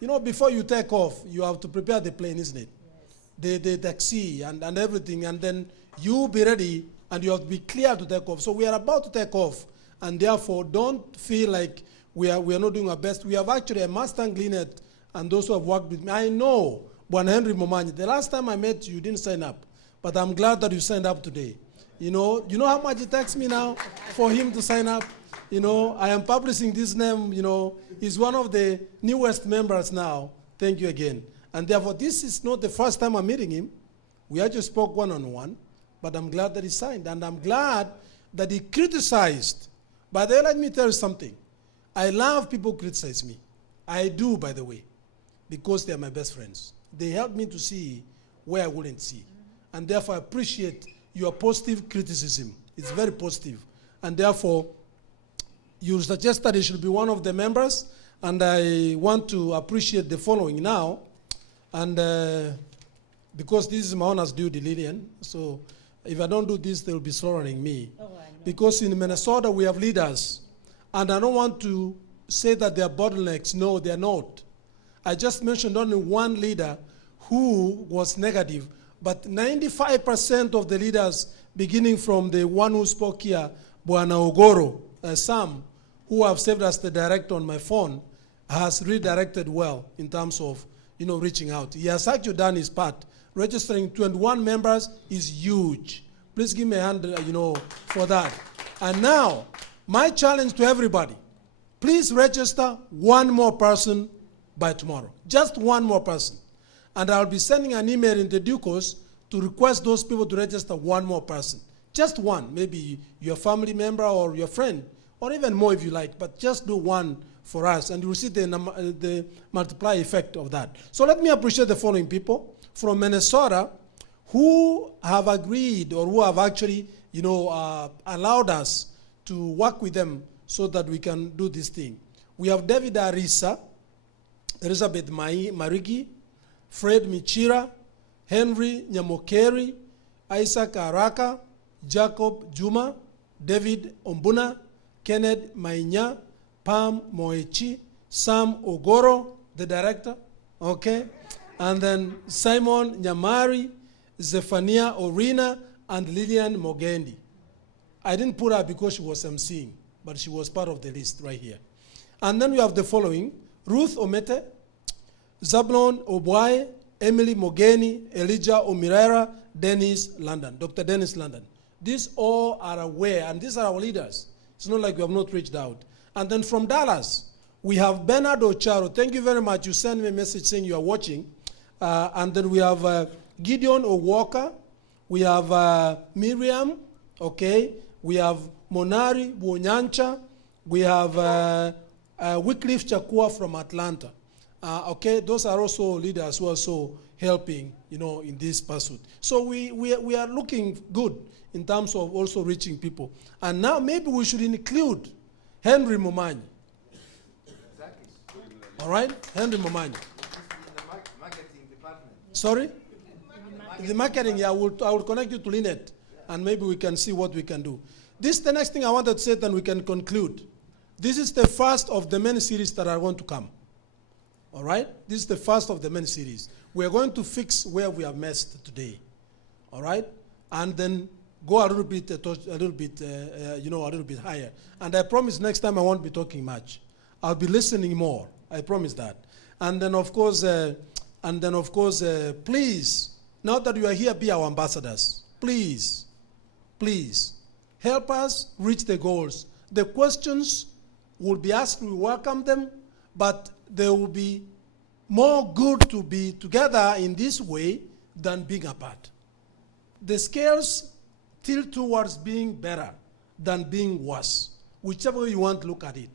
You know, before you take off, you have to prepare the plane, isn't it? Yes. The taxi and everything, and then you be ready and you have to be clear to take off. So we are about to take off, and therefore don't feel like we are not doing our best. We have actually a Mustang Lynette and those who have worked with me. I know Juan Henry Momanyi. The last time I met you, you didn't sign up, but I'm glad that you signed up today. You know how much it takes me now for him to sign up? You know, I am publishing this name, you know, he's one of the newest members now. Thank you again. And therefore, this is not the first time I'm meeting him. We actually spoke one-on-one, but I'm glad that he signed, and I'm glad that he criticized. By the way, let me tell you something. I love people criticize me. I do, by the way, because they are my best friends. They help me to see where I wouldn't see. And therefore, I appreciate your positive criticism. It's very positive. And therefore, you suggest that he should be one of the members, and I want to appreciate the following now. And because this is my honors due, Lillian, so if I don't do this, they will be slaughtering me. Oh, I know. Because in Minnesota, we have leaders, and I don't want to say that they are bottlenecks. No, they are not. I just mentioned only one leader who was negative, but 95% of the leaders, beginning from the one who spoke here, Bwana Ogoro, Sam, who have served as the director on my phone, has redirected well in terms of reaching out. He has actually done his part. Registering 21 members is huge. Please give me a hand, for that. And now, my challenge to everybody, please register one more person by tomorrow. Just one more person. And I'll be sending an email in the due course to request those people to register one more person. Just one, maybe your family member or your friend, or even more if you like, but just do one for us, and you'll see the multiply effect of that. So let me appreciate the following people from Minnesota who have agreed or who have actually, allowed us to work with them so that we can do this thing. We have David Arisa, Elizabeth Marigi, Fred Michira, Henry Nyamokeri, Isaac Araka, Jacob Juma, David Ombuna, Kenneth Mainya, Pam Moechi, Sam Ogoro, the director, okay? And then Simon Nyamari, Zephania Orina, and Lillian Mogendi. I didn't put her because she was emceeing, but she was part of the list right here. And then we have the following: Ruth Omete, Zablon Obwaye, Emily Mogeni, Elijah Omirera, Dennis London, Dr. Dennis London. These all are aware, and these are our leaders. It's not like we have not reached out. And then from Dallas, we have Bernard Ocharo. Thank you very much. You sent me a message saying you are watching. And then we have Gideon O'Walker. We have Miriam, okay. We have Monari Bunyancha. We have Wycliffe Chakua from Atlanta. Okay, those are also leaders who are also helping, in this pursuit. So we are looking good in terms of also reaching people. And now maybe we should include Henry Momanyi. All right, Henry Momanyi. Sorry? The marketing, yeah, I will connect you to Lynette, and maybe we can see what we can do. This is the next thing I wanted to say, then we can conclude. This is the first of the many series that are going to come. All right? This is the first of the many series. We are going to fix where we have messed today. All right? And then go a little bit higher. And I promise next time I won't be talking much. I'll be listening more. I promise that. And then of course, please, now that you are here, be our ambassadors. Please, please, help us reach the goals. The questions will be asked, we welcome them, but they will be more good to be together in this way than being apart. The scales tilt towards being better than being worse, whichever way you want to look at it.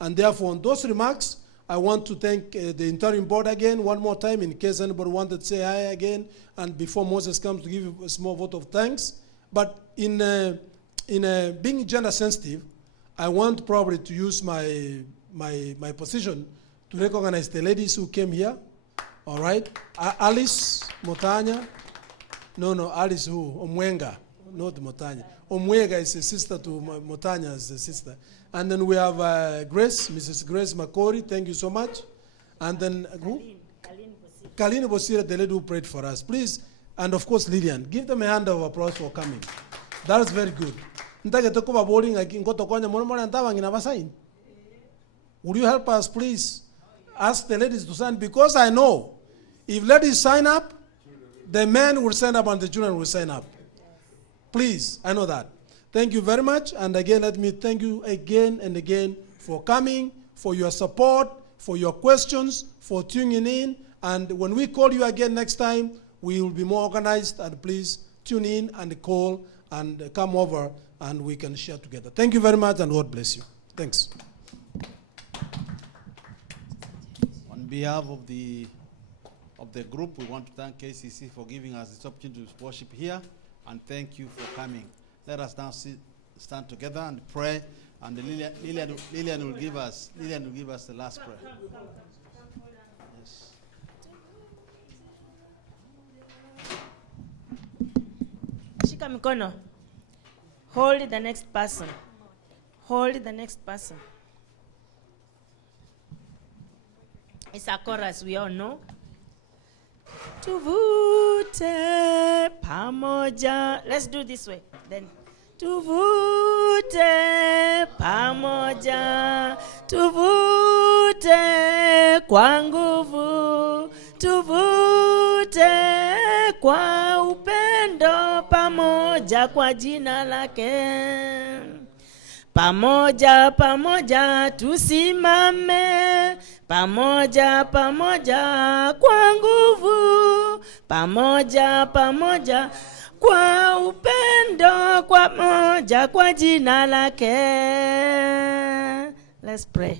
And therefore, on those remarks, I want to thank the interim board again one more time in case anybody wanted to say hi again, and before Moses comes to give you a small vote of thanks. But in being gender sensitive, I want probably to use my position to recognize the ladies who came here. All right, Alice Motanya. No, Alice who? Omwenga, not Motanya. Omwenga is a sister to Motanya is a sister. And then we have Grace, Mrs. Grace Makori, thank you so much. And then who? Kalini Bosira, the lady who prayed for us. Please, and of course Lillian, give them a hand of applause for coming. That is very good. Would you help us, please? Ask the ladies to sign, because I know if ladies sign up, the men will sign up and the children will sign up. Please, I know that. Thank you very much. And again, let me thank you again and again for coming, for your support, for your questions, for tuning in. And when we call you again next time, we will be more organized. And please tune in and call and come over and we can share together. Thank you very much and God bless you. Thanks. On behalf of the group, we want to thank KCC for giving us this opportunity to worship here, and thank you for coming. Let us now stand together and pray, and Lillian will give us the last prayer. Yes. Shika mikono. Hold the next person. Hold the next person. It's a chorus, we all know. tuvute pamoja. Let's do this way. Then tuvute pamoja, tuvute kwa nguvu, tuvute kwa upendo pamoja kwa jina lake. Pamoja pamoja tusimame, pamoja pamoja kwa nguvu, pamoja pamoja kwa upendo, kwa moja kwa jina lake. Let's pray.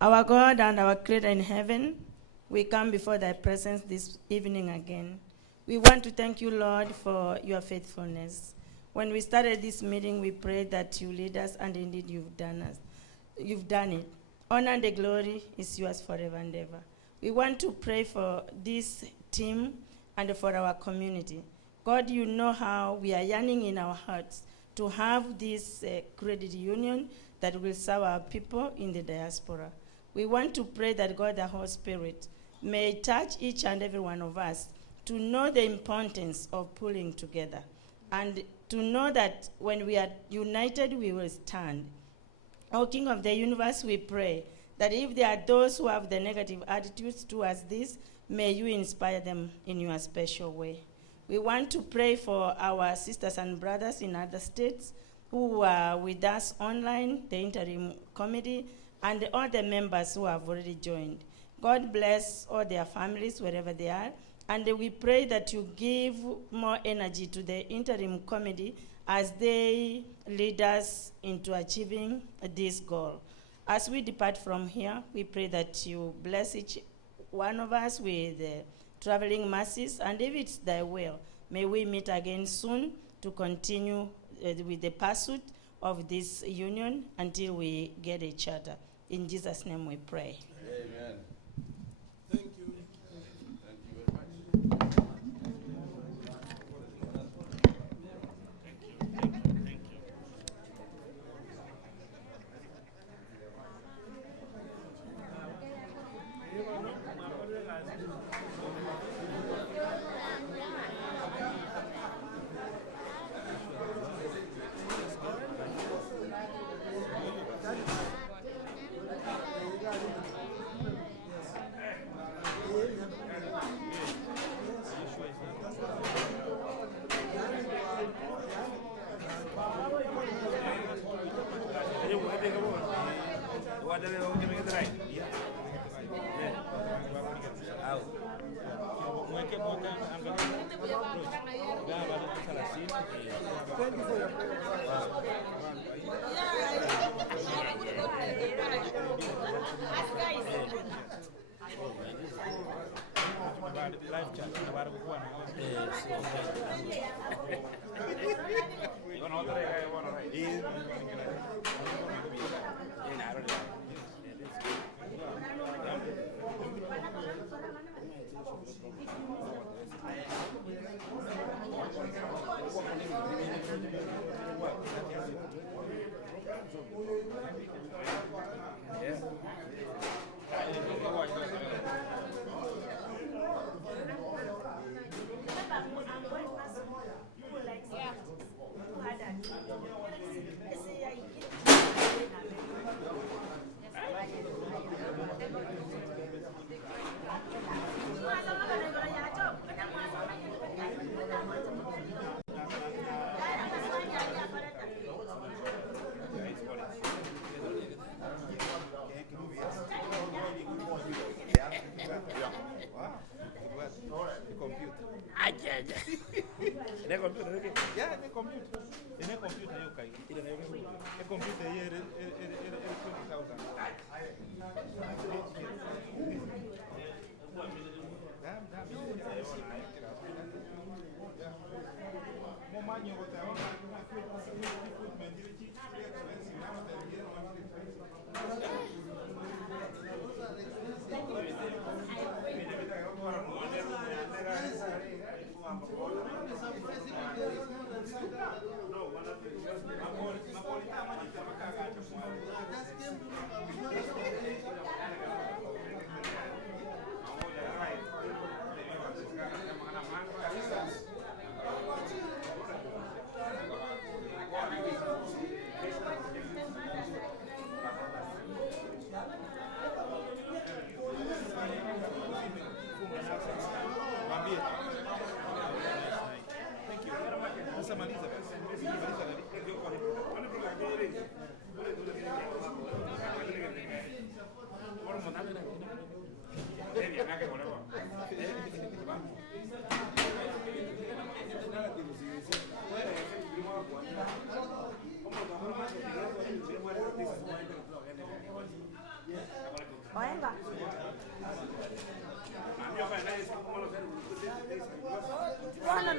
Our God and our Creator in heaven, we come before thy presence this evening again. We want to thank you, Lord, for your faithfulness. When we started this meeting, we prayed that you lead us, and indeed you've done it. Honor and the glory is yours forever and ever. We want to pray for this team and for our community. God, you know how we are yearning in our hearts to have this credit union that will serve our people in the diaspora. We want to pray that God, the Holy Spirit, may touch each and every one of us to know the importance of pulling together, and to know that when we are united, we will stand. O King of the universe, we pray that if there are those who have the negative attitudes towards this, may you inspire them in your special way. We want to pray for our sisters and brothers in other states who are with us online, the Interim Committee, and all the members who have already joined. God bless all their families wherever they are. And we pray that you give more energy to the Interim Committee as they lead us into achieving this goal. As we depart from here, we pray that you bless each one of us with traveling mercies, and if it's thy will, may we meet again soon to continue with the pursuit of this union until we get a charter. In Jesus' name we pray. Amen. Thank you.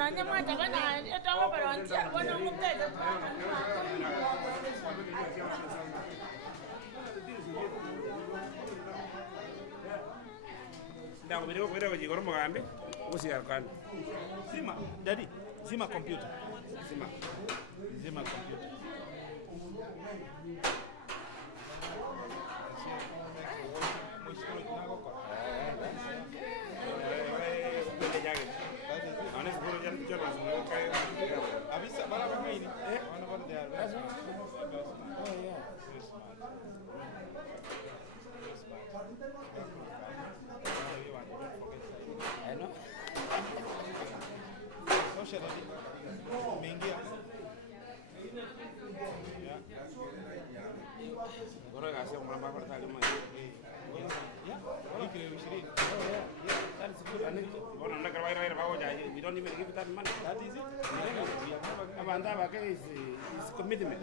nanya mwata bana etawa barantia bana mupeza. Ndio video kwa hiyo jikoro mgambe usiarkani. Zima, daddy, zima computer. Zima. Zima computer. Avisa bara bamaini. Wana bana they are very smart. Oh yeah. Very smart. Very smart. I know. Socially, umeingia. Yeah. Bora kasi kwa mambo hapa tayari mimi. Yeah. Wiki 20. Oh yeah. Yeah. That's good. And bora ndio kwa ile bao jaje. We don't even give that money. That is it. Abanda ba is commitment.